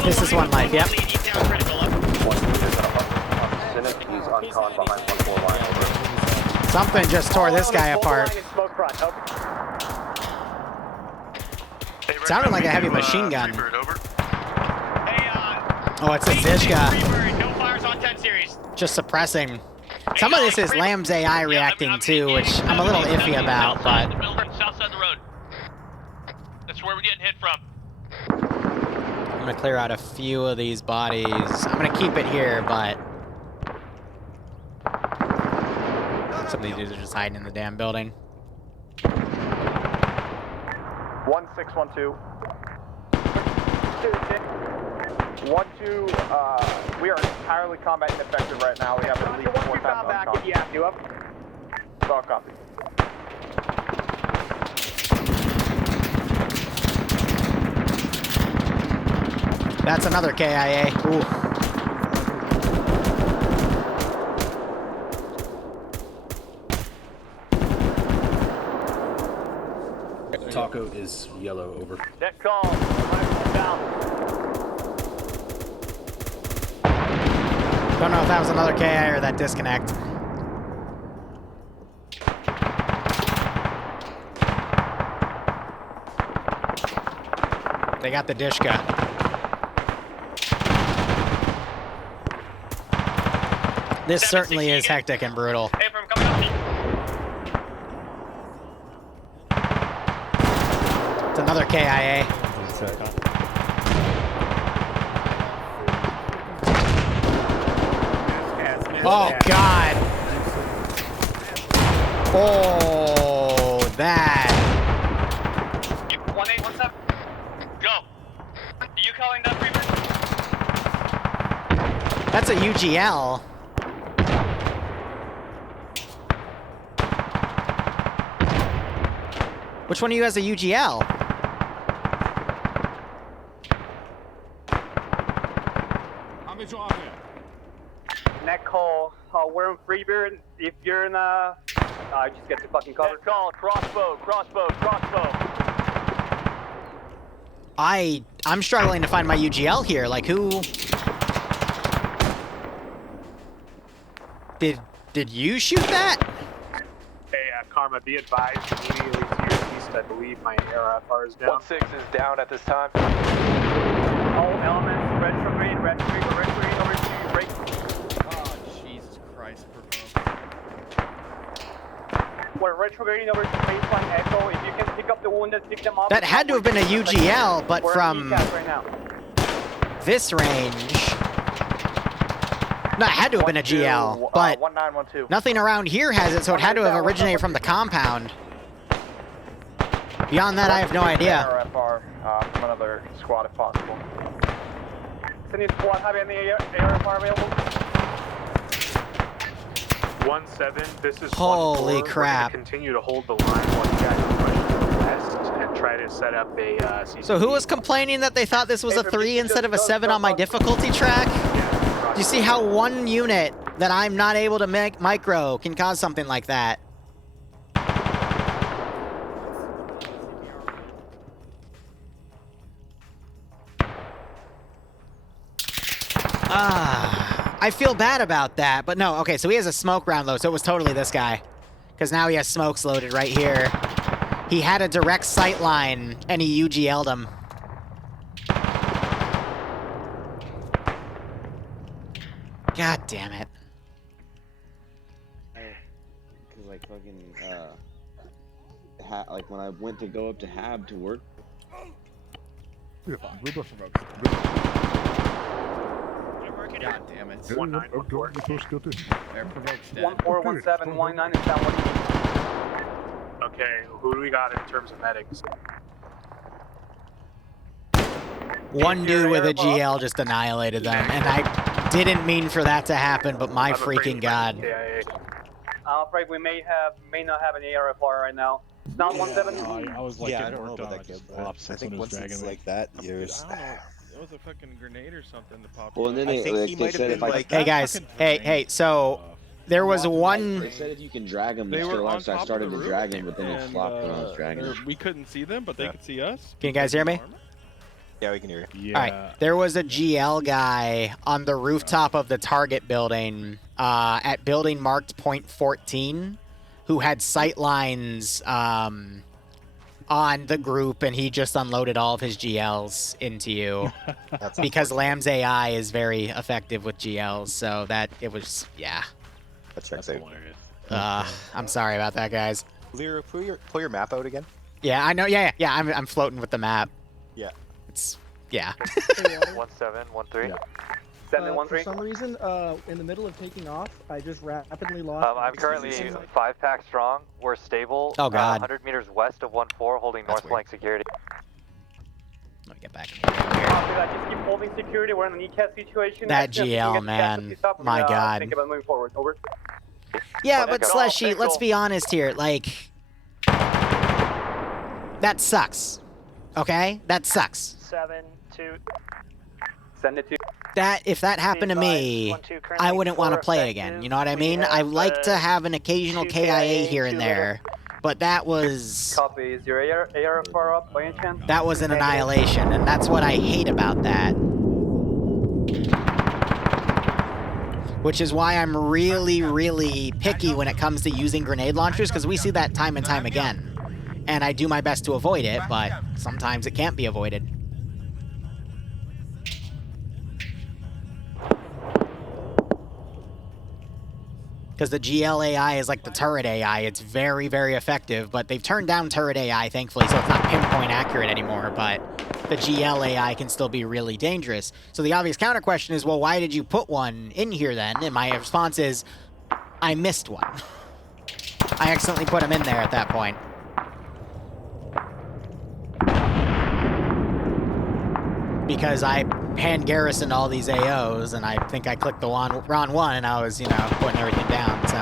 This is one life, yep. He's on con behind 1-4 line, over. Something just tore this guy apart. Sounded like a heavy machine gun. Oh, it's a Zishka. No fires on 10 series. Just suppressing. Some of this is Lamb's AI reacting too, which I'm a little iffy about, but... South side of the road. That's where we're getting hit from. I'm gonna clear out a few of these bodies. I'm gonna keep it here, but... some of these dudes are just hiding in the damn building. 1-6-1-2. 1-2, we are entirely combat ineffective right now. We have at least 4 times back if you have to. Up. All copy. That's another KIA. Ooh. Taco is yellow, over. Net call. Rifle down. Don't know if that was another KI or that disconnect. They got the Dishka. This certainly is hectic and brutal. Hey, from coming up me. It's another KIA. Oh, God. Oh, that. 1817. Go. You calling that Reaper? That's a UGL. Which one of you has a UGL? Neck call. We're in Freebird. If you're in just get the fucking cover. Neck call. Crossbow. I'm struggling to find my UGL here. Like, who? Did you shoot that? Hey, Karma, be advised immediately to your east. I believe my ARFR is down. 1-6 is down at this time. All elements, retrograde over to break. Oh, Jesus Christ, We're retrograding over to baseline Echo. If you can pick up the wounded, pick them up. That had to have been a UGL, but from this range. No, it had to have been a GL, but 1912. nothing around here has it, so it had to have originated from the compound. Beyond that, I have no idea. ARFR from another squad if possible. Does any squad have any ARFR available? 1-7, this is Holy 1-4. crap. We're gonna continue to hold the line while you guys push to the west and try to set up a CCD. So who was complaining that they thought this was a 3 instead of a 7 on my difficulty track? Do you see how one unit that I'm not able to make micro can cause something like that? I feel bad about that, but no, okay, so he has a smoke round load, so it was totally this guy. Because now he has smokes loaded right here. He had a direct sight line, and he UGL'd him. God damn it. Because, like, fucking, like, when I went to go up to Hab to work. God damn it. 1914. Air provoke's dead. 141719 is down 1. Okay, who do we got in terms of medics? One dude with a GL just annihilated them, and I didn't mean for that to happen, but my freaking god. I'm afraid we may not have an ARFR right now. It's not 1-7. I was like, I don't know about that kid. I think once it's like that, there's. It was a fucking grenade or something to pop. Well, and then they said if I. Hey guys, hey, so there was one. They said if you can drag them, they were on so I started to drag them, but then it flopped when I was dragging them. We couldn't see them, but they could see us. Can you guys hear me? Yeah, we can hear you. Yeah. All right, there was a GL guy on the rooftop of the target building at building marked .14 who had sight lines on the group, and he just unloaded all of his GLs into you. Because Lamb's AI is very effective with GLs, so that it was, yeah. That's hilarious. I'm sorry about that, guys. Liru, pull your map out again. Yeah, I know. Yeah. I'm floating with the map. Yeah. It's, yeah. 1713. For some reason, in the middle of taking off, I just rapidly lost. I'm currently 5-pack strong. We're stable. Oh god. 100 meters west of 1-4, holding north flank security. Let me get back. Just keep holding security. We're in an ECAS situation. That GL, man. My god. Think about moving forward. Over. Yeah, but Slushy, let's be honest here. Like, that sucks. Okay? That sucks. 7-2. Send it to. That if that happened to me, I wouldn't want to play it again. You know what I mean? I like to have an occasional KIA here and there, but that was. Copy. Is your ARFR up by any chance? That was an annihilation, and that's what I hate about that. Which is why I'm really, really picky when it comes to using grenade launchers, because we see that time and time again. And I do my best to avoid it, but sometimes it can't be avoided. Because the GL AI is like the turret AI. It's very, very effective, but they've turned down turret AI, thankfully, so it's not pinpoint accurate anymore, but the GL AI can still be really dangerous. So the obvious counter question is, well, why did you put one in here then? And my response is, I missed one. I accidentally put him in there at that point. Because I hand garrisoned all these AOs, and I think I clicked the wrong one, and I was, you know, putting everything down, so.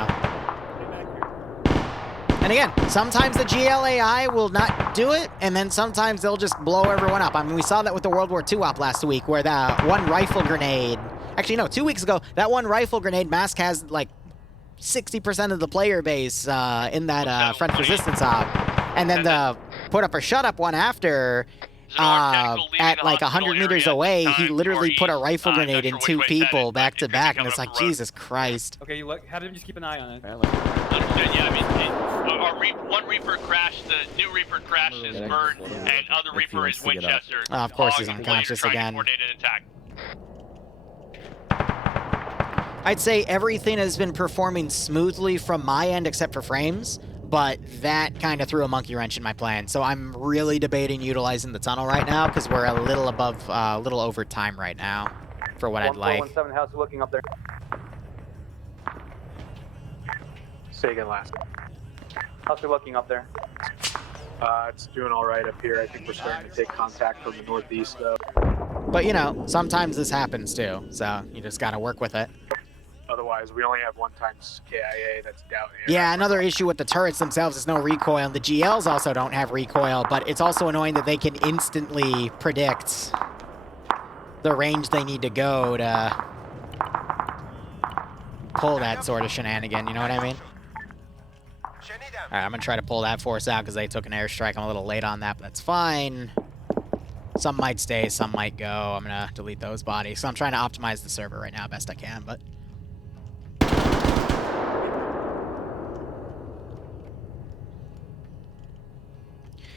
And again, sometimes the GL AI will not do it, and then sometimes they'll just blow everyone up. I mean, we saw that with the World War II op last week, where that one rifle grenade... Actually, no, 2 weeks ago, that one rifle grenade Mask has, like, 60% of the player base in that French resistance op. And then the put up or shut up one after... at like 100 meters away, he literally put a rifle grenade in 2 people back to back, and it's like, Jesus Christ. Okay, you look. How did you just keep an eye on it? Understood, yeah, I mean, one Reaper crashed, the new Reaper crashed is Bird, and other Reaper is Winchester. Of course he's unconscious again. I'd say everything has been performing smoothly from my end except for frames. But that kind of threw a monkey wrench in my plan. So I'm really debating utilizing the tunnel right now because we're a little above, a little over time right now for what I'd like. 1417, how's it looking up there? Say again last. How's it looking up there? It's doing all right up here. I think we're starting to take contact from the northeast, though. But, you know, sometimes this happens, too. So you just got to work with it. Otherwise, we only have 1 times KIA that's down here. Yeah, another issue with the turrets themselves is no recoil, and the GLs also don't have recoil, but it's also annoying that they can instantly predict the range they need to go to pull that sort of shenanigan, you know what I mean? Alright, I'm going to try to pull that force out because they took an airstrike. I'm a little late on that, but that's fine. Some might stay, some might go. I'm going to delete those bodies. So I'm trying to optimize the server right now best I can, but...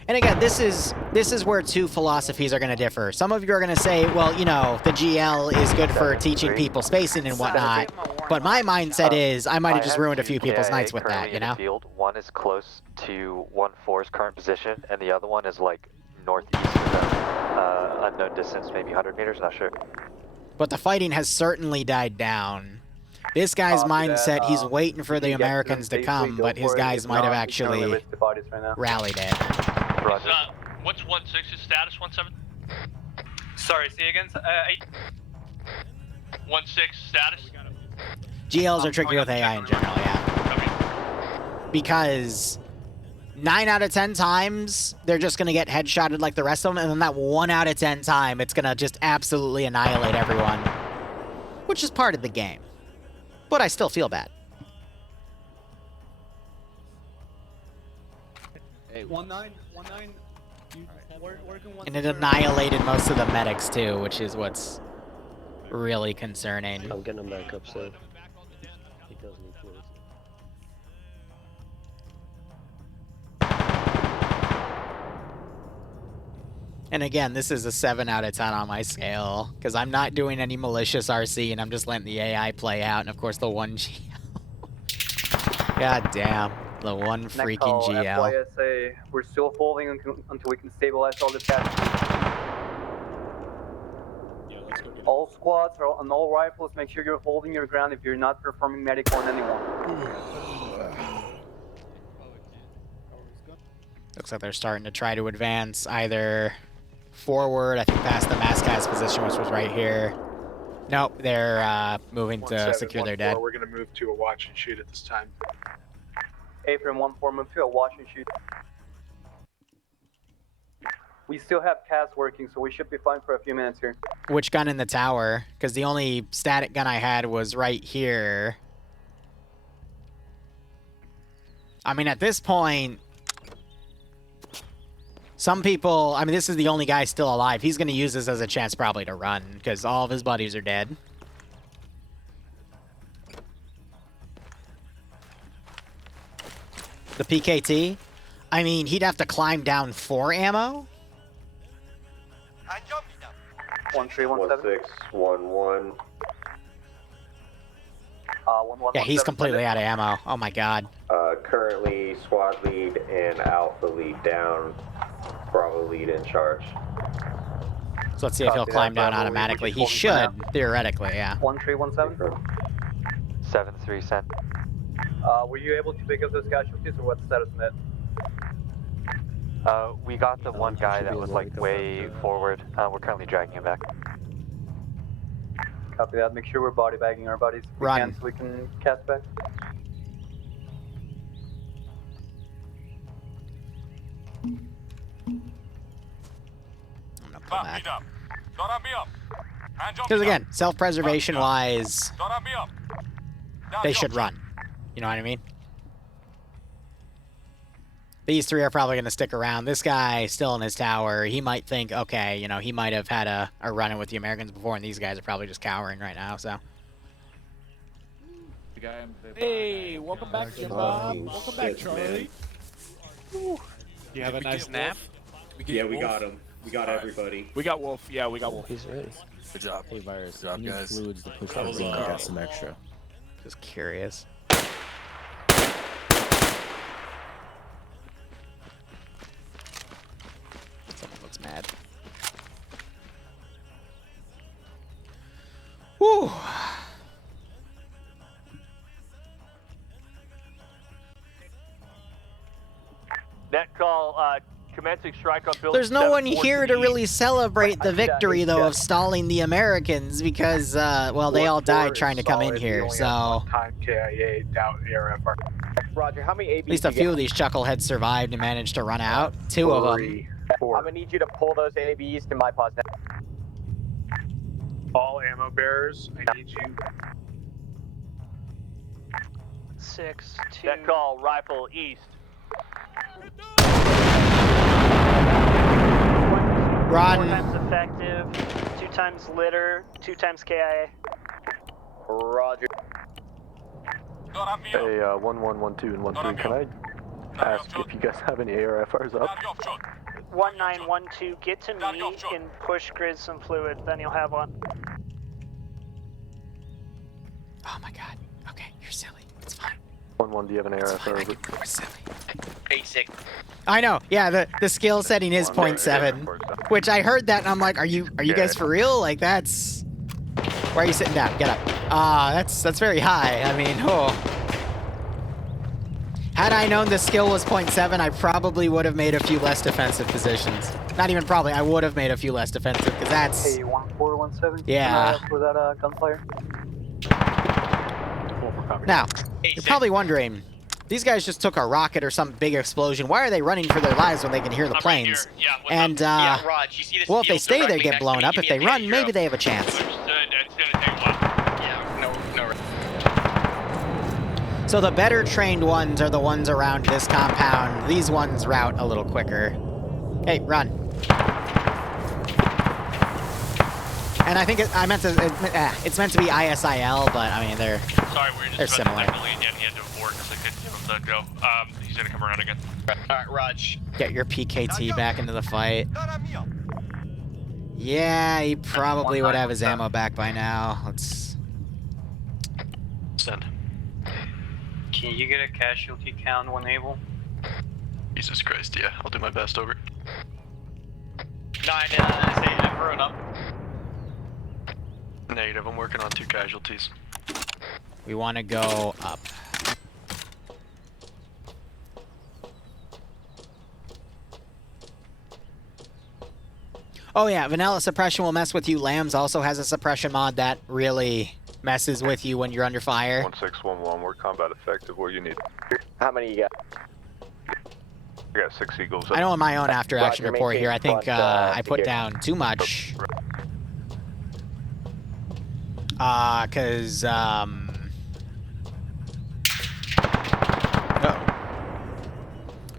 And again, this is where 2 philosophies are going to differ. Some of you are going to say, well, you know, the GL is good for teaching people spacing and whatnot. But my mindset is, I might have just ruined a few people's nights with that, you know? Field. One is close to 1-4's current position, and the other one is like northeast of them. Unknown distance, maybe 100 meters, not sure. But the fighting has certainly died down. This guy's mindset, he's waiting for the Americans to come, but his guys might have actually rallied it. What's 1-6's status, 1-7? Sorry, say again? 1-6 status? GLs are tricky with AI in general, yeah. Because 9 out of 10 times, they're just going to get headshotted like the rest of them, and then that 1 out of 10 time, it's going to just absolutely annihilate everyone. Which is part of the game. But I still feel bad. Hey, 1-9. And it annihilated most of the medics too, which is what's really concerning. I'm getting him back up, so he does need clothes. And again, this is a 7 out of 10 on my scale, because I'm not doing any malicious RC, and I'm just letting the AI play out, and of course the 1 GL. God damn, the 1 freaking GL. FYSA, we're still holding until we can stabilize all the casualties. All squads and all rifles, make sure you're holding your ground if you're not performing medic on anyone. Looks like they're starting to try to advance either forward, I think past the Mascaz position, which was right here. Nope, they're moving to secure their dead. We're going to move to a watch and shoot at this time. Apron 1-4, move to a watch and shoot. We still have CAS working, so we should be fine for a few minutes here. Which gun in the tower? Because the only static gun I had was right here. I mean, at this point, some people, I mean, this is the only guy still alive. He's going to use this as a chance probably to run, because all of his buddies are dead. The PKT? I mean, he'd have to climb down for ammo? 1317. 1611. Yeah, he's completely out of ammo. Oh my god. Currently, squad lead and alpha lead down. Bravo lead in charge. So let's see if he'll climb down automatically. He should, theoretically, yeah. 1317. 7-3 sent. Were you able to pick up those casualties, or what's the status on that? We got the one guy that was like way forward. We're currently dragging him back. Copy that. Make sure we're body bagging our bodies if we Run. can, so we can cast back. I'm gonna pull back. Because again, self-preservation-wise, they should run. You know what I mean? These three are probably going to stick around. This guy still in his tower. He might think, okay, you know, he might have had a run-in with the Americans before, and these guys are probably just cowering right now, so. Hey, welcome back, Jim Bob. Welcome back, Charlie. You have a nice nap? Yeah, we got him. We got everybody. We got Wolf. Yeah, we got Wolf. He's ready. Good job. Hey, Virus. Good job, you need guys. fluids to push That that was ring. I Carl. got some extra. Just curious. Someone looks mad. Whew. Net call, commencing strike on building. There's no one here to really celebrate the victory, though, of stalling the Americans because, well, they all died trying to come in here, so. Time KIA, doubt ARFR. Roger, how many ABs At least a few of these chuckleheads survived and managed to run out. Two of them. I'm gonna need you to pull those ABs to my pause now. All ammo bearers, I need you. 6, 2. Net call, rifle east. Run. 4 times effective, 2 times litter, 2 times KIA. Roger. Hey, 1112 and 13, can I ask if you guys have any ARFRs up? 1912, get to me and push grid some fluid, then you'll have one. Oh my god. Okay, you're silly. It's fine. 11, do you have an ARFR over? You're silly. 86. I know. Yeah, the skill setting is 0.7, which I heard that and I'm like, are you guys for real? Like that's. Why are you sitting down? Get up. That's very high. I mean, oh. Had I known the skill was 0.7, I probably would have made a few less defensive positions. Not even probably. I would have made a few less defensive because that's. Hey, 1417. Yeah. For that gunfire. Now, you're probably wondering, these guys just took a rocket or some big explosion. Why are they running for their lives when they can hear the planes? And, Raj, you see this well, if they field stay, they directly get next blown to me? up. Give If me they a run, page, maybe Joe. they have a chance. Yeah, no. So the better trained ones are the ones around this compound. These ones route a little quicker. Hey, run. And I think it's meant to be ISIL, but I mean they're Sorry, we were just they're about similar. to technically again. He had to abort because I couldn't give him the go. He's gonna come around again. Alright, Raj. Get your PKT back into the fight. Yeah, he probably would have his ammo back by now. Let's Send. Can you get a casualty count when able? Jesus Christ, yeah, I'll do my best, over. 9, say everyone up. Negative, I'm working on 2 casualties. We want to go up. Oh yeah, vanilla suppression will mess with you. Lambs also has a suppression mod that really messes with you when you're under fire. 1611, we're combat effective. What do you need? How many you got? I got 6 Eagles. I know in my own after action Roger, report here, I maintain think front, I put security. down too much.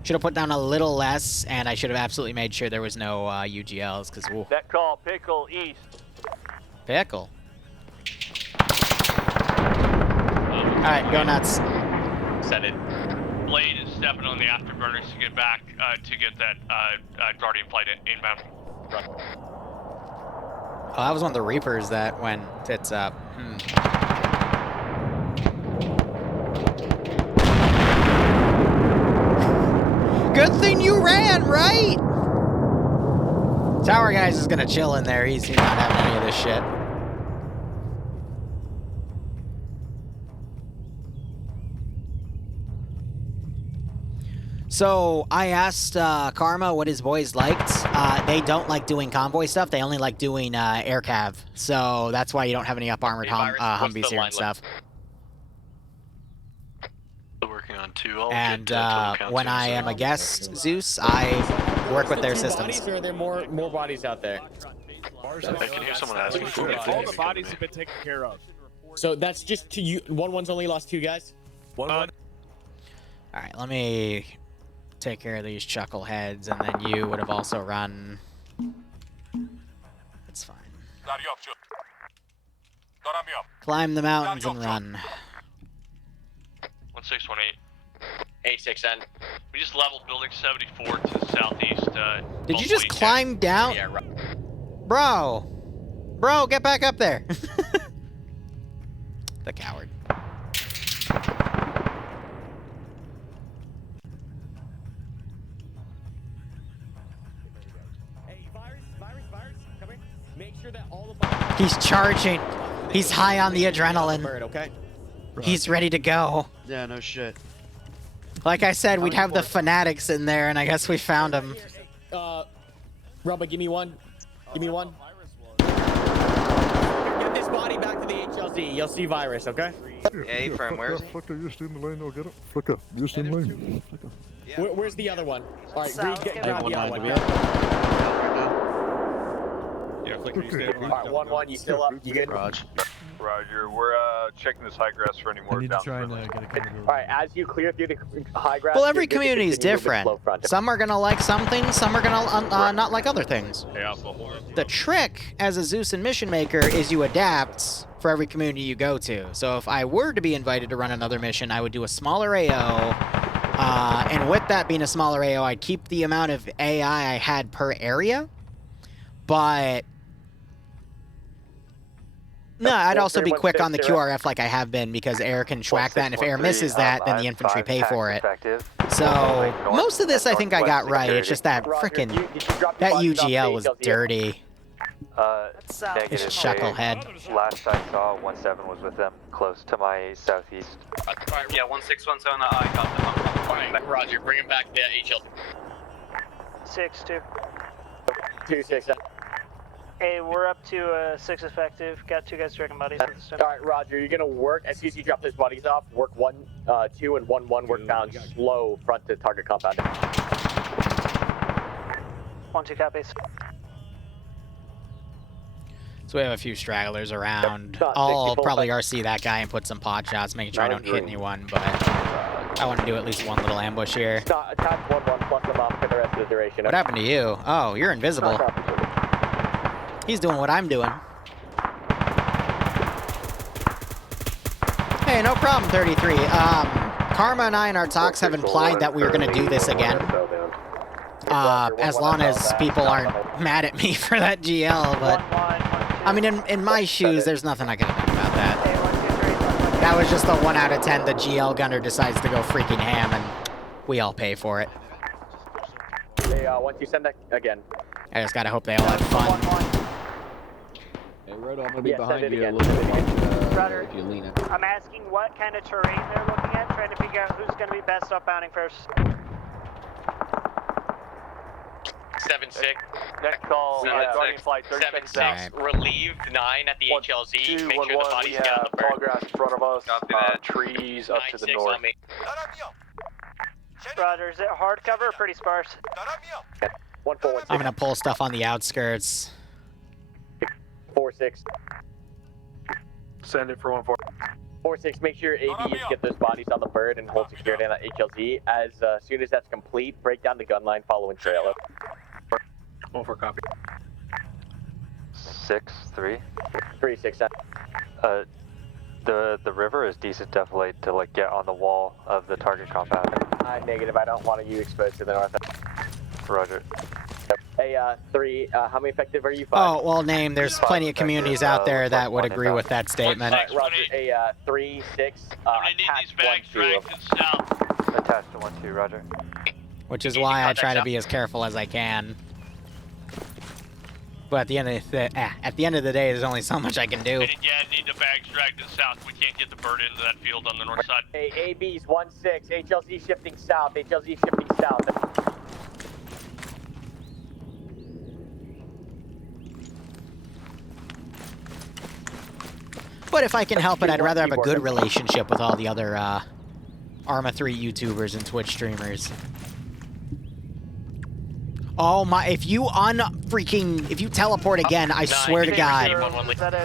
Should have put down a little less, and I should have absolutely made sure there was no UGLs, because woo. Net call, pickle east. Pickle. Alright, go nuts. Send it. Blade is stepping on the afterburners to get back, to get that Guardian flight inbound. Oh, that was one of the Reapers that went tits up. Tower guy's just gonna chill in there. He's not having any of this shit. So I asked Karma what his boys liked. They don't like doing convoy stuff. They only like doing air cav. So that's why you don't have any up armored Humvees here and stuff. Working on 2. And when I am a guest, Zeus, I work with their systems. Or are there more bodies out there? I can hear someone asking for it. All the bodies have been taken care of. So that's just to you. 1-1's only lost 2 guys. 1-1. All right, let me take care of these chuckleheads, and then you would have also run. That's fine. Climb the mountains and run. 1618. 86N. We just leveled building 74 to the southeast. Did you just climb down? Yeah, right. Bro, get back up there. The coward. He's charging. He's high on the adrenaline. Okay. He's ready to go. Yeah, no shit. Like I said, we'd have the fanatics in there, and I guess we found them. Rubba, give me one. Give me one. Get this body back to the HLZ. You'll see virus, okay? Hey, firm, where is he? Just in the lane, I'll get it. Flicker, just in the lane. Where's the other one? All right, Reed, grab the other one. Yeah, Flicker, you stay on. Alright, 1-1, you still up? You good? Roger, we're checking this high grass for any more down. Alright, as you clear through the high grass... Well, every community is different. Some are gonna like some things, some are gonna not like other things. The trick as a Zeus and mission maker is you adapt for every community you go to. So if I were to be invited to run another mission, I would do a smaller AO. And with that being a smaller AO, I'd keep the amount of AI I had per area. But... no, I'd also be quick on the QRF like I have been, because air can schwack that, and if air misses that, then the infantry pay for it. So, most of this I think I got right, it's just that frickin' that UGL was dirty. This chucklehead. Last I saw, 17 was with them, close to my southeast. Yeah, 1617, I got them. Alright, Roger, bring him back to HL. 6-2. 2-6. Hey, we're up to 6 effective. Got 2 guys dragging bodies at this time. Alright, Roger, you're gonna work, as soon as you drop those bodies off, work 1, 2, and 1-1, work down slow front to target compound. 1-2 copies. So we have a few stragglers around. I'll probably RC that guy and put some pot shots, making sure I don't hit anyone, but I want to do at least one little ambush here. Attack 1-1, plus them off for the rest of the duration. What happened to you? Oh, you're invisible. He's doing what I'm doing. Hey, no problem, 33. Karma and I in our talks have implied that we were going to do this again. As long as people aren't mad at me for that GL, but... I mean, in my shoes, there's nothing I can do about that. That was just a 1 out of 10. The GL gunner decides to go freaking ham, and we all pay for it. Hey, once you send that again. I just gotta hope they all have fun. Hey, Roto, I'm gonna be behind you a little bit if you lean it. I'm asking what kind of terrain they're looking at, trying to figure out who's going to be best outbounding first. 7-6. Next call, Guardian Flight 36 7-6. Relieved 9 at the HLZ. Make sure the bodies get on the bird. Tall grass in front of us, trees up to the north. Roger, is it hard cover or pretty sparse? 1-4-1-6. I'm gonna pull stuff on the outskirts. 4-6. Send it for 1-4. 4-6, make sure ADs get those bodies on the bird and hold security on that HLZ. As soon as that's complete, break down the gun line following trailer. 1-4 copy. 6-3. 3-6. The river is decent, definitely, to like get on the wall of the target compound. Negative, I don't want you exposed to the north. Roger. Hey, 3, how many effective are you? 5? Oh, well, name. There's plenty of communities out there that would agree with that statement. Roger, hey, 3, 6, attach 1-2. Attached to 1-2, Roger. Which is why I try to be as careful as I can. But at the end of the day, there's only so much I can do. Yeah, need the bags dragged to the south. We can't get the bird into that field on the north side. Hey, AB's 1-6, HLZ shifting south, HLZ shifting south. But if I can help it, I'd rather have a good relationship with all the other Arma 3 YouTubers and Twitch streamers. Oh my, if you teleport again, I swear to God,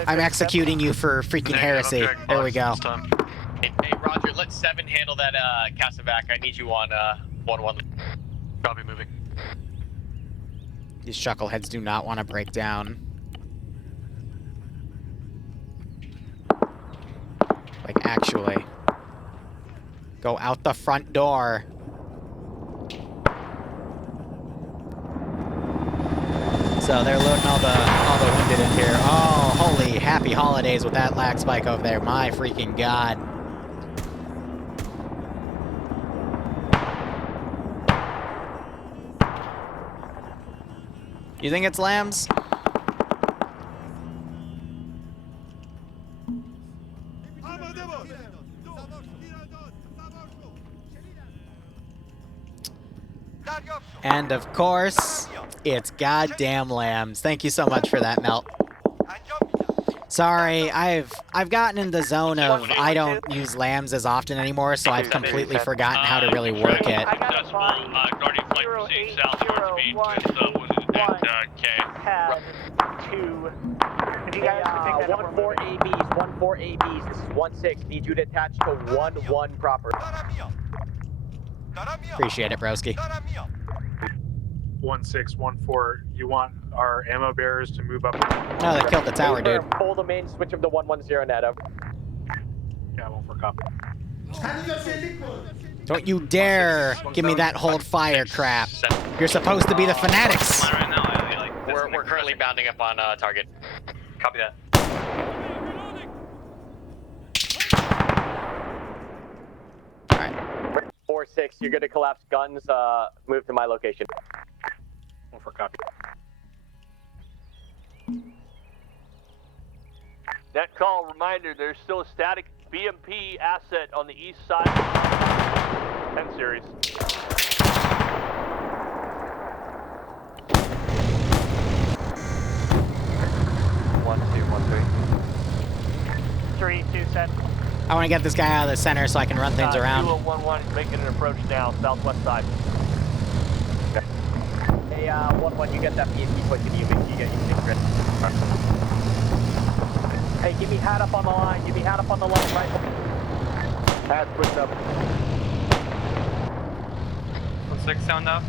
I'm executing you for freaking heresy. There we go. Hey, Roger, let 7 handle that Casavac. I need you on 1-1. Copy, moving. These chuckleheads do not want to break down. Like, actually. Go out the front door. So they're loading all the wounded in here. Oh, holy happy holidays with that lag spike over there. My freaking God. You think it's lambs? And of course, it's goddamn lambs. Thank you so much for that, Melt. Sorry, I've gotten in the zone of I don't use lambs as often anymore, so I've completely forgotten how to really work it. I got a body. Guardian flight proceeding south north speed with wounded at K. Had 2. If you guys can pick that up, 1-4 ABs, 1-4 ABs. This is 1-6. Need you to attach to 1-1 proper. Appreciate it, broski. 1614. You want our ammo bearers to move up? Oh, they killed the tower, dude. Pull them in, switch them to 110 net over. Yeah, 1-4 copy. Don't you dare give me that hold fire crap. You're supposed to be the fanatics. We're currently bounding up on target. Copy that. 4-6, you're good to collapse guns. Move to my location. 1-4 copy. Net call reminder, there's still a static BMP asset on the east side. 10 series. One, two, 3, 2, set. I want to get this guy out of the center so I can run things around. 2011 is making an approach now, southwest side. Hey, 1-1, you get that BMP push and you get you 6 grid. Hey, give me hat up on the line. Give me hat up on the line, right? Hat switched up. 1-6 sound now.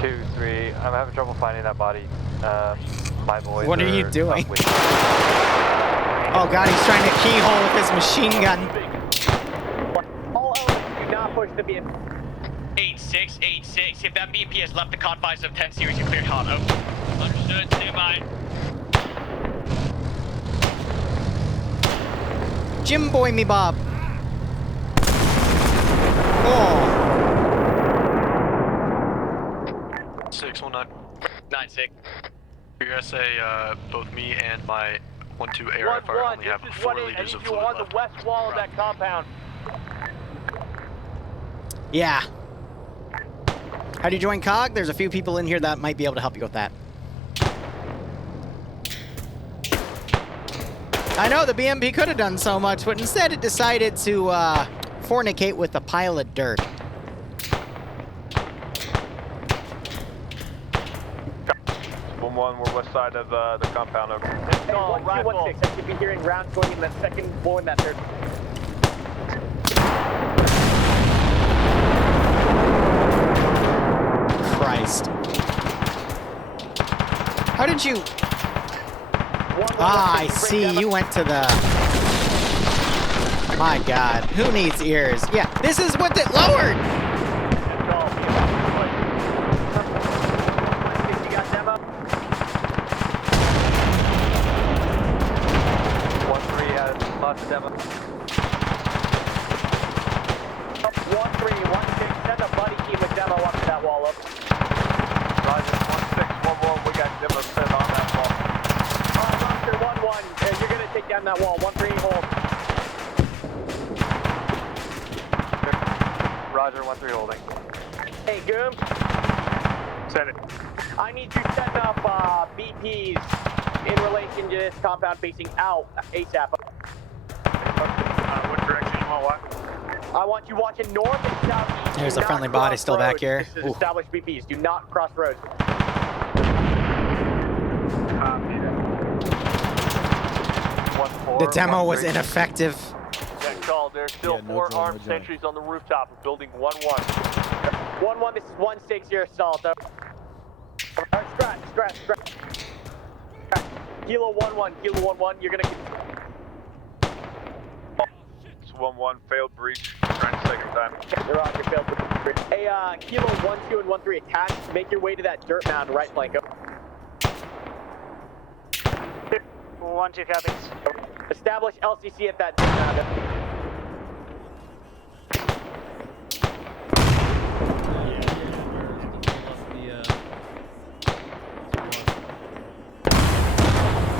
2, 3. I'm having trouble finding that body. My boys. What are you doing? Oh God, he's trying to keyhole with his machine gun. All elements do not push the BMP. 8686. If that BP has left the confines of 10 series, you cleared hot. Over. Understood. Stand by. Jim boy me Bob. Oh. 619. 9-6. You're gonna say both me and my 1-2 air fire only have 4 liters of fluid on left. the west wall of that compound. Yeah. How do you join KOG? There's a few people in here that might be able to help you with that. I know the BMP could have done so much, but instead it decided to fornicate with a pile of dirt. We're west side of the compound over. Hey, 1-2-1-6, I should be hearing rounds going in that second, blowing that third. Christ. How did you... Ah, I see. You went to the... My God. Who needs ears? Yeah, this is what it lowered! You got demo? 1-3 has lost demo. 1-3, 1-6, send a buddy team with demo up to that wall up. Roger, 1-6, 1-1, we got demo set on that down that wall. 1-3 hold. Roger, 1-3 holding. Hey, Goom. Send it. I need you setting up BPs in relation to this compound facing out ASAP. What direction you want? What? I want you watching north and southeast. There's Do a friendly not body cross still back roads. here. This is Ooh. established BPs. Do not cross roads. The demo was ineffective. Check call. There's still 4 armed sentries on the rooftop of building 1-1. 1-1, this is 1-6 here, Salt. Scratch. Kilo 1-1, Kilo 1-1, you're gonna... It's 1-1, failed breach. Trying second time. They're on your failed breach. Hey, Kilo 1-2 and 1-3 attach. Make your way to that dirt mound, right flank. 1-2 copies. Establish LCC at that dirt mound.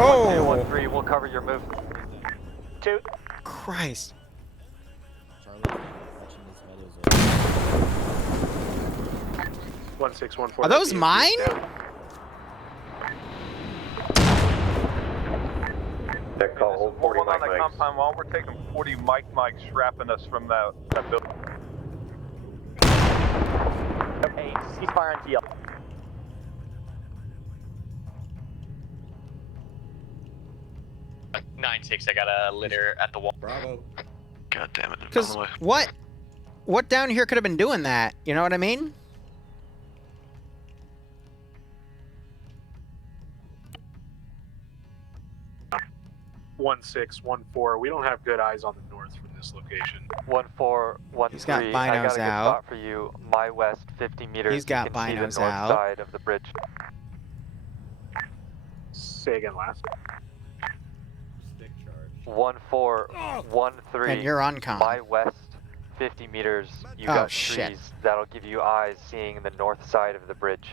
Oh! 1-3, we'll cover your move. 2. Christ. 1-6, 1-4. Are those mine? That call, hold 40 on the compound wall. We're taking 40 mics wrapping us from that building. Hey, ceasefire on TL. Uh, 9-6, I got a litter at the wall. Bravo. God damn it. Because what down here could have been doing that? You know what I mean? One 1-4. We don't have good eyes on the north from this location. 1-4, 1-3. He's got I binos got a good out. spot for you. My west, 50 meters. He's got you can see the binos north out. side of the bridge. Say again, last. 1-4, 1-3. And you're on comm. My west, 50 meters. You Oh, got shit. trees. That'll give you eyes seeing the north side of the bridge.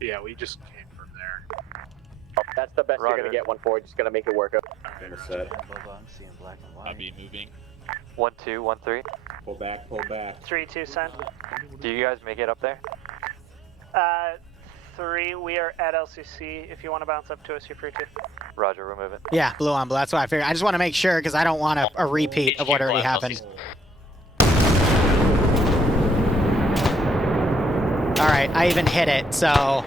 Yeah, we just came from there. That's the best Roger. you're gonna get. 1-4, just gonna make it work up. I'll be moving. 1-2, 1-3. Pull back, pull back. 3-2 send. Do you guys make it up there? 3, we are at LCC. If you want to bounce up to us, you're free to. Roger, we're moving. Yeah, blue on blue. That's what I figured. I just want to make sure because I don't want a repeat of what already happened. All right, I even hit it, so.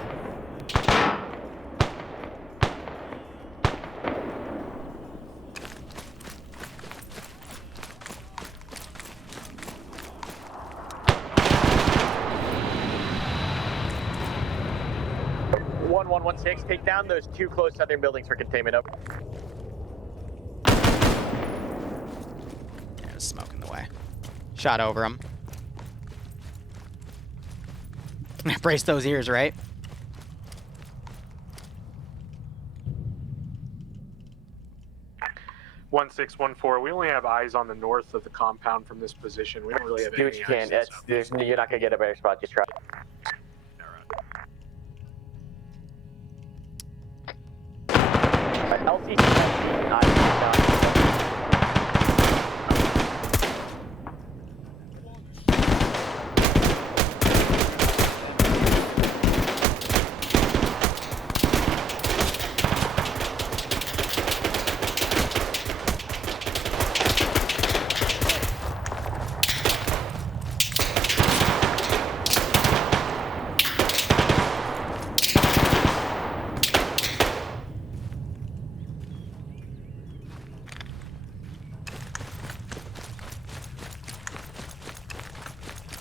One 1-1-6, take down those 2 close southern buildings for containment up. Yeah, smoke in the way. Shot over him. Brace those ears, right? One 1-4. We only have eyes on the north of the compound from this position. We don't really have Do any what you can. eyes. You're not gonna get a better spot. Just try. LCC.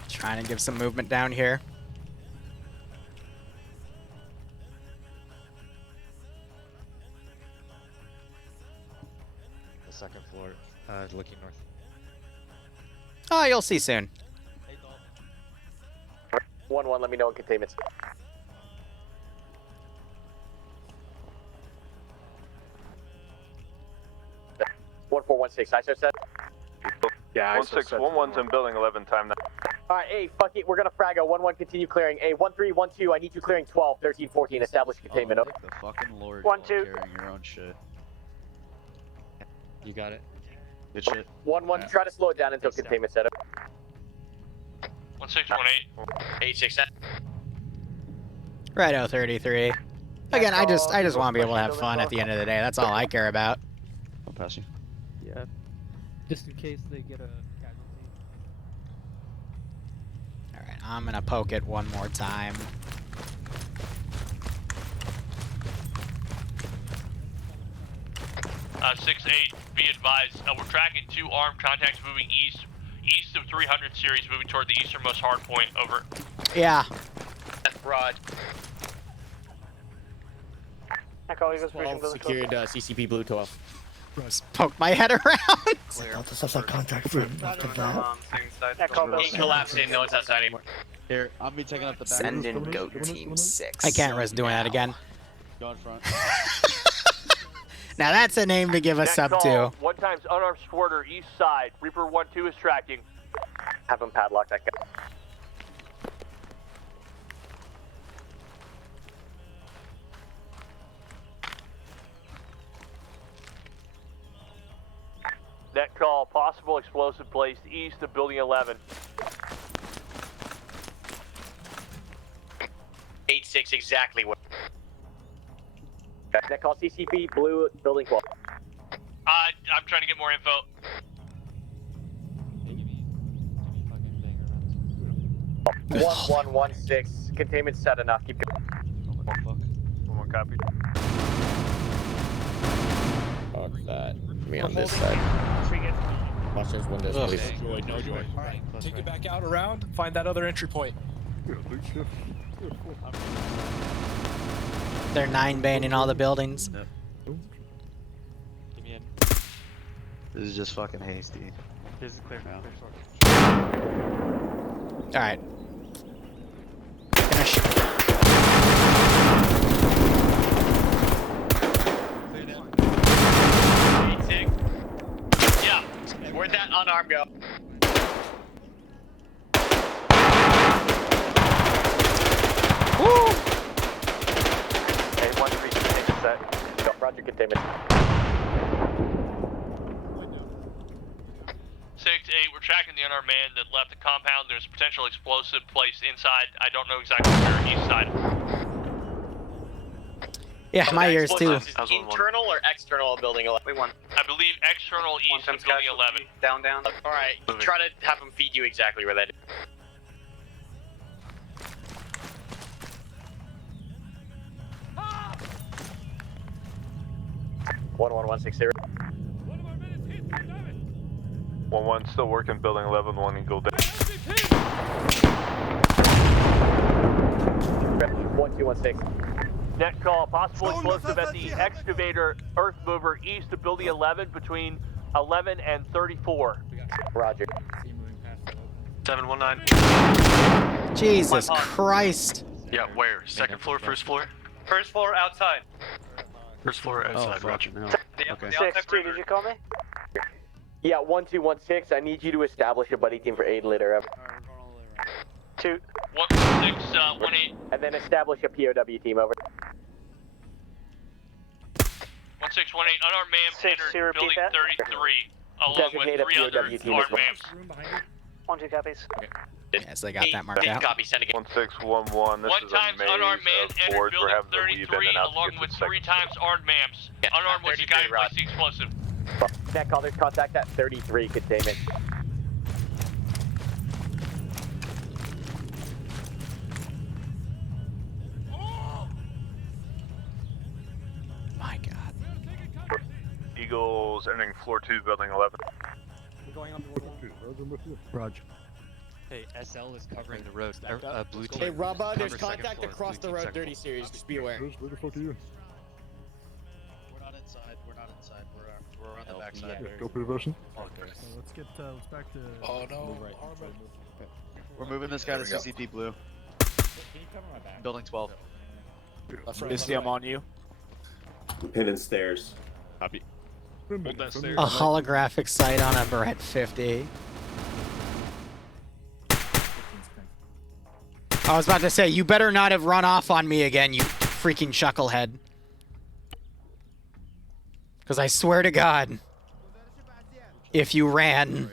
Trying to give some movement down here. The second floor, looking north. Oh, you'll see soon. 1-1, let me know in containments. One 4-1-6, ISO set. Yeah, 1-6, 1-1's in building 11 time now. Alright, hey, fuck it, we're gonna frag out. 1-1, continue clearing. Hey, 1-3, 1-2, I need you clearing 12, 13, 14, establish containment. Oh, the fucking Lord. 1-2. Carrying your own shit. You got it. Good shit. 1-1, try to slow it down until containment setup. 1618. 867. Right, 33. Again, I just want to be able to have fun at the end of the day. That's all I care about. I'll pass you. Yeah. Just in case they get a casualty. All right, I'm gonna poke it one more time. Uh, 6-8, be advised, we're tracking 2 armed contacts moving east of 300 series, moving toward the easternmost hard point, over. Yeah. Rod. Secured CCP Blue 12. Just poke my head around. Contact for Ain't collapsing, no one's outside anymore. Here, I'll be taking up the back. Send in goat team 6. I can't risk doing that again. Go in front. Now that's a name to give us up to. 1 times unarmed squirter east side. Reaper 1-2 is tracking. Have him padlock that guy. Net call, possible explosive placed east of building 11. 8-6, exactly what. Net call CCP Blue building 12. I'm trying to get more info. 1116. Containment set enough. Keep going. One more copy. Fuck that. Me on this side. Watch those windows, Ugh. please. Joy, no joy. Alright, take it back out around, find that other entry point. They're 9-banning all the buildings. Yep. This is just fucking hasty. This is clear. Alright. Finish. Yeah, where'd that unarmed go? Woo! Hey, 1-3 containment set. Go, roger containment. 6-8, we're tracking the unarmed man that left the compound. There's potential explosive placed inside. I don't know exactly where, east side. Yeah, my ears too. Is internal or external of building 11? I believe external east of building 11. Down. Alright, try to have them feed you exactly where that is. One 160. 1-1 still working building 11, 1 and go down. 1216. Net call, possible explosive at the excavator earth mover east of building 11 between 11 and 34. Roger. 719. Jesus Christ. Yeah, where? Second floor, first floor? First floor outside. First floor outside, roger. Okay. 6-2, did you call me? Yeah, 1216. I need you to establish a buddy team for 8 later. 2. 1618. And then establish a POW team over. 1618, unarmed man entered building 33, along Designate with 3 a other POW team as armed well. mams. 1-2 copies. Yes, they got that marked out. Copy, send again. 1611, this One is times a unarmed man maze of entered boards. We're building having to weave in 33, and out to along get to with the 3 second times armed mams. Unarmed was the guy who placed the explosive. Net call, there's contact at 33 containment. My God. Eagles entering floor 2, building 11. Roger. Hey, SL is covering the road. Blue team. Hey, Rabba, there's Cover second contact floor, across blue the team road, second 30 floor. series. Just be aware. Where the fuck are you? We're not inside. We're on the backside. Copy version. Let's back to. Oh no. Right. We're moving this guy to CCP Blue. Building 12. Misty, I'm on you. I'm pinning stairs. Copy. Hold that stairs. A holographic sight on a Barrett 50. I was about to say, you better not have run off on me again, you freaking chucklehead. Because I swear to God. If you ran.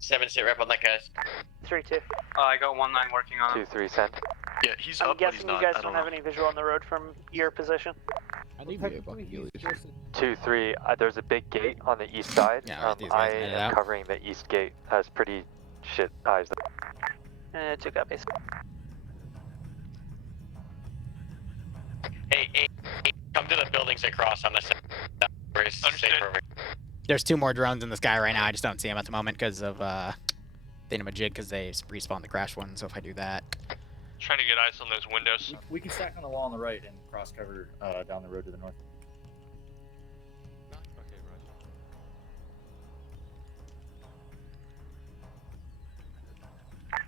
7-sit rep on that, guys. 3-2. I got 1-9 working on it. 2-3 sent. Yeah, he's I'm up, but he's guessing not. you guys I don't know. have any visual on the road from your position. I need to be a bucket Helios. 2-3. There's a big gate on the east side. Yeah, right, these guys I made it am out. covering the east gate. Has pretty shit eyes. 2 copies. Hey, come to the buildings across on the side. Where's safe over? There's 2 more drones in the sky right now. I just don't see them at the moment because of Thingamajig, because they respawned the crash one. So if I do that. Trying to get eyes on those windows. We can stack on the wall on the right and cross cover down the road to the north.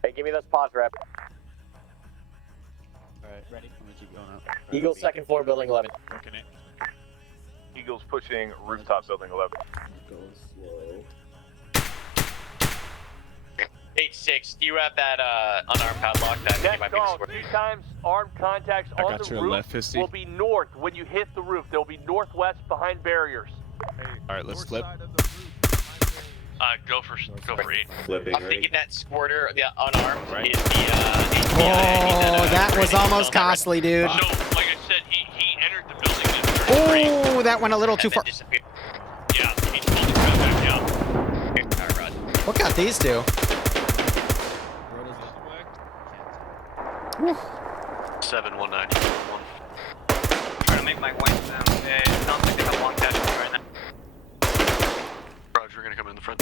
Hey, give me those pods, rep. Alright, ready? I'm gonna keep going up. Eagle, second floor, building 11. Working it. Eagles pushing rooftop building 11. Going slow. 8-6, do you have that unarmed padlock that you Next might be call, square? 2 times armed contacts I on got the your roof left, Fisty. will be north when you hit the roof. They'll be northwest behind barriers. All right, let's flip. Go for 8. Flipping, I'm right? thinking that squirter, the unarmed, Right. is the Oh, that was almost costly, dude. So, like I said, he entered the building and Oh, that went a little too far. disappeared. yeah, he's pulled the gun back down. Alright, Rod. What got these 2? 7-1-9. Trying to make my way to them. It sounds like they have 1 casualty right now. Roger, we're gonna come in the front.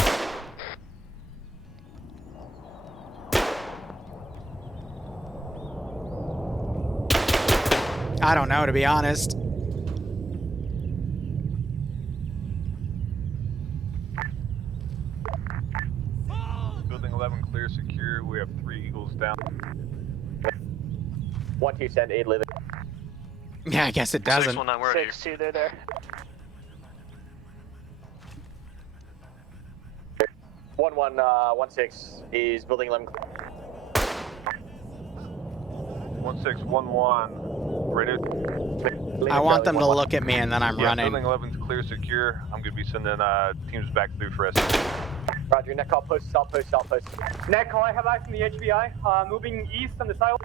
I don't know, to be honest. Building 11 clear, secure. We have 3 Eagles down. 1-2, send 8 living. Yeah, I guess it doesn't. 6-1-9, we're here. 6-2, they're there. 1-1-1-6 is building 11. 1611. Radio. I want them to look at me and then I'm running. Building 11's clear, secure. I'm gonna be sending teams back through for us. Roger, net call, post, south post, south post. Net call, I have eyes from the HVI. Moving east on the side.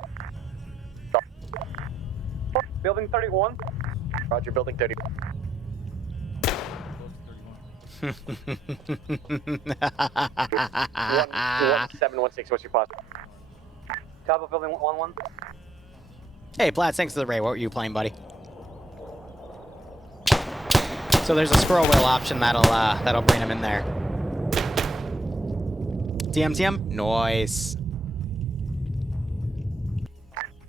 Building 31. Roger, building 30. 1716, what's your pause? Top of building 1-1. Hey, Platt, thanks for the raid. What were you playing, buddy? So there's a scroll wheel option that'll bring him in there. TM? Nice.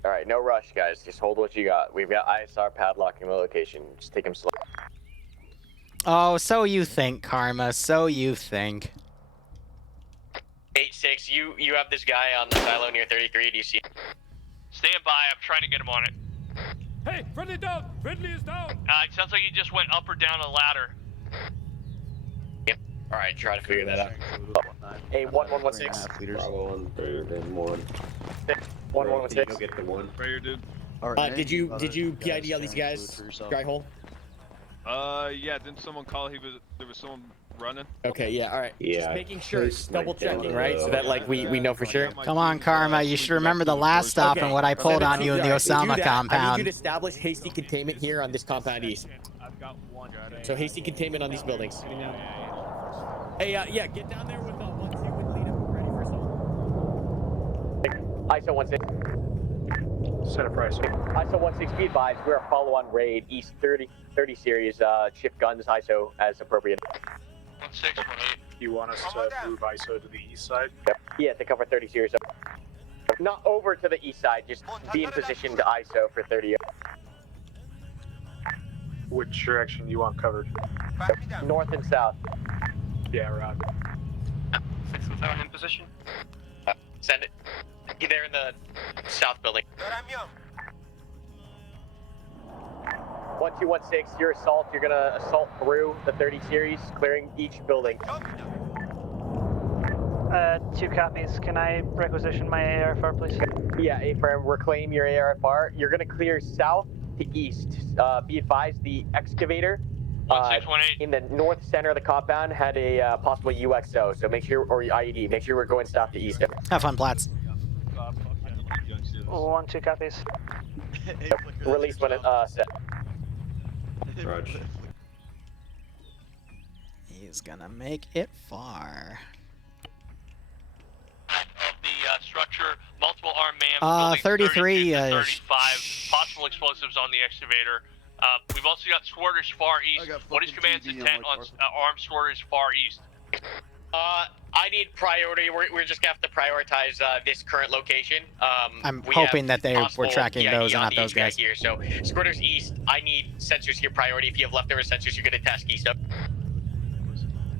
Alright, no rush, guys. Just hold what you got. We've got ISR padlocking the location. Just take him slow. Oh, so you think, Karma. So you think. 8-6, you have this guy on the silo near 33, do you see? Stand by, I'm trying to get him on it. Hey, friendly down! Friendly is down! It sounds like he just went up or down a ladder. Yep. Alright, try to figure that out. Hey, 1116. Bravo on third and 1. 1116. You'll get the 1. Right here, dude. Did you PID all these guys? Dry hole? Yeah, didn't someone call there was someone running? Okay, yeah, alright. Yeah, Just making sure, placed double right down checking, the right? So that, like, we know for sure. Come on, Karma. You should remember the last stop and what I pulled on you in the Osama I need you compound. to establish hasty containment here on this compound east. So hasty containment on these buildings. Hey, yeah, get down there with 1-2 and lead him ready for assault. ISO 16. Set a price. ISO 16, be advised, we're a follow-on raid, East 30 series, shift guns, ISO as appropriate. 1618. You want us to move ISO to the east side? Yeah, to cover 30 series. Not over to the east side, just be in position to ISO for 30. Which direction do you want covered? North and south. Yeah, Rod. 6-7 in position. Send it. Get there in the south building. 1216, your assault, you're gonna assault through the 30 series, clearing each building. 2 copies. Can I requisition my ARFR, please? Yeah, A-firm, reclaim your ARFR. You're gonna clear south to east. Be advised, the excavator In the north center of the compound had a possible UXO, so make sure, or IED, make sure we're going south to east. Have fun, Platts. 1-2 copies. Release when it set. Roger. He's gonna make it far. Of the structure, multiple armed man. 33. 35 possible explosives on the excavator. We've also got Swarters far east. What is command's intent on armed Swarters far east? I need priority. We're just gonna have to prioritize this current location. I'm hoping that they were tracking those and not those guys. Here, so Squirters east. I need sensors here priority. If you have leftover sensors, you're gonna task east up.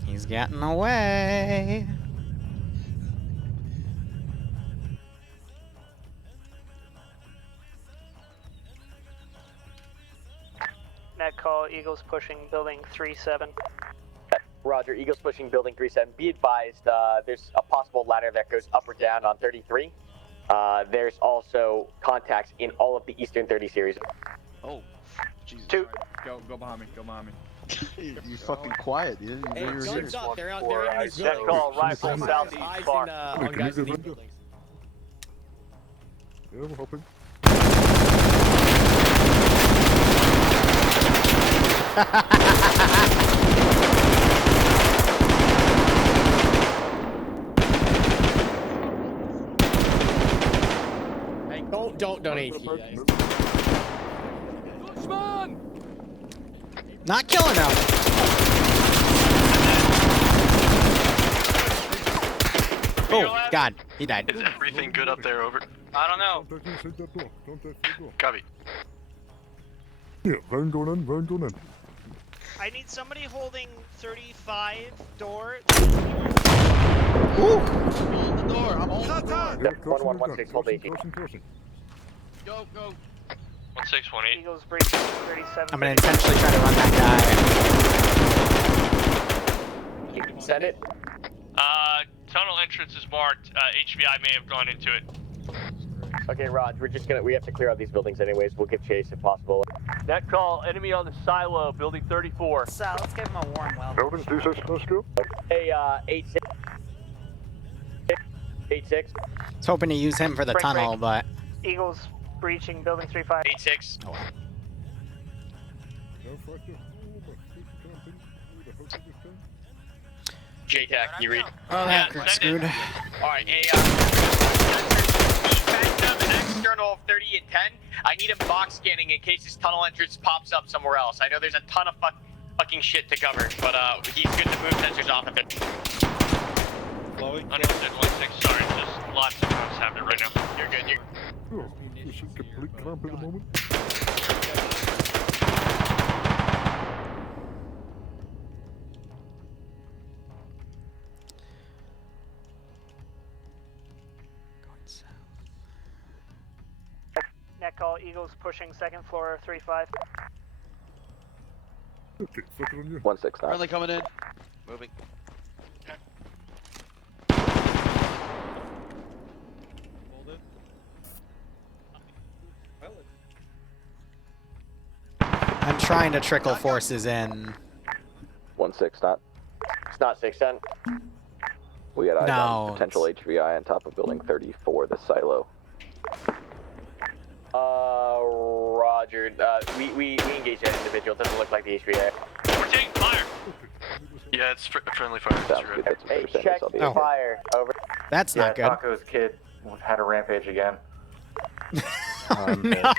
He's getting away. Net call, Eagles pushing building 3-7. Roger, Eagles pushing building 3-7. Be advised, there's a possible ladder that goes up or down on 33. There's also contacts in all of the Eastern 30 series. Oh, Jesus. 2. Go behind me. Go behind me. You fucking quiet, dude. Hey, guns up. They're in these Net buildings. call, rifle, southeast, Eyes far. on guys in these buildings. Yeah, I'm hoping. Hey, don't donate. Not killing him. Oh, God. He died. Is everything good up there? Over. I don't know. Copy. Yeah, van going in. I need somebody holding 35 door. Ooh! Hold the door. I'm holding the door. 1116, hold 18. Go. 1618. Eagles breaching 37. I'm gonna intentionally try to run that guy. Send it. Tunnel entrance is marked. HVI may have gone into it. Okay, Raj, we have to clear out these buildings anyways. We'll give chase if possible. Net call, enemy on the silo, building 34. So let's give him a warm welcome. Buildings, D6, let's go. Hey, 8-6. 8-6. I was hoping to use him for the tunnel, but... Eagles breaching building 3-5. 8-6. Oh, well. JTAC, you read? Oh, that got screwed. Alright, external 30 and 10. I need him box scanning in case his tunnel entrance pops up somewhere else. I know there's a ton of fucking shit to cover, but he's good to move sensors off of it. Understood, 16. Sorry, just lots of things happening right now. You're good, Oh, this is complete clamp at the moment. Net call, Eagles pushing second floor 3-5. Okay, second on you. 1-6. Friendly coming in. Moving. I'm trying to trickle forces in. 1-6, not. It's not 6-10. We got eyes on No. potential HVI on top of building 34, the silo. Roger. We engage that individual. Doesn't look like the HVA. We're taking fire. Yeah, it's friendly fire. Sounds good. That's Hey, check Oh. fire. Over. That's not good. Taco's kid had a rampage again. No. Net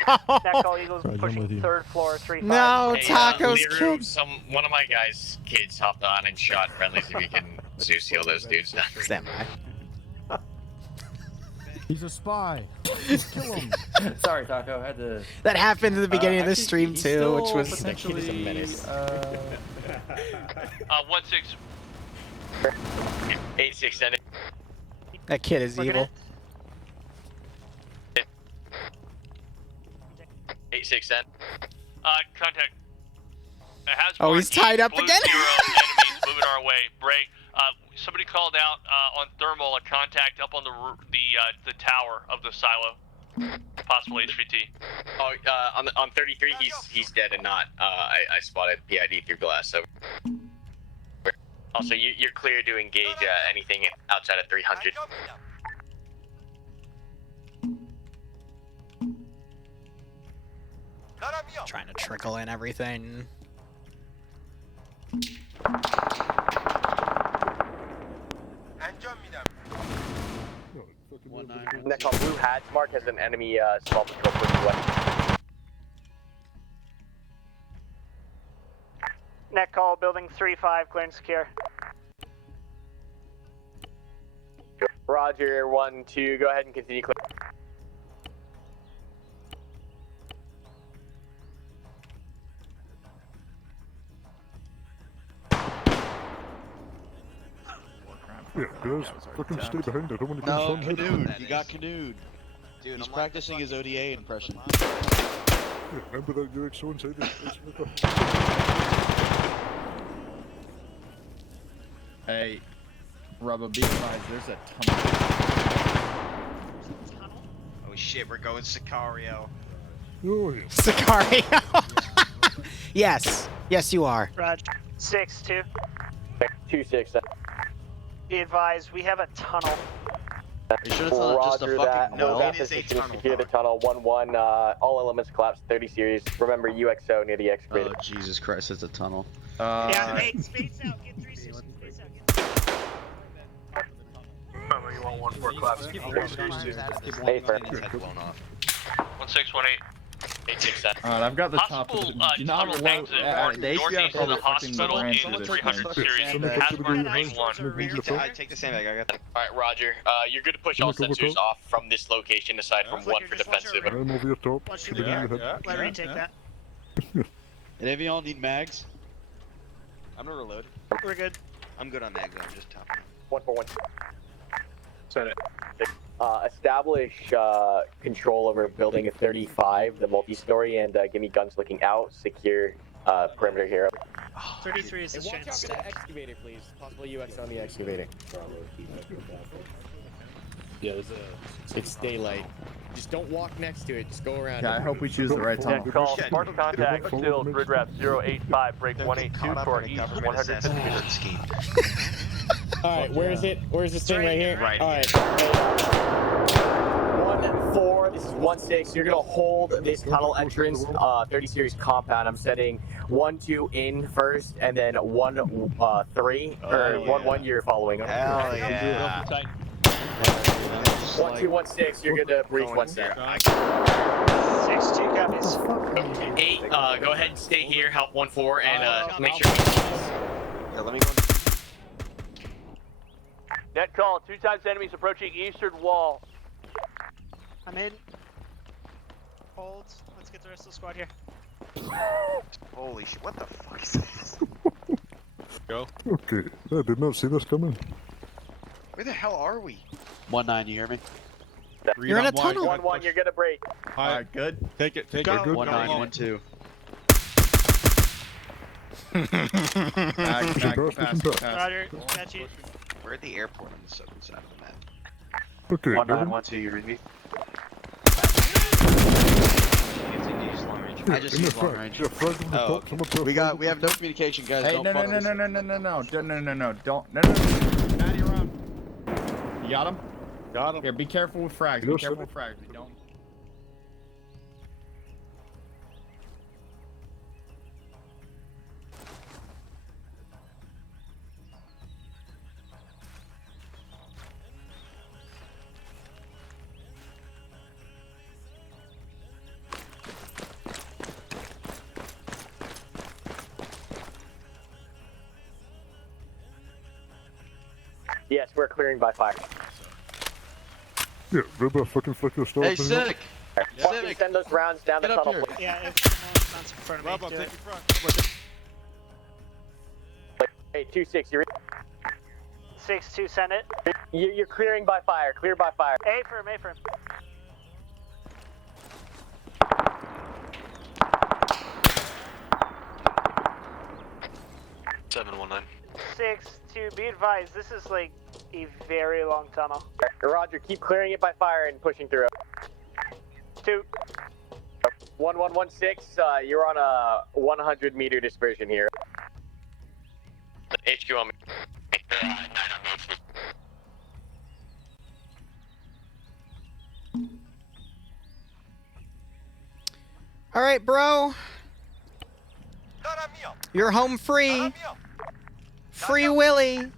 call, Eagles pushing third floor 3-5. No, Hey, Taco's Liru, kid. one of my guys' kids hopped on and shot friendlies. If you can Zeus heal those dudes. Stand by. He's a spy. Just kill him. Sorry, Taco. I had to. That happened at the beginning of this stream too, which was potentially. 16. 8-6 send it. that kid is evil. 8-6 send. Contact. Has Oh, he's tied up blue again? 0 enemies moving our way. Break. Somebody called out on thermal a contact up on the tower of the silo. Possible HVT. Oh, on 33, he's dead and not. I spotted PID through glass. So. Also, you're clear to engage anything outside of 300. Trying to trickle in everything. Next on blue hats, Mark has an enemy small patrol pushing west. Net call, building 3-5, clear and secure. Roger, 1-2, go ahead and continue clear. Yeah, guys, fucking stay behind. I don't want to No, get canoed. He got canoed. Dude, he's practicing his ODA impression. Yeah, remember that UXO inside it? Hey, Rubber, be advised, there's a tunnel. Oh shit, we're going Sicario. Oh, yeah. Sicario. Yes. Yes, you are. Roger. 6-2. 2-6. Be advised, we have a tunnel. You sure it's not just a Roger fucking that. no? It is a tunnel. Secure the tunnel. 1-1. All elements collapse. 30 series. Remember UXO near the excavator. Oh Jesus Christ, it's a tunnel. Yeah, hey, space out. Get 360. Space out. Remember, you want 1-4 collapse. Hey, fair. 1618. 867. Alright, I've got the top of Possible the. You know how tunnel low? exit marked The HVI northeast of probably the fucking hospital ran in through the this 300 thing. series. Has marked green 1. Take the sandbag. I got that. Alright, Roger. You're good to push all sensors off from this location aside from one for defensive. I'm over your top. Watch Should the be rear. in your head. Let me take that. And any of y'all need mags? I'm gonna reload. We're good. I'm good on mags. I'm just top. 141. Send it. Establish control over building 35, the multi-story, and give me guns looking out. Secure perimeter here. 33 is the Hey, watch strand out for the stack. excavator, please. Possible UX on the excavator. Yeah, there's a... It's daylight. Just don't walk next to it. Just go around. Yeah, I hope we choose the right tunnel. Net call, spark contact, still grid wrap 085, break 182 to our east, 150 meters. Alright, where is it? Where's this thing right here? Right. Alright. 1-4, this is 1-6. You're gonna hold this tunnel entrance, 30 series compound. I'm setting 1-2 in first, and then 1-3 or 1-1. You're following. Hell yeah. 1-2-1-6. You're good to breach 1-6. 6-2 copies. 8. Go ahead and stay here. Help 1-4 and make sure. Yeah, let me go. Net call, 2 times enemies approaching eastern wall. I'm in. Hold. Let's get the rest of the squad here. Holy shit! What the fuck is this? Go. Okay, I did not see this coming. Where the hell are we? 1-9, you hear me? You're in a tunnel. 1-1. You're gonna break. Alright, good. Take it. Take Go. it. 1-9, 1-2. Pass. Roger. Got you. We're at the airport on the southern side of the map. Okay, 1-9, 1-2, you read me? I just used long range. Yeah, frag on the Oh, top. Someone we have no communication, guys. Hey, Don't no, fuck no, this. no, no, no, no, no, don't, no. Maddie, around. You got him? Got him. Here, be careful with frags. Be Yes, careful sir. with frags. We don't. Yes, we're clearing by fire. Yeah, remember fucking flick your stars. Hey, Civic! Civic, send those rounds down the Get up tunnel. here. Yeah, if someone runs in front of me, Rob, do take it. your front. Hey, 2-6, you're 6-2, send it. you're clearing by fire. Clear by fire. A-firm, A-firm. $719. 6-2, be advised, this is like a very long tunnel. Roger, keep clearing it by fire and pushing through. 6-2. 1116, you're on a 100-meter dispersion here. HQ on me. All right, bro. You're home free. Free Willy.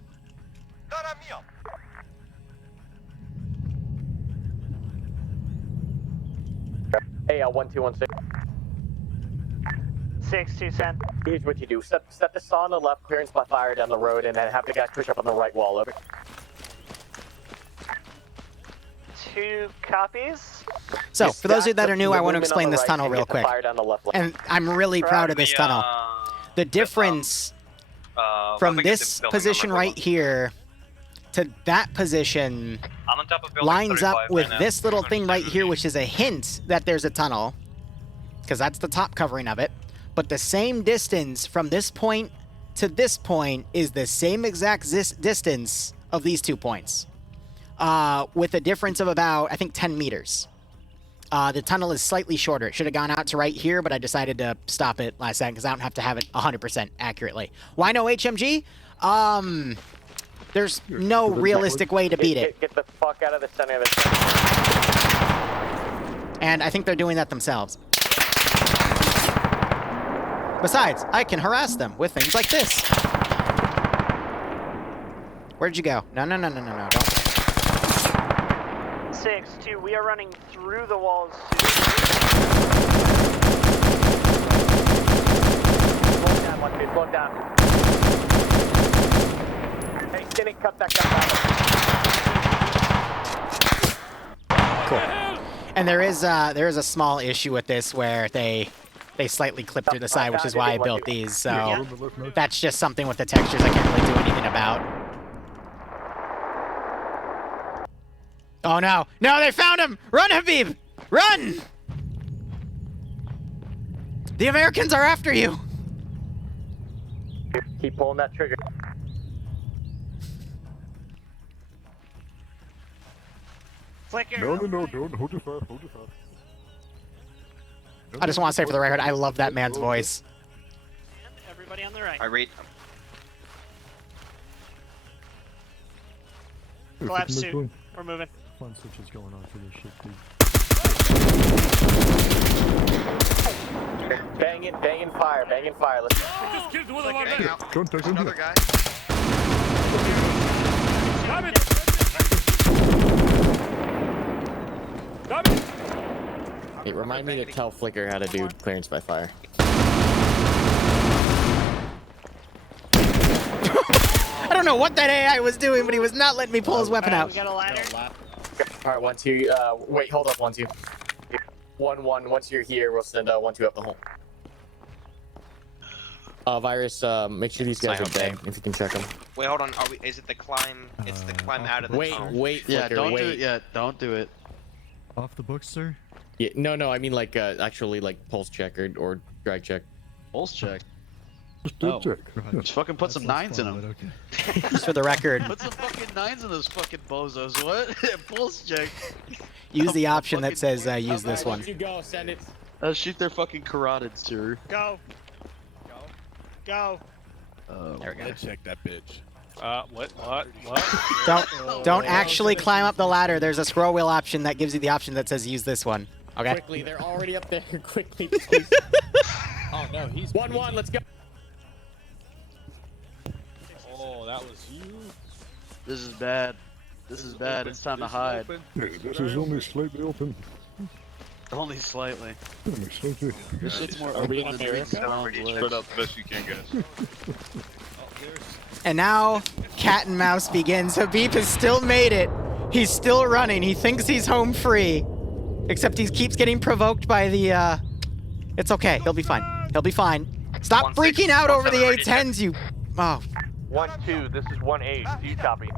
Hey, 1216. 6-2-10. Here's what you do. Set the saw on the left, clearance by fire down the road, and then have the guys push up on the right wall. Over. 2 copies. So, for those of you that are new, I want to explain this tunnel real quick. And I'm really proud of this tunnel. The difference from this position right here to that position lines up with this little thing right here, which is a hint that there's a tunnel, because that's the top covering of it. But the same distance from this point to this point is the same exact distance of these 2 points, with a difference of about, I think, 10 meters. The tunnel is slightly shorter. It should have gone out to right here, but I decided to stop it last second because I don't have to have it 100% accurately. Why no HMG? There's no realistic way to beat it. Get the fuck out of the center of it. And I think they're doing that themselves. Besides, I can harass them with things like this. Where'd you go? No, don't. 6-2, we are running through the walls. Slow down, 1-2, slow down. Hey, Cynic, cut that out. Cool. And there is a small issue with this where they slightly clip through the side, which is why I built these. So that's just something with the textures I can't really do anything about. Oh no! No, they found him! Run, Habib! Run! The Americans are after you! Keep pulling that trigger. Flicker. No, don't. Hold your fire, hold your fire. I just want to say for the record, I love that man's voice. And everybody on the right. I read. Collapse 2. We're moving. Fun switches going on for this shit, dude. Bang in fire. Let's Just killed one of our men. Contact Another guy. Damn it! It remind me to tell Flicker how to do clearance by fire. I don't know what that AI was doing, but he was not letting me pull his weapon out. We got a ladder. All right, 1-2. Wait, hold up, 1-2. 1-1. Once you're here, we'll send 1-2 up the hole. Virus, make sure these guys are dead, if you can check them. Wait, hold on. Is it the climb? It's the climb out of the tunnel. Wait, Yeah, Flicker, don't wait. do it yet. Don't do it. Off the books, sir? Yeah, no, I mean like actually like pulse check or drag check. Pulse check. Just do check. Just fucking put some 9s in them. Okay. Just for the record, Put some fucking 9s in those fucking bozos. What? Pulse check. use the option that says use this one. Once you go, send it. Shoot their fucking carotids, sir. Go. Go. There we go. Check that bitch. What? Don't actually climb up the ladder. There's a scroll wheel option that gives you the option that says use this one. Okay. Quickly, they're already up there. Quickly, please. Oh no, he's 1-1. Let's go. Oh, that was you. This is bad. This is bad. It's time to hide. Yeah, this is only slightly open. Only slightly. Only slightly. This shit's more Are we open in than America? Spread out the best you can, guys. And now, cat and mouse begins. Habib has still made it. He's still running. He thinks he's home free. Except he keeps getting provoked by the, It's okay. He'll be fine. He'll be fine. Stop freaking out over the A10s, you... Oh. 1-2, this is 1-8. Do you copy?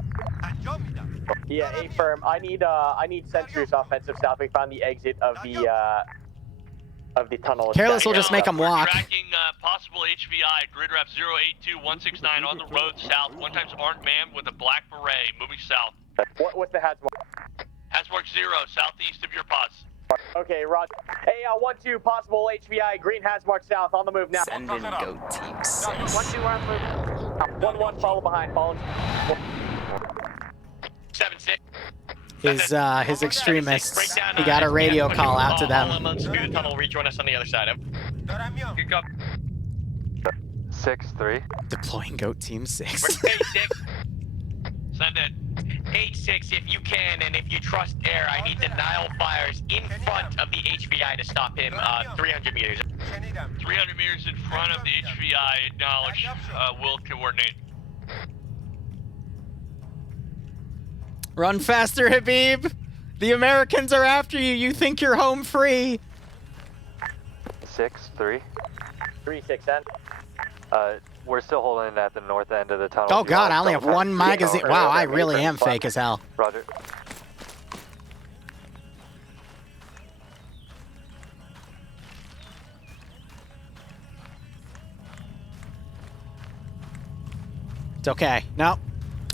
Yeah, A firm. I need sensors offensive south. We found the exit of the tunnel. Careless will just make him walk. Tracking possible HVI, grid rep 082169 on the road south. 1x armed man with a black beret moving south. What's the hazmat? Hazmark 0, southeast of your pods. Okay, Roger. Hey, 1-2, possible HVI, green has marked south, on the move now. Send in go team 6. 1-2, we're on the move. 1-1, follow behind, follow. 7-6. His extremists. He got a radio call out to them. Through the tunnel, rejoin us on the other side. Good cop. 6-3. Deploying goat team 6. 8-6. Send it. 8-6 if you can, and if you trust air, I need denial fires in front of the HVI to stop him 300 meters. 300 meters in front of the HVI, acknowledge. We'll coordinate. Run faster, Habib! The Americans are after you. You think you're home free. 6-3. 3-6, We're still holding it at the north end of the tunnel. Oh god, I only have one magazine. Wow, I really am fake as hell. Roger. It's okay. No,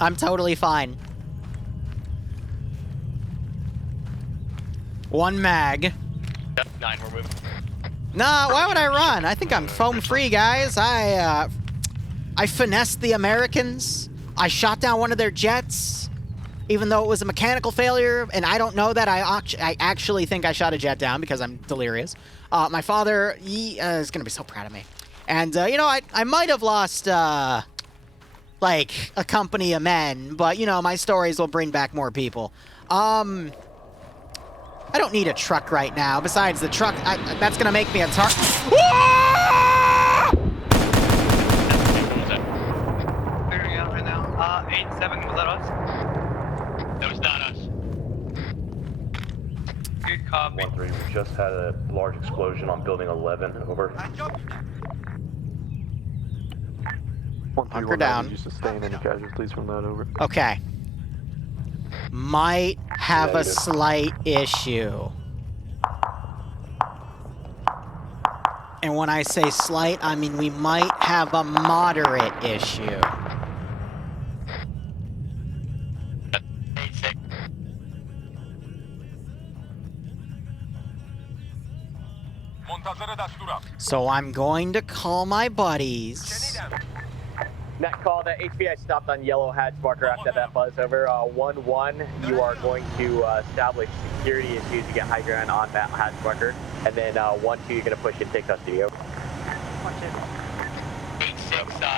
I'm totally fine. One mag. 9, we're moving. Nah, why would I run? I think I'm foam free, guys. I finessed the Americans. I shot down one of their jets, even though it was a mechanical failure, and I don't know that I actually think I shot a jet down because I'm delirious. My father, he is gonna be so proud of me. And, you know, I might have lost, like, a company of men, but, you know, my stories will bring back more people. I don't need a truck right now. Besides, the truck, that's gonna make me a target. Figuring out right now. 8-7, was that us? That was not us. Good copy. 1-3, we just had a large explosion on building 11, over. Hunker down. Did you sustain any casualties from that, over? Okay. Might have a slight issue. And when I say slight, I mean we might have a moderate issue. So I'm going to call my buddies. Net call, that HVI stopped on yellow hatch marker after that buzz over. 1-1, you are going to establish security as soon as you get high ground on that hatch marker. And then 1-2, you're going to push and take custody. 8-6,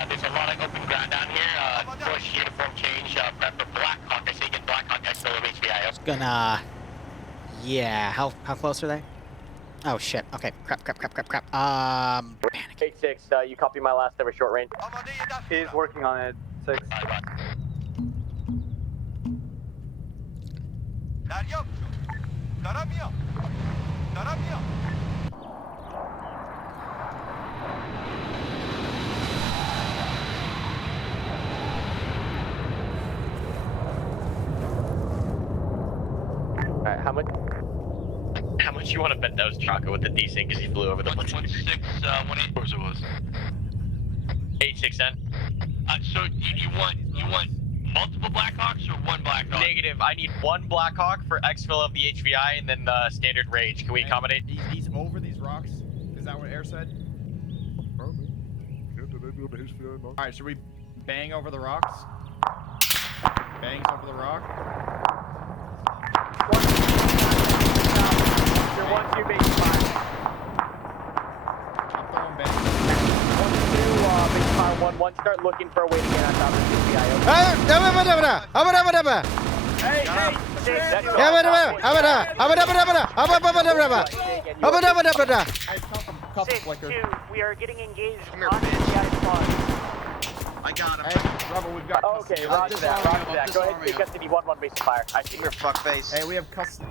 there's a lot of open ground down here. Push, uniform change, prep for Blackhawk. I say get Blackhawk exfil of HVI. Gonna... Yeah, how close are they? Oh shit, okay, crap. 8-6, you copy my last ever short range? He's working on it, 6. Alright, how much you want to bet that was Chaka with the desync because he flew over the 1-6, 1-8, of course it was. 8-6, then. So you want multiple Blackhawks or one Blackhawk? Negative. I need one Blackhawk for exfil of the HVI and then the standard range. Can we accommodate? He's over these rocks. Is that what Air said? Alright, should we bang over the rocks? Bangs over the rock? You're 1-2, base 5. I'm throwing bangs. 1-2, base 5, 1-1. Start looking for a way to get on top of the HVI. We are getting engaged on the HVI spawn. I got him. Hey, Rebel, we've got... Okay, roger that. Go ahead and take custody, 1-1 base fire. I see. You're fuckface. Hey, we have custody.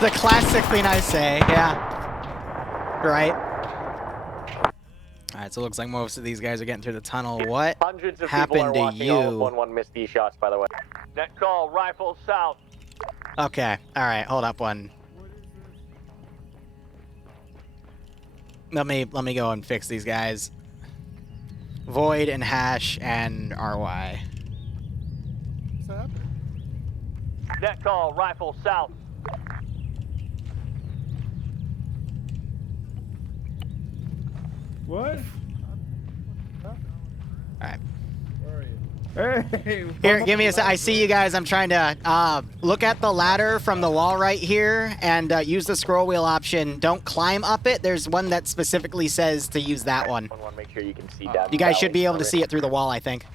The classic thing I say, yeah. Right. Alright, so it looks like most of these guys are getting through the tunnel. What Hundreds of happened people are to watching. All you? 1-1 missed these shots, by the way. Net call, rifle south. Okay, alright, hold up one. Let me go and fix these guys. Void and Hash and RY. What's happening? Net call, rifle south. What? Alright. Hey. Here, give me a sec. I see you guys. I'm trying to look at the ladder from the wall right here and use the scroll wheel option. Don't climb up it. There's one that specifically says to use that one. Make sure you can see down. You guys should be able to see it through the wall, I think.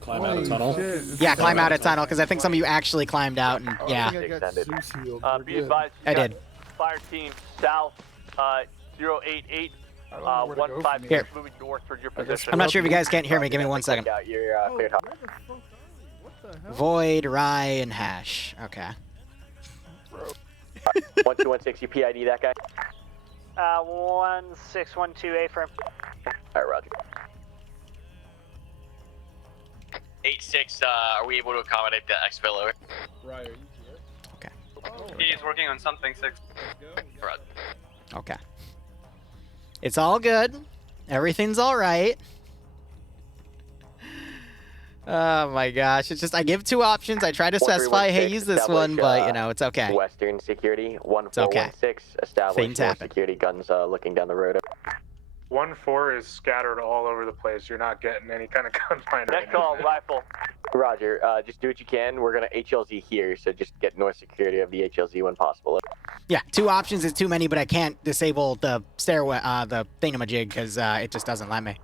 Climb out of tunnel. Yeah, climb out of tunnel, because I think some of you actually climbed out, and yeah. Be advised. I did. Fire team south, 088. 156 Here. moving north toward your position. I'm not sure if you guys can't hear me. Give me 1 second. Void, Rye, and Hash. Okay. 1216, you PID that guy? 1612 A-frame. Alright, roger. 8-6, are we able to accommodate the exfil over? Right, are you Okay. He's working on something, 6. Right. Okay. It's all good. Everything's all right. Oh my gosh. It's just, I give 2 options. I try to specify, hey, use this one, but, you know, it's okay. Western security, 1416, establish Things more happen. security guns looking down the road. 1-4 is scattered all over the place. You're not getting any kind of gunfire. Net call, rifle. Roger, just do what you can. We're going to HLZ here, so just get north security of the HLZ when possible. Yeah, 2 options is too many, but I can't disable the stairway, the thingamajig, because it just doesn't let me.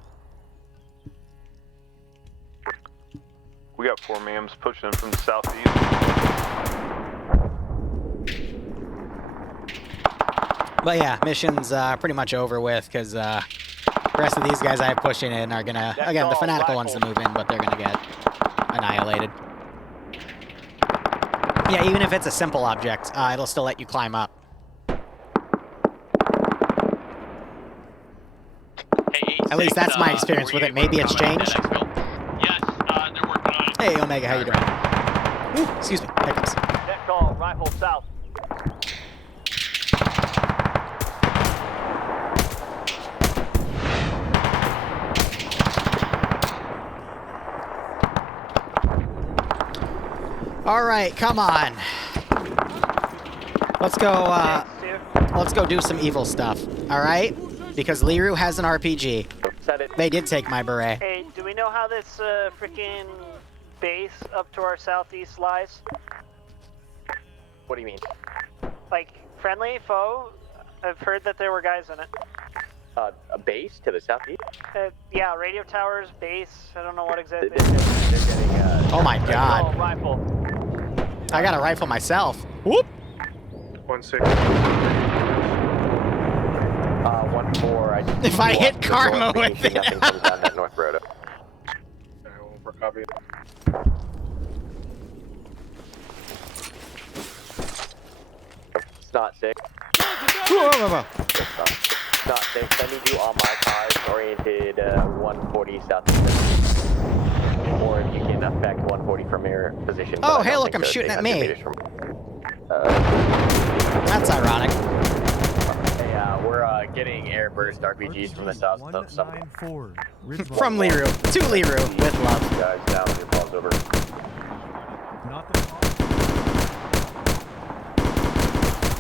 We got 4 MEMs pushing in from the southeast. But yeah, mission's pretty much over with, because the rest of these guys I have pushing in are gonna, again, the fanatical ones to move in, but they're gonna get annihilated. Yeah, even if it's a simple object, it'll still let you climb up. At least that's my experience with it. Maybe it's changed. Yes, they're working on it. Hey, Omega, how you doing? Ooh, excuse me, hiccups. Net call, rifle south. All right, come on. Let's go do some evil stuff. All right, because Liru has an RPG. They did take my beret. Hey, do we know how this freaking base up to our southeast lies? What do you mean? Like, friendly, foe? I've heard that there were guys in it. A base to the southeast? Yeah, radio towers, base, I don't know what exactly. Oh my god. Rifle. I got a rifle myself. Whoop! 1-6. 1-4. If I hit Karma with it. Nothing comes down that north road. Copy. It's not 6. Whoa, whoa, whoa. It's not 6. I need you on my cars oriented 140 southeast. Or if you can affect 140 from your position. Oh, hey, look, I'm shooting at me. That's ironic. Hey, we're getting air burst RPGs from the south. From Liru. To Liru, with love. Guys, down, your ball's over.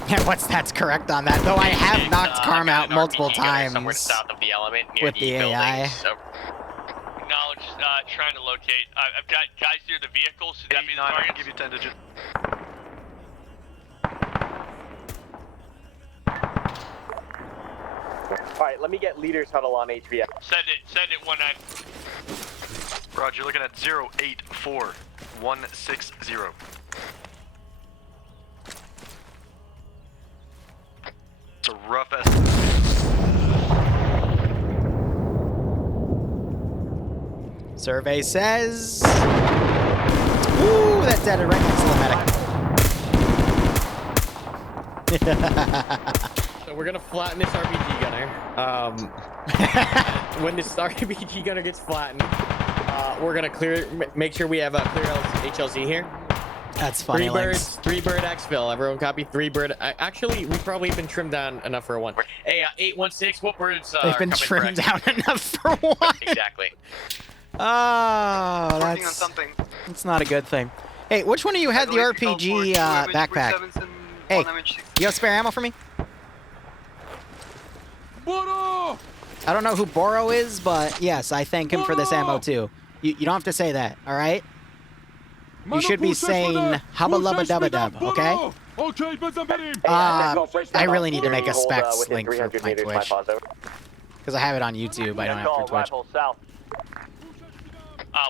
Yeah, that's correct on that. Though I have knocked Karma out multiple times Somewhere south of the element near with the AI. So. Acknowledge, trying to locate. I've got guys near the vehicles. Should that be the target? Give you 10 digits. Alright, let me get leaders huddle on HVI. Send it 19. Roger, you're looking at 084160. It's a rough estimate. Survey says... Ooh, that's dead right next to the medic. So we're gonna flatten this RPG gunner. When this RPG gunner gets flattened, we're gonna make sure we have a clear HLZ here. That's funny. 3 bird exfil. Everyone copy 3 bird. Actually, we've probably been trimmed down enough for a 1. Hey, 816. What birds? They've been trimmed down enough for 1. Exactly. Oh, Working on something. That's not a good thing. Hey, which one of you had the RPG backpack? Hey, you have spare ammo for me? Boro! I don't know who Boro is, but yes, I thank him for this ammo too. You don't have to say that, all right? You should be saying hubba lubba dubba dub, okay? I really need to make a specs link for my Twitch. Because I have it on YouTube, I don't have it for Twitch. South.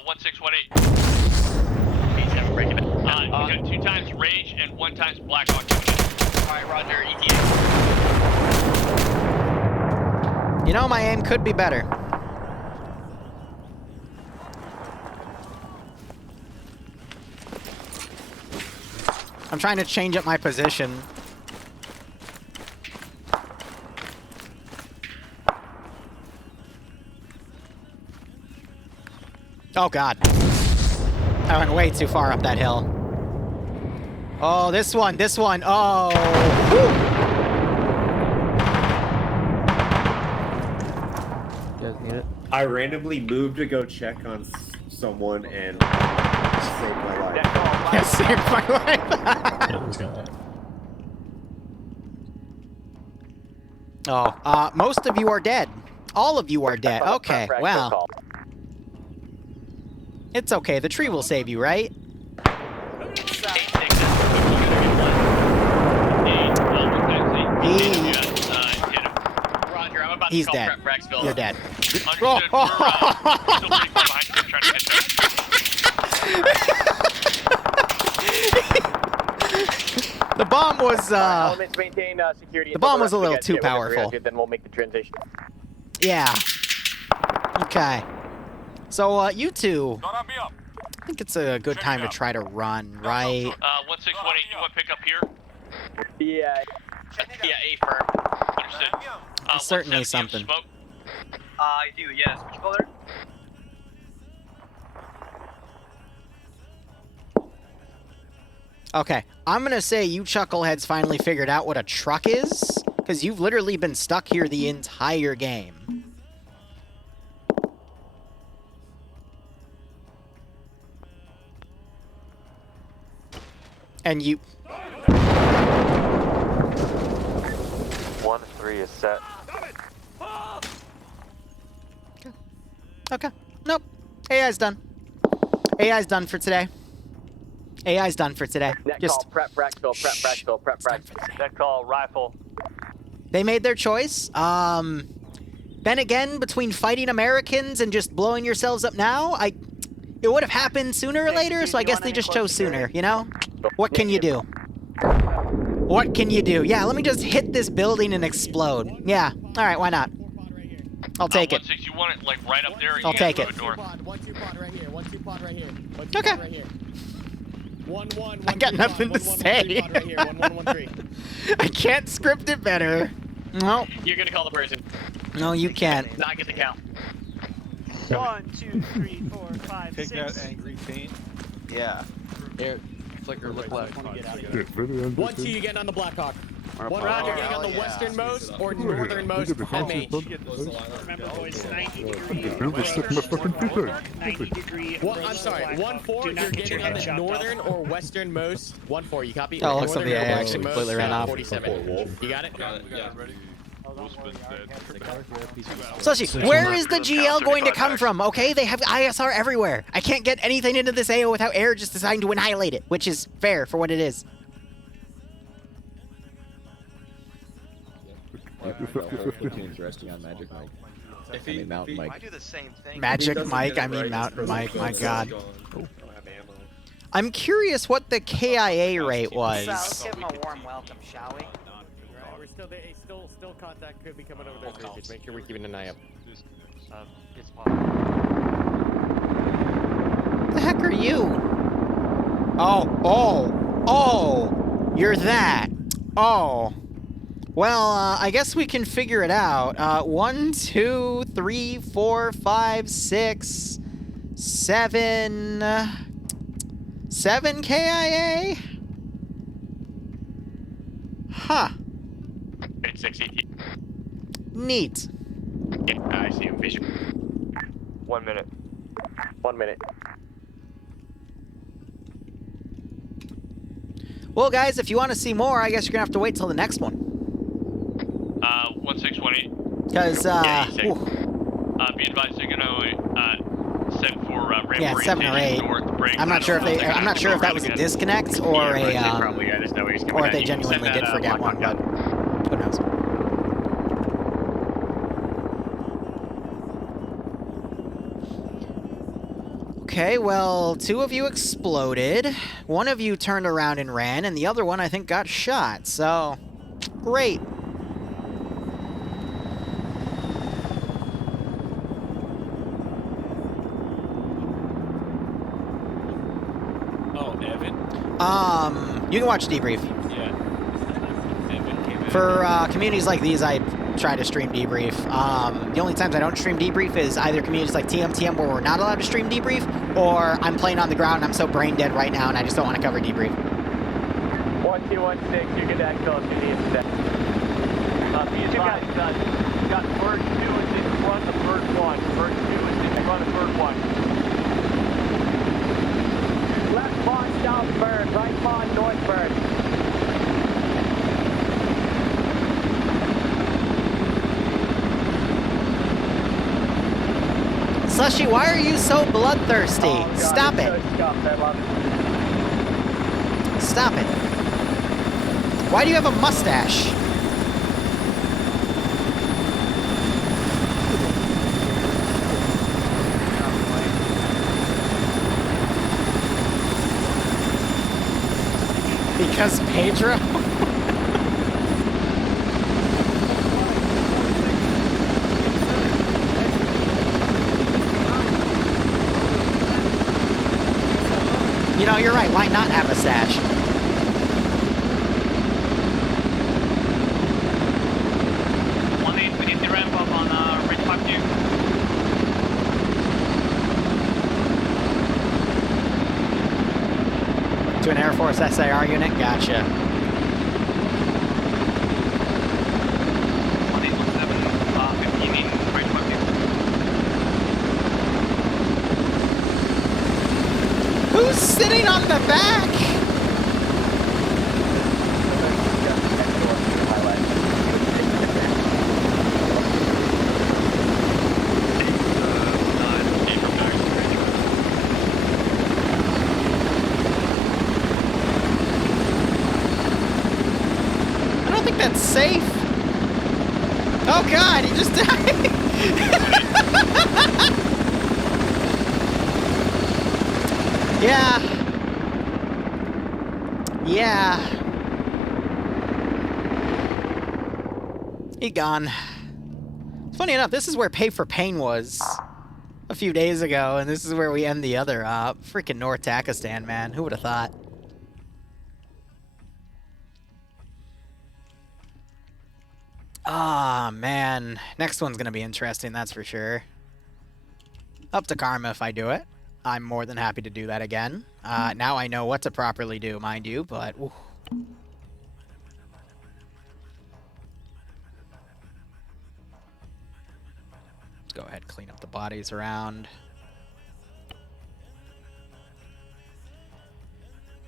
1618. He's never breaking it. You got 2 times rage and 1 times black hawk. Alright, roger, ETA. You know, my aim could be better. I'm trying to change up my position. Oh god. I went way too far up that hill. Oh, this one. Oh. Woo. You guys need it? I randomly moved to go check on someone and saved my life. Yeah, saved my life. Oh, most of you are dead. All of you are dead. Okay, well. It's okay, the tree will save you, right? He's dead. You're dead. The bomb was, the bomb was a little too powerful. Then we'll make the transition. Yeah. Okay. So, you two, I think it's a good time to try to run, right? 1618, you want to pick up here? Yeah. Yeah, A firm. Understood. Certainly something. I do, yes. Which color? Okay, I'm gonna say you chuckleheads finally figured out what a truck is, because you've literally been stuck here the entire game. And you... 1-3 is set. Okay. Nope. AI's done. AI's done for today. AI's done for today. Net Just call, prep, Braxville, prep, Braxville, prep, Braxville. Net call, rifle. they made their choice. Then again, between fighting Americans and just blowing yourselves up now, it would have happened sooner or later, so I guess they just chose sooner, you know? What can you do? What can you do? Yeah, let me just hit this building and explode. Yeah, alright, why not? I'll take it. 16, you want it like right up there? I'll take it. 1-2 pod right here. 1-2 pod right here. 1-2 Okay. pod right here. 1-1. I got nothing to say. 1-1 right here. 1-1-1-3. I can't script it better. No. You're gonna call the person. No, you can't. Not get the count. 1, 2, 3, 4, 5, Take 6. that angry paint. Yeah. Here, flicker, look left. 1-2, you getting on the Blackhawk. 1 round, you're getting on the westernmost or northernmost MH. Remember, boys, 90 degree. Remember, stick my fucking feet there. 90 degree. I'm sorry, 1-4, you're getting on the northern or westernmost. 1-4, you copy? Oh, looks like the AI Northern or actually westernmost, completely ran off. 47. You got it? Yeah. Sushi, where is the GL going to come from? Okay, they have ISR everywhere. I can't get anything into this AO without air just deciding to annihilate it, which is fair for what it is. Platoon's resting on Magic Mike. I mean, Mountain Mike. I do the same thing. Magic Mike, I mean Mountain Mike, my god. I'm curious what the KIA rate was. So let's give him a warm welcome, shall we? We're still contact could be coming over there. Make sure we're keeping an eye out. It's possible. What the heck are you? Oh, you're that. Oh. Well, I guess we can figure it out. 1, 2, 3, 4, 5, 6, 7... 7 KIA? Huh. It's 618. Neat. Yeah, I see him visual. 1 minute. 1 minute. Well, guys, if you want to see more, I guess you're gonna have to wait till the next one. 1618. Because Be advised, you're gonna send for ramp yeah, it's 7 or 8. I'm not sure if they. I'm not sure if that was a disconnect or a. Probably, yeah, there's no way he's coming Or if out. they You can genuinely send did that, forget one, but who knows. Okay, well, 2 of you exploded, 1 of you turned around and ran, and the other one, I think, got shot, so... Great. Oh, Evan? You can watch debrief. Yeah. Evan came in. For communities like these, I try to stream debrief. The only times I don't stream debrief is either communities like TMTM where we're not allowed to stream debrief, or I'm playing on the ground and I'm so brain dead right now and I just don't want to cover debrief. 1216, you get that close, you need to step. Be advised, you got bird 2 is in front of bird 1. Bird 2 is in front of bird 1. Left pawn south bird, right pawn north bird. Slushy, why are you so bloodthirsty? Oh, God, Stop it. So scuffed, I love it. Stop it. Why do you have a mustache? Because Pedro? You know, you're right. Why not have a sash? We need to ramp up on Ridge 52. To an Air Force SAR unit? Gotcha. 1817, 15 in Ridge 52. Who's sitting on the back? I don't think that's safe. Oh God, he just died. Yeah. Yeah. He gone. Funny enough, this is where Pay for Pain was a few days ago, and this is where we end the other freaking North Takistan, man. Who would have thought? Ah, man. Next one's gonna be interesting, that's for sure. Up to karma if I do it. I'm more than happy to do that again. Now I know what to properly do, mind you, but... Ooh. Let's go ahead and clean up the bodies around.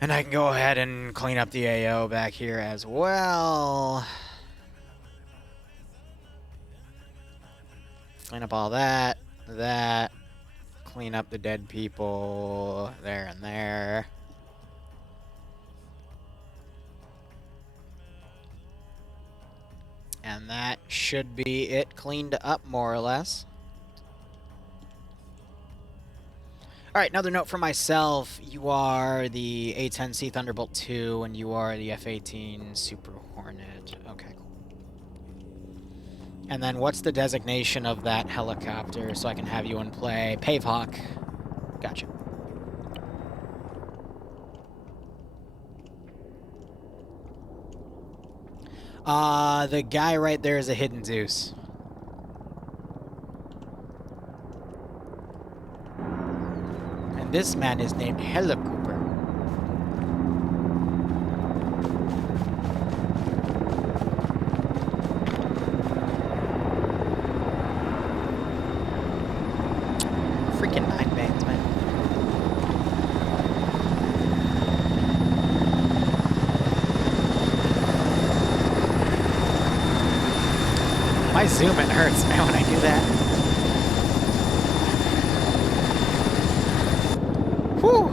And I can go ahead and clean up the AO back here as well. Clean up all that, that. Clean up the dead people there and there. And that should be it cleaned up more or less. Alright, another note for myself. You are the A-10C Thunderbolt 2 and you are the F-18 Super Hornet. Okay, cool. And then what's the designation of that helicopter so I can have you in play? Pavehawk. Gotcha. The guy right there is a hidden Zeus. And this man is named Helicooper. Freaking 9 bands, man. zoom, it hurts, man, when I do that. Whew.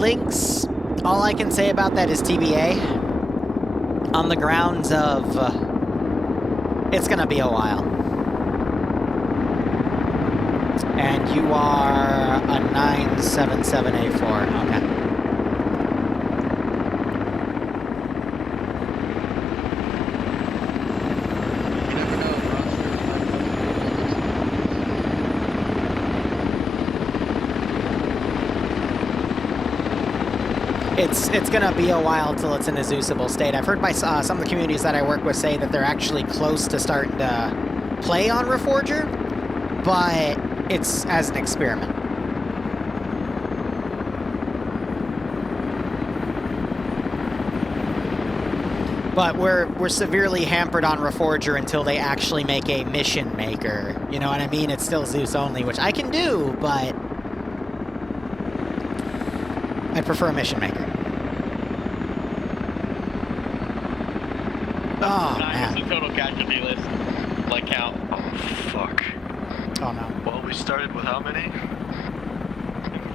Links, all I can say about that is TBA. On the grounds of, it's gonna be a while. And you are a 977A4, okay. It's gonna be a while till it's in a Zeusable state. I've heard by some of the communities that I work with say that they're actually close to starting to play on Reforger, but it's as an experiment. But we're severely hampered on Reforger until they actually make a mission maker. You know what I mean? It's still Zeus only, which I can do, but I prefer a mission maker. Oh, man. Here's the total casualty list. Like count. Oh, fuck. Oh, no. Well, we started with how many?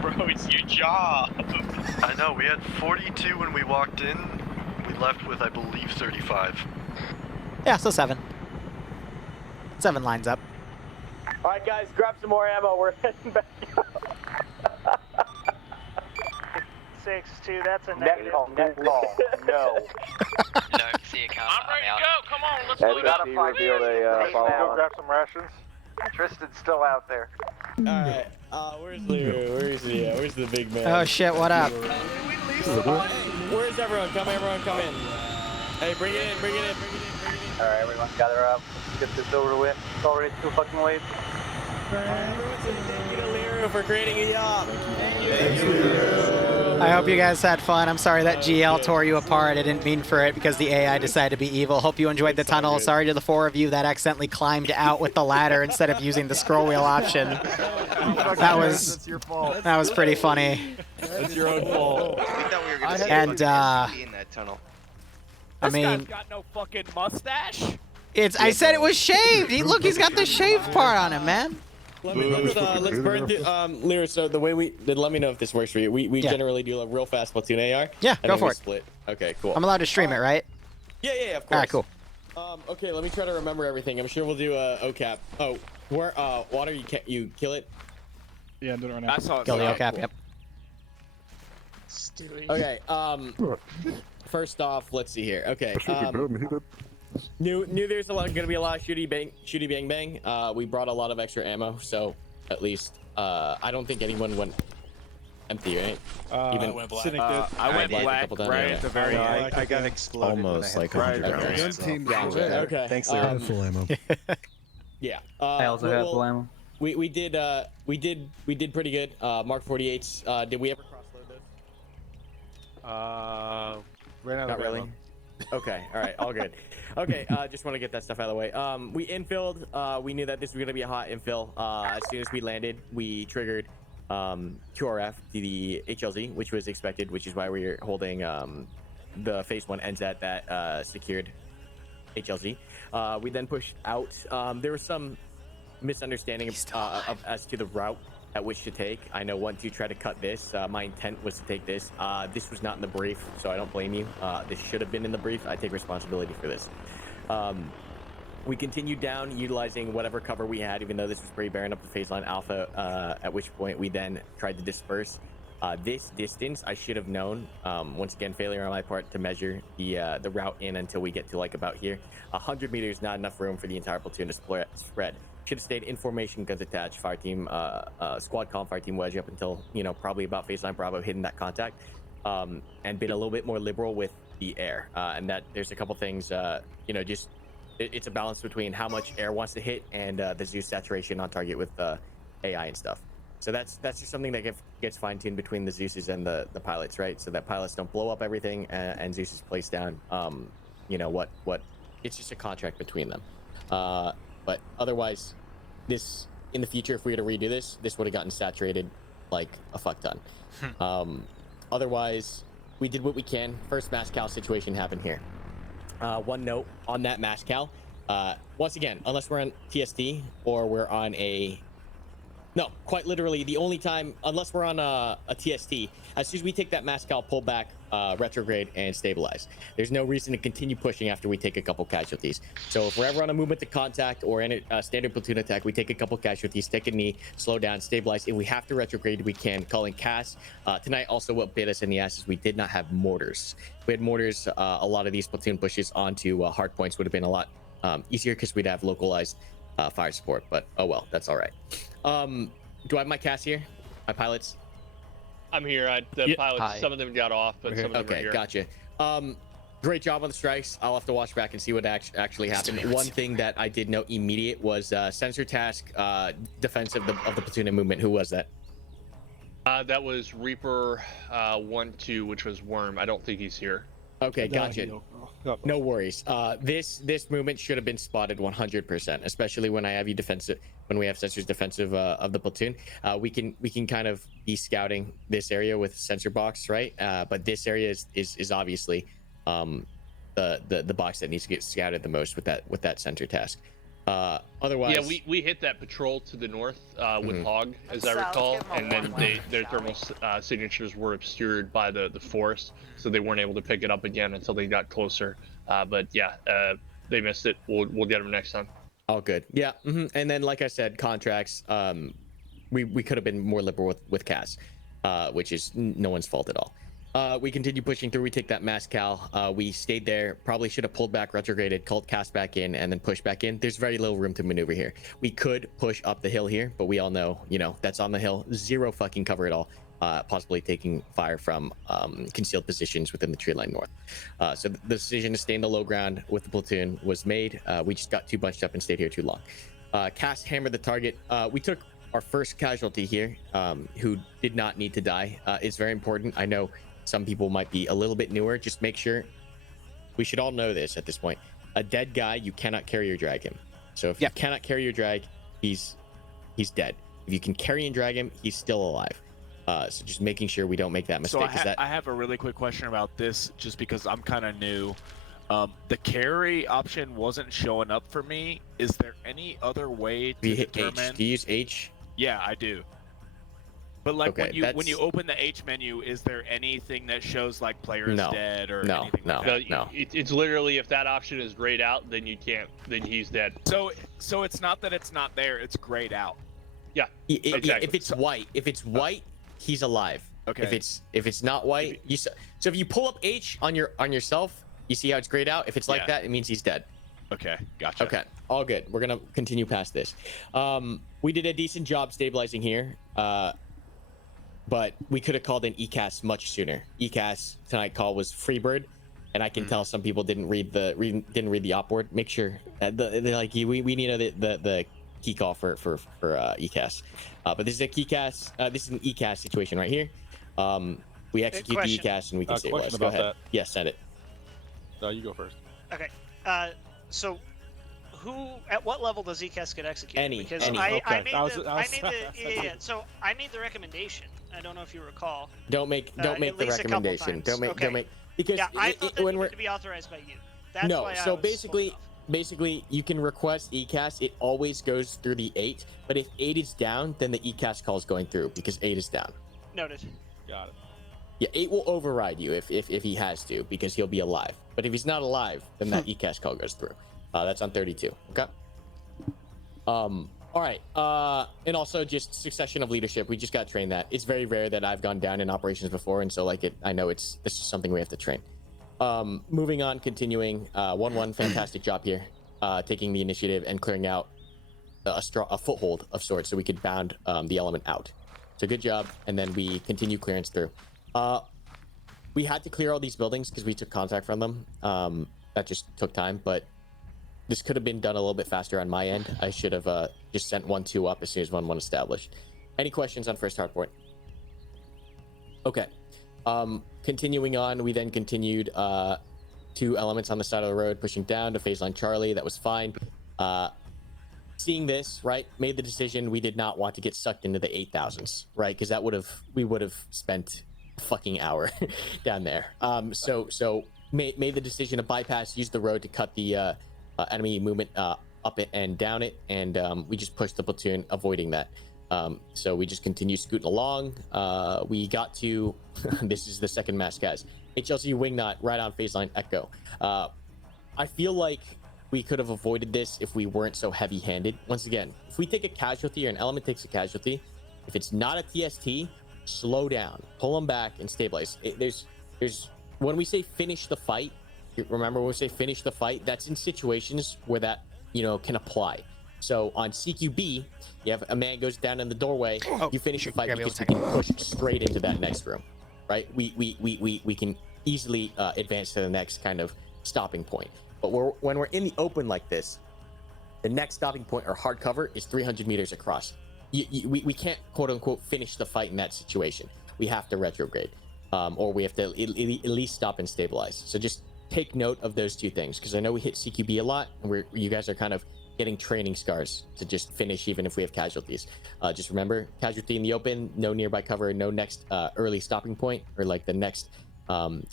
Bro, it's your job. I know, we had 42 when we walked in. We left with, I believe, 35. Yeah, so 7. 7 lines up. All right, guys, grab some more ammo. We're heading back. 6-2, that's a Next call, next call. No. Don't see account. I'm ready to go. Come on, let's load up. Revealed a Go grab some rations. Tristan's still out there. Alright, where's Liru? Where's the big man? Oh, shit, what up? Where's everyone? Come in. Hey, bring it in. Alright, everyone gather up. Get this over with. It's already too fucking late. Everyone say thank you to Liru for creating a yacht. Thank you. I hope you guys had fun. I'm sorry that GL tore you apart. I didn't mean for it because the AI decided to be evil. Hope you enjoyed the tunnel. Sorry to the 4 of you that accidentally climbed out with the ladder instead of using the scroll wheel option. That was pretty funny. That's your own fault. We thought we were gonna see And be in that tunnel. I mean, This guy's got no fucking mustache. I said it was shaved. Look, he's got the shaved part on him, man. Let's burn through, Liru, so the way let me know if this works for you. We generally do a real fast platoon AR. Yeah, go for it. Split. Okay, cool. I'm allowed to stream it, right? Yeah, of course. All right, cool. Okay, let me try to remember everything. I'm sure we'll do OCAP. Oh, where, water, you kill it? Yeah, I'm doing it right now. I saw it. Kill the OCAP, cool. yep. Okay, first off, let's see here. Okay, Knew there's gonna be a lot of shooty bang bang. We brought a lot of extra ammo, so at least I don't think anyone went empty, right? Even I went black. I went black right at the very end. I got exploded. Almost like 100 rounds. Okay. Thanks, Liru. Full ammo. Yeah. I also have full ammo. We did pretty good. Mark 48s. Did we ever cross load those? Ran out Not of really. ammo. Okay, all right, all good. Okay, just want to get that stuff out of the way. We infilled. We knew that this was gonna be a hot infill. As soon as we landed, we triggered QRF to the HLZ, which was expected, which is why we were holding the phase 1 NZ that secured HLZ. We then pushed out. There was some misunderstanding as to the route at which to take. I know 1-2 tried to cut this. My intent was to take this. This was not in the brief, so I don't blame you. This should have been in the brief. I take responsibility for this. We continued down, utilizing whatever cover we had, even though this was pretty barren up to phase line alpha, at which point we then tried to disperse. This distance, I should have known. Once again, failure on my part to measure the route in until we get to like about here. 100 meters, not enough room for the entire platoon to spread. Should have stayed in formation, guns attached, fire team, squad comm, fire team wedge up until, probably about phase line Bravo hitting that contact, and been a little bit more liberal with the air. And that there's a couple things, just it's a balance between how much air wants to hit and the Zeus saturation on target with AI and stuff. So that's just something that gets fine-tuned between the Zeuses and the pilots, right? So that pilots don't blow up everything and Zeus is placed down. It's just a contract between them. But otherwise, this in the future, if we were to redo this would have gotten saturated like a fuck ton. Otherwise, we did what we can. First mass cal situation happened here. One note on that mass cal. Once again, unless we're on TSD or we're on a... No, quite literally, the only time, unless we're on a TST, as soon as we take that mass cal, pull back, retrograde, and stabilize. There's no reason to continue pushing after we take a couple casualties. So if we're ever on a movement to contact or in a standard platoon attack, we take a couple casualties, take a knee, slow down, stabilize. If we have to retrograde, we can. Calling CAS. Tonight, also what bit us in the ass is we did not have mortars. If we had mortars, a lot of these platoon pushes onto hard points would have been a lot easier because we'd have localized fire support, but oh well, that's all right. Do I have my CAS here? My pilots? I'm here. The pilots, some of them got off, but some of them are here. Gotcha. Great job on the strikes. I'll have to watch back and see what actually happened. One thing that I did note immediate was sensor task, defensive of the platoon and movement. Who was that? That was Reaper 1-2, which was Worm. I don't think he's here. Okay, gotcha. No worries. This movement should have been spotted 100%, especially when I have you defensive, when we have sensors defensive of the platoon. We can kind of be scouting this area with sensor box, right? But this area is obviously the box that needs to get scouted the most with that sensor task. Otherwise, yeah, we hit that patrol to the north with HOG, as I recall, and then their thermal signatures were obscured by the forest, so they weren't able to pick it up again until they got closer. But yeah, they missed it. We'll get them next time. All good. Yeah, and then like I said, contracts. We could have been more liberal with CAS, which is no one's fault at all. We continue pushing through. We take that mass cal. We stayed there. Probably should have pulled back, retrograded, called cast back in, and then pushed back in. There's very little room to maneuver here. We could push up the hill here, but we all know, that's on the hill. Zero fucking cover at all. Possibly taking fire from concealed positions within the tree line north. So the decision to stay in the low ground with the platoon was made. We just got too bunched up and stayed here too long. Cast hammered the target. We took our first casualty here, who did not need to die. It's very important. I know some people might be a little bit newer. Just make sure, we should all know this at this point. A dead guy, you cannot carry or drag him. So if you cannot carry or drag, he's dead. If you can carry and drag him, he's still alive. So just making sure we don't make that mistake. So I have a really quick question about this, just because I'm kind of new. The carry option wasn't showing up for me. Is there any other way to determine? H. Do you use H? Yeah, I do. But like when you open the H menu, is there anything that shows like player is dead or anything like that? No. It's literally, if that option is grayed out, then you can't. Then he's dead. So it's not that it's not there; it's grayed out. Yeah. Exactly. If it's white, he's alive. Okay. If it's not white, so if you pull up H on yourself, you see how it's grayed out. If it's like that, it means he's dead. Okay, gotcha. Okay, all good. We're gonna continue past this. We did a decent job stabilizing here. But we could have called in ECAS much sooner. ECAS tonight call was Freebird, and I can tell some people didn't read the op board. Make sure we need the key call for ECAS. But this is a KeyCAS. This is an ECAS situation right here. We execute the ECAS and we can stabilize. Go ahead. Yes, send it. No, you go first. Okay. So at what level does ECAS get executed? Any. Because any. So I made the recommendation. I don't know if you recall. Don't make the recommendation. Don't make because I thought that needed to be authorized by you. That's no. Why So I basically, you can request ECAS. It always goes through the 8. But if 8 is down, then the ECAS call is going through because 8 is down. Noted. Got it. Yeah, 8 will override you if he has to because he'll be alive. But if he's not alive, then that ECAS call goes through. That's on 32. Okay. All right. And also just succession of leadership. We just got trained that. It's very rare that I've gone down in operations before, and so I know this is something we have to train. Moving on, continuing. 1-1, fantastic job here. Taking the initiative and clearing out a foothold of sorts so we could bound the element out. So good job. And then we continue clearance through. We had to clear all these buildings because we took contact from them. That just took time, but this could have been done a little bit faster on my end. I should have just sent 1-2 up as soon as 1-1 established. Any questions on first hard point? Okay. Continuing on, we then continued 2 elements on the side of the road, pushing down to phase line Charlie. That was fine. Seeing this, right, made the decision we did not want to get sucked into the 8,000s, right? Because we would have spent a fucking hour down there. So made the decision to bypass, use the road to cut the enemy movement up it and down it, and we just pushed the platoon, avoiding that. So we just continue scooting along. We got to this is the second mass, guys. HLC wing knot right on phase line echo. I feel like we could have avoided this if we weren't so heavy-handed. Once again, if we take a casualty or an element takes a casualty, if it's not a TST, slow down, pull them back, and stabilize. There's when we say finish the fight, remember when we say finish the fight, that's in situations where that can apply. So on CQB, you have a man goes down in the doorway, you finish your fight because we can push straight into that next room, right? We can easily advance to the next kind of stopping point. But when we're in the open like this, the next stopping point or hard cover is 300 meters across. We can't quote unquote finish the fight in that situation. We have to retrograde, or we have to at least stop and stabilize. So just take note of those two things, because I know we hit CQB a lot, and you guys are kind of getting training scars to just finish even if we have casualties. Just remember, casualty in the open, no nearby cover, no next early stopping point, or like the next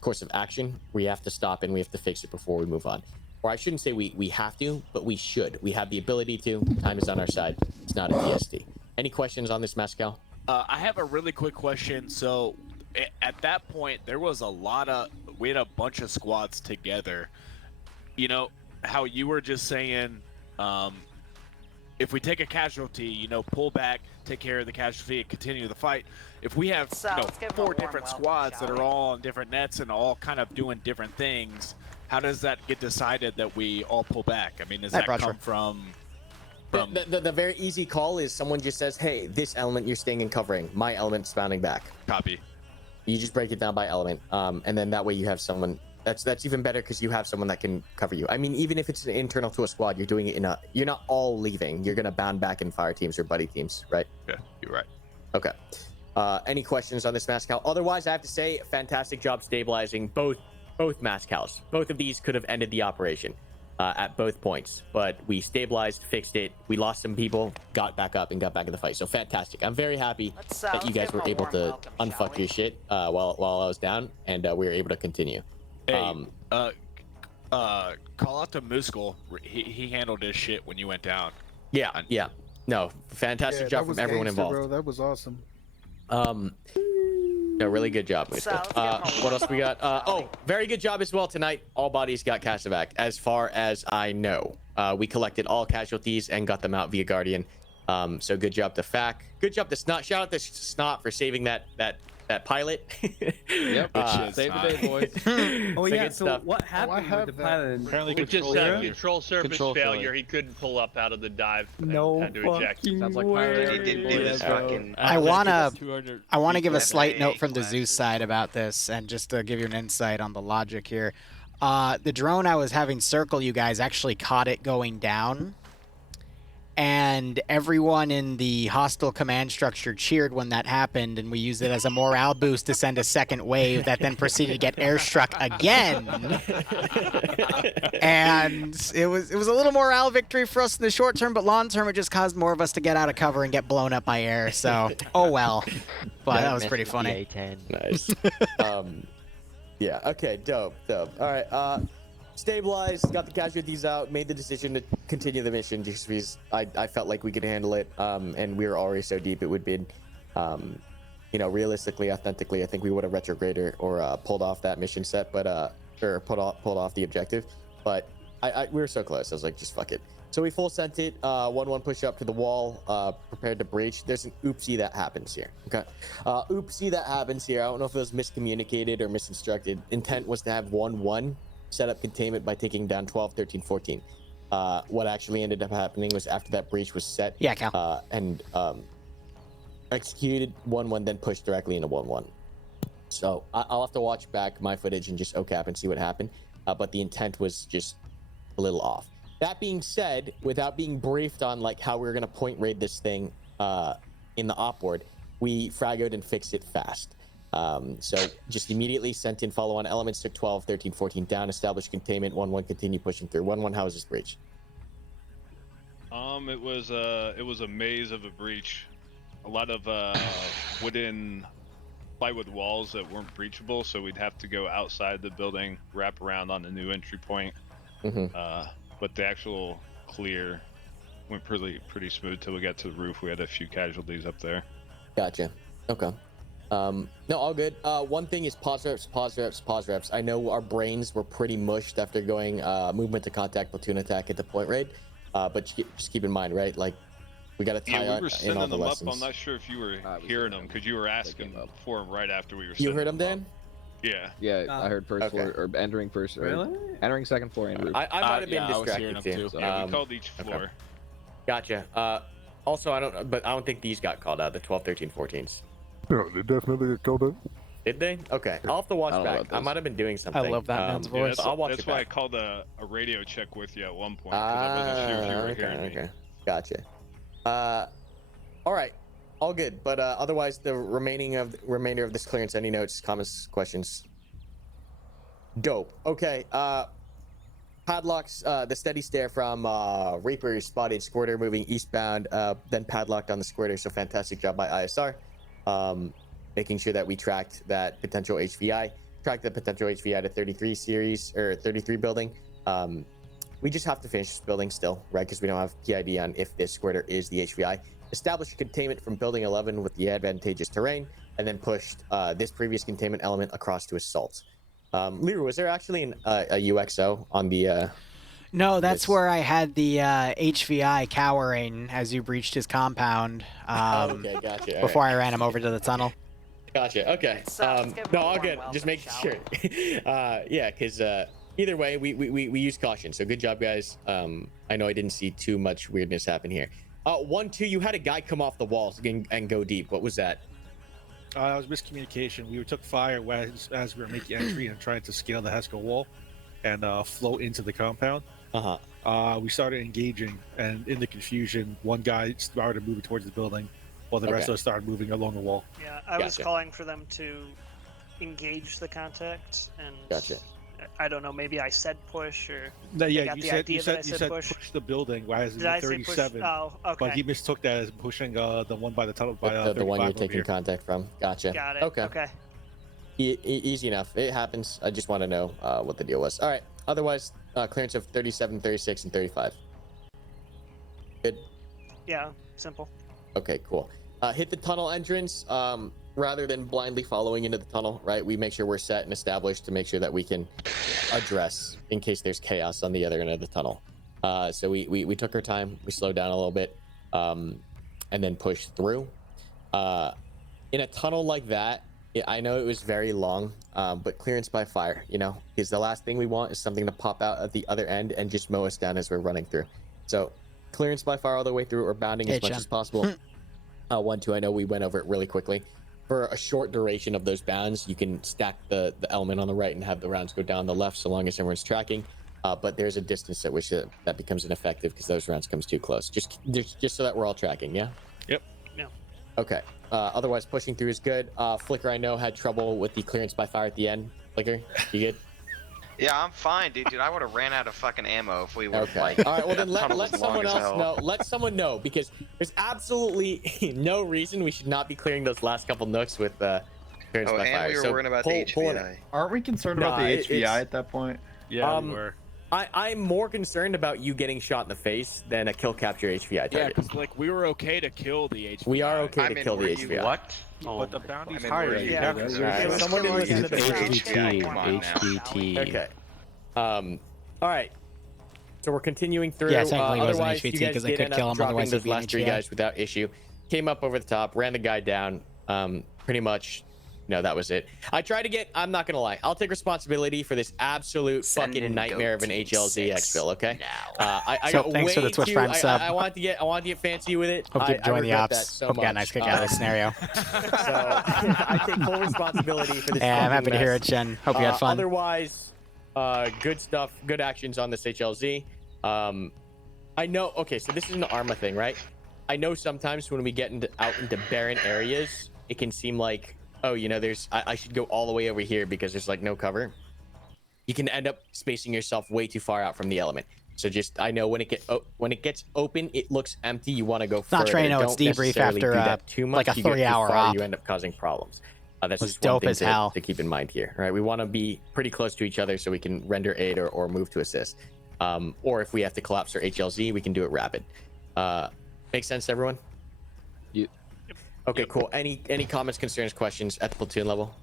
course of action. We have to stop and we have to fix it before we move on. Or I shouldn't say we have to, but we should. We have the ability to. Time is on our side. It's not a TST. Any questions on this, Mascal? I have a really quick question. So at that point, there was we had a bunch of squads together. You know how you were just saying, if we take a casualty, pull back, take care of the casualty, and continue the fight. If we have 4 different squads that are all on different nets and all kind of doing different things, how does that get decided that we all pull back? I mean, does that come from the very easy call is someone just says, hey, this element you're staying in covering, my element's bounding back. Copy. You just break it down by element, and then that way you have someone that's even better, because you have someone that can cover you. I mean, even if it's internal to a squad, you're doing it you're not all leaving. You're gonna bound back in fire teams or buddy teams, right? Yeah, you're right. Okay. Any questions on this Mascal? Otherwise, I have to say, fantastic job stabilizing both Mascals. Both of these could have ended the operation at both points, but we stabilized, fixed it. We lost some people, got back up, and got back in the fight. So fantastic. I'm very happy that you guys were able to unfuck your shit while I was down, and we were able to continue. Hey, call out to Muskel. He handled his shit when you went down. Yeah. No, fantastic job from everyone involved. Bro, that was awesome. No, really good job, Muskel. What else we got? Very good job as well tonight. All bodies got casevac, as far as I know. We collected all casualties and got them out via Guardian. So good job to FAC. Good job to Snot. Shout out to Snot for saving that pilot. Yep, save the day, boys. Oh yeah, good so stuff. what happened with the pilot? Apparently control surface failure. He couldn't pull up out of the dive. No had to eject. Sounds like He didn't do this fucking. I wanna give a slight note from the Zeus side about this, and just to give you an insight on the logic here. The drone I was having circle you guys actually caught it going down, and everyone in the hostile command structure cheered when that happened, and we used it as a morale boost to send a second wave that then proceeded to get airstruck again. And it was a little morale victory for us in the short term, but long term it just caused more of us to get out of cover and get blown up by air. So, oh well. But that was pretty funny. Nice. Yeah. Okay. Dope. All right. Stabilized, got the casualties out, made the decision to continue the mission just because I felt like we could handle it, and we were already so deep it would be, realistically, authentically, I think we would have retrograded or pulled off that mission set, but or pulled off the objective, but we were so close. I was like, just fuck it. So we full sent it, 1-1 push up to the wall, prepared to breach. There's an oopsie that happens here. Okay, oopsie that happens here. I don't know if it was miscommunicated or misinstructed. Intent was to have 1-1. Set up containment by taking down 12, 13, 14. What actually ended up happening was after that breach was set and executed, 1-1 then pushed directly into 1-1. So I'll have to watch back my footage and just OCAP and see what happened. But the intent was just a little off. That being said, without being briefed on like how we were gonna point raid this thing in the op board, we fraggoed and fixed it fast. So just immediately sent in follow-on elements, took 12, 13, 14 down, established containment, 1-1 continue pushing through. 1-1, how was this breach? It was a maze of a breach. A lot of wooden plywood walls that weren't breachable, so we'd have to go outside the building, wrap around on the new entry point. But the actual clear went pretty smooth till we got to the roof. We had a few casualties up there. Gotcha. Okay. No, all good. One thing is pause reps. I know our brains were pretty mushed after going movement to contact, platoon attack at the point raid, but just keep in mind, right? Like, we got to tie we were in all sending the them lessons. up. I'm not sure if you were hearing them because you were asking for them right after we were. You heard them, Dan? Yeah. Yeah, I heard first floor or entering first. Really? Entering second floor and roof. I might have been distracted too. Yeah, we called each floor. Okay. Gotcha. Also, I don't think these got called out. The 12, 13, 14s. No, they definitely get called out. Did they? Okay. I'll have to watch back. I might have been doing something. I love that man's voice. I'll watch That's it why I back. called a radio check with you at one point because I wasn't sure if you were hearing me. Okay. Gotcha. All right. All good. But otherwise, the remainder of this clearance. Any notes, comments, questions? Dope. Okay. Padlocks. The steady stare from Reaper spotted Squirter moving eastbound. Then padlocked on the Squirter. So fantastic job by ISR. Making sure that we tracked that potential HVI. Tracked the potential HVI to 33 series or 33 building. We just have to finish this building still, right? Because we don't have PID on if this Squirter is the HVI. Established containment from building 11 with the advantageous terrain, and then pushed this previous containment element across to assault. Liru, was there actually a UXO on the? No, that's where I had the HVI cowering as you breached his compound. Okay, gotcha. Before I ran him over to the tunnel. Gotcha. Okay. No, all good. Just making sure. Yeah, because either way, we use caution. So good job, guys. I know I didn't see too much weirdness happen here. 1-2, you had a guy come off the walls and go deep. What was that? It was miscommunication. We took fire as we were making entry and trying to scale the Hesco wall and flow into the compound. We started engaging, and in the confusion, one guy started moving towards the building, while the rest of us started moving along the wall. Yeah, I was calling for them to engage the contact, and I don't know, maybe I said push or you said push the building. Whereas Did I say 37, push? Oh, okay. but he mistook that as pushing the one by the tunnel by The one you're 35 over taking here. contact from. Gotcha. Got it. Okay. Easy enough. It happens. I just want to know what the deal was. All right. Otherwise, clearance of 37, 36, and 35. Good. Yeah, simple. Okay, cool. Hit the tunnel entrance rather than blindly following into the tunnel, right? We make sure we're set and established to make sure that we can address in case there's chaos on the other end of the tunnel. So we took our time. We slowed down a little bit and then pushed through. In a tunnel like that, I know it was very long, but clearance by fire, because the last thing we want is something to pop out at the other end and just mow us down as we're running through. So clearance by fire all the way through or bounding as much as possible. 1-2, I know we went over it really quickly. For a short duration of those bounds, you can stack the element on the right and have the rounds go down the left so long as everyone's tracking. But there's a distance at which that becomes ineffective because those rounds comes too close. Just so that we're all tracking, yeah? Yep. No. Okay. Otherwise, pushing through is good. Flicker, I know, had trouble with the clearance by fire at the end. Flicker, you good? Yeah, I'm fine, dude. I would have ran out of fucking ammo if we were like. All right, well then let tunnel was long someone as else hell. know. Let someone know because there's absolutely no reason we should not be clearing those last couple nooks with clearance by fire. we were So worrying about pull the it. HVI. Aren't we concerned about the HVI at that point? Yeah, we were. I'm more concerned about you getting shot in the face than a kill capture HVI Yeah, target. because like we were okay to kill the HVI. We are okay to kill the HVI. What? But the bounty's I mean, higher. where You you have go. to- Alright, someone didn't listen to the HVT. Come on now. HVT. Okay. All right. So we're continuing through. Yeah, technically it wasn't otherwise, HVT you guys 'cause I did could end up kill him, dropping otherwise those it'd be an last three HVI. guys without issue. Came up over the top, ran the guy down. Pretty much. No, that was it. I tried to get. I'm not gonna lie. I'll take responsibility for this absolute fucking nightmare of an HLZ exfil. Okay. I So, got thanks way for the Twitch too, Prime sub. I want to get fancy with it. Hope you I enjoy the regret that ops. so Hope you got a nice much. kick out of this scenario. So I take full responsibility for this. Yeah, I'm fucking happy to hear mess. it, Jen. Hope you had fun. Otherwise, good stuff, good actions on this HLZ. I know. Okay, so this is an Arma thing, right? I know sometimes when we get out into barren areas, it can seem like, oh, there's I should go all the way over here because there's like no cover. You can end up spacing yourself way too far out from the element. So just I know when it gets open, it looks empty. You want to go further. Not Trano, it's Don't debrief necessarily after do that too much. like a You get too 3-hour far, op. you end up causing problems. That's was just one dope thing as hell. to keep in mind here, right? We want to be pretty close to each other so we can render aid or move to assist. Or if we have to collapse our HLZ, we can do it rapid. Make sense, everyone? Yep. Okay, cool. Any comments, concerns, questions at the platoon level?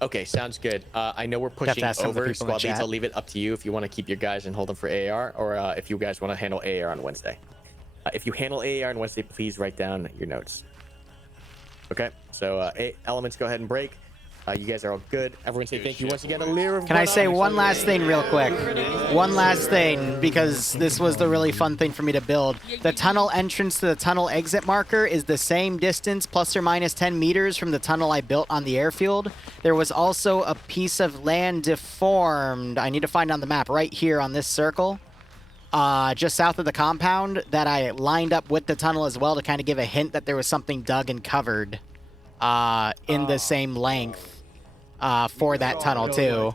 Okay, sounds good. I know we're pushing over squad leads. I'll leave it up to you if you want to keep your guys and hold them for AAR, or if you guys want to handle AAR on Wednesday. If you handle AAR on Wednesday, please write down your notes. Okay, so elements, go ahead and break. You guys are all good. Everyone say thank you once again to Liru. Can I say one last thing real quick? One last thing, because this was the really fun thing for me to build. The tunnel entrance to the tunnel exit marker is the same distance, plus or minus 10 meters from the tunnel I built on the airfield. There was also a piece of land deformed, I need to find on the map, right here on this circle, just south of the compound, that I lined up with the tunnel as well to kind of give a hint that there was something dug and covered in the same length. For that tunnel too.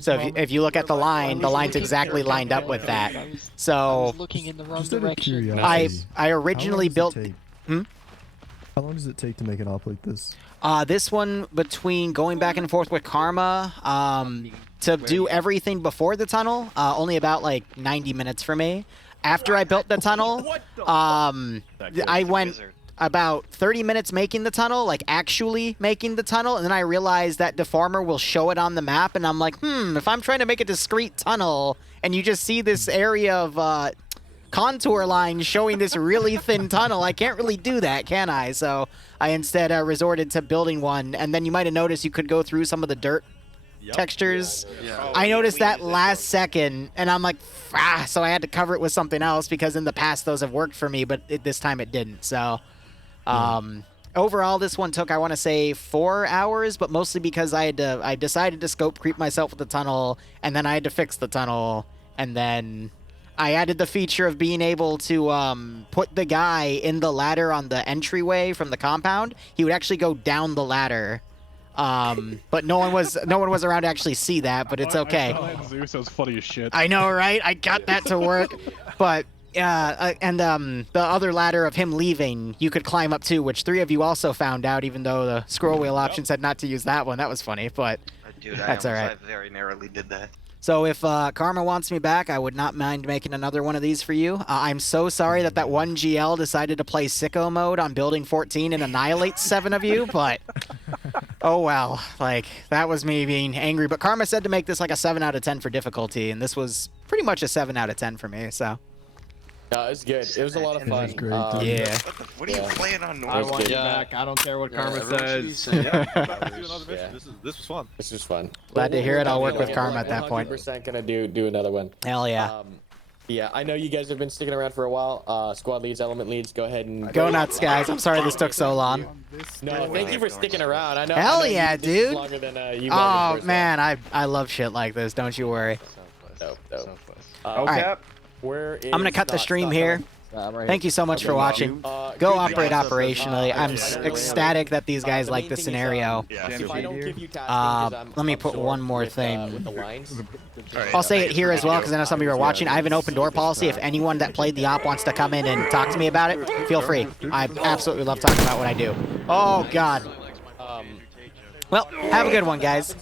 So if you look at the line's exactly lined up with that. So looking in the wrong direction. I originally built. How long does it take to make an op like this? This one, between going back and forth with Karma, to do everything before the tunnel, only about like 90 minutes for me. After I built the tunnel, I went about 30 minutes making the tunnel, like actually making the tunnel, and then I realized that Deformer will show it on the map, and I'm like, if I'm trying to make a discrete tunnel, and you just see this area of contour lines showing this really thin tunnel, I can't really do that, can I? So I instead resorted to building one, and then you might have noticed you could go through some of the dirt textures. I noticed that last second, and I'm like, so I had to cover it with something else, because in the past those have worked for me, but this time it didn't, so... Overall, this one took, I want to say, 4 hours, but mostly because I decided to scope creep myself with the tunnel, and then I had to fix the tunnel, and then I added the feature of being able to put the guy in the ladder on the entryway from the compound. He would actually go down the ladder, but no one was around to actually see that, but it's okay. Zeus, that was funny as shit. I know, right? I got that to work, but... the other ladder of him leaving, you could climb up too, which 3 of you also found out, even though the scroll wheel option said not to use that one. That was funny, but that's all right. I very narrowly did that. So if Karma wants me back, I would not mind making another one of these for you. I'm so sorry that one GL decided to play sicko mode on building 14 and annihilate 7 of you, but oh well, like that was me being angry. But Karma said to make this like a 7 out of 10 for difficulty, and this was pretty much a 7 out of 10 for me, so. No, it was good. It was a lot of fun. Yeah. What are you playing on I normal? want you back. I don't care what Karma says. This was fun. This was fun. Glad to hear it. I'll work with Karma at that point. 100% gonna do another one. Hell yeah. Yeah, I know you guys have been sticking around for a while. Squad leads, element leads, go ahead and go nuts, guys. I'm sorry this took so long. No, thank you for sticking around. I know. Hell yeah, dude. Longer than, oh man, I love shit like this. Don't you worry. Dope. All right. I'm gonna cut the stream here. Thank you so much for watching. Go operate operationally. I'm ecstatic that these guys like the scenario. Let me put one more thing. I'll say it here as well, because I know some of you are watching. I have an open door policy. If anyone that played the op wants to come in and talk to me about it, feel free. I absolutely love talking about what I do. Oh, God. Well, have a good one, guys.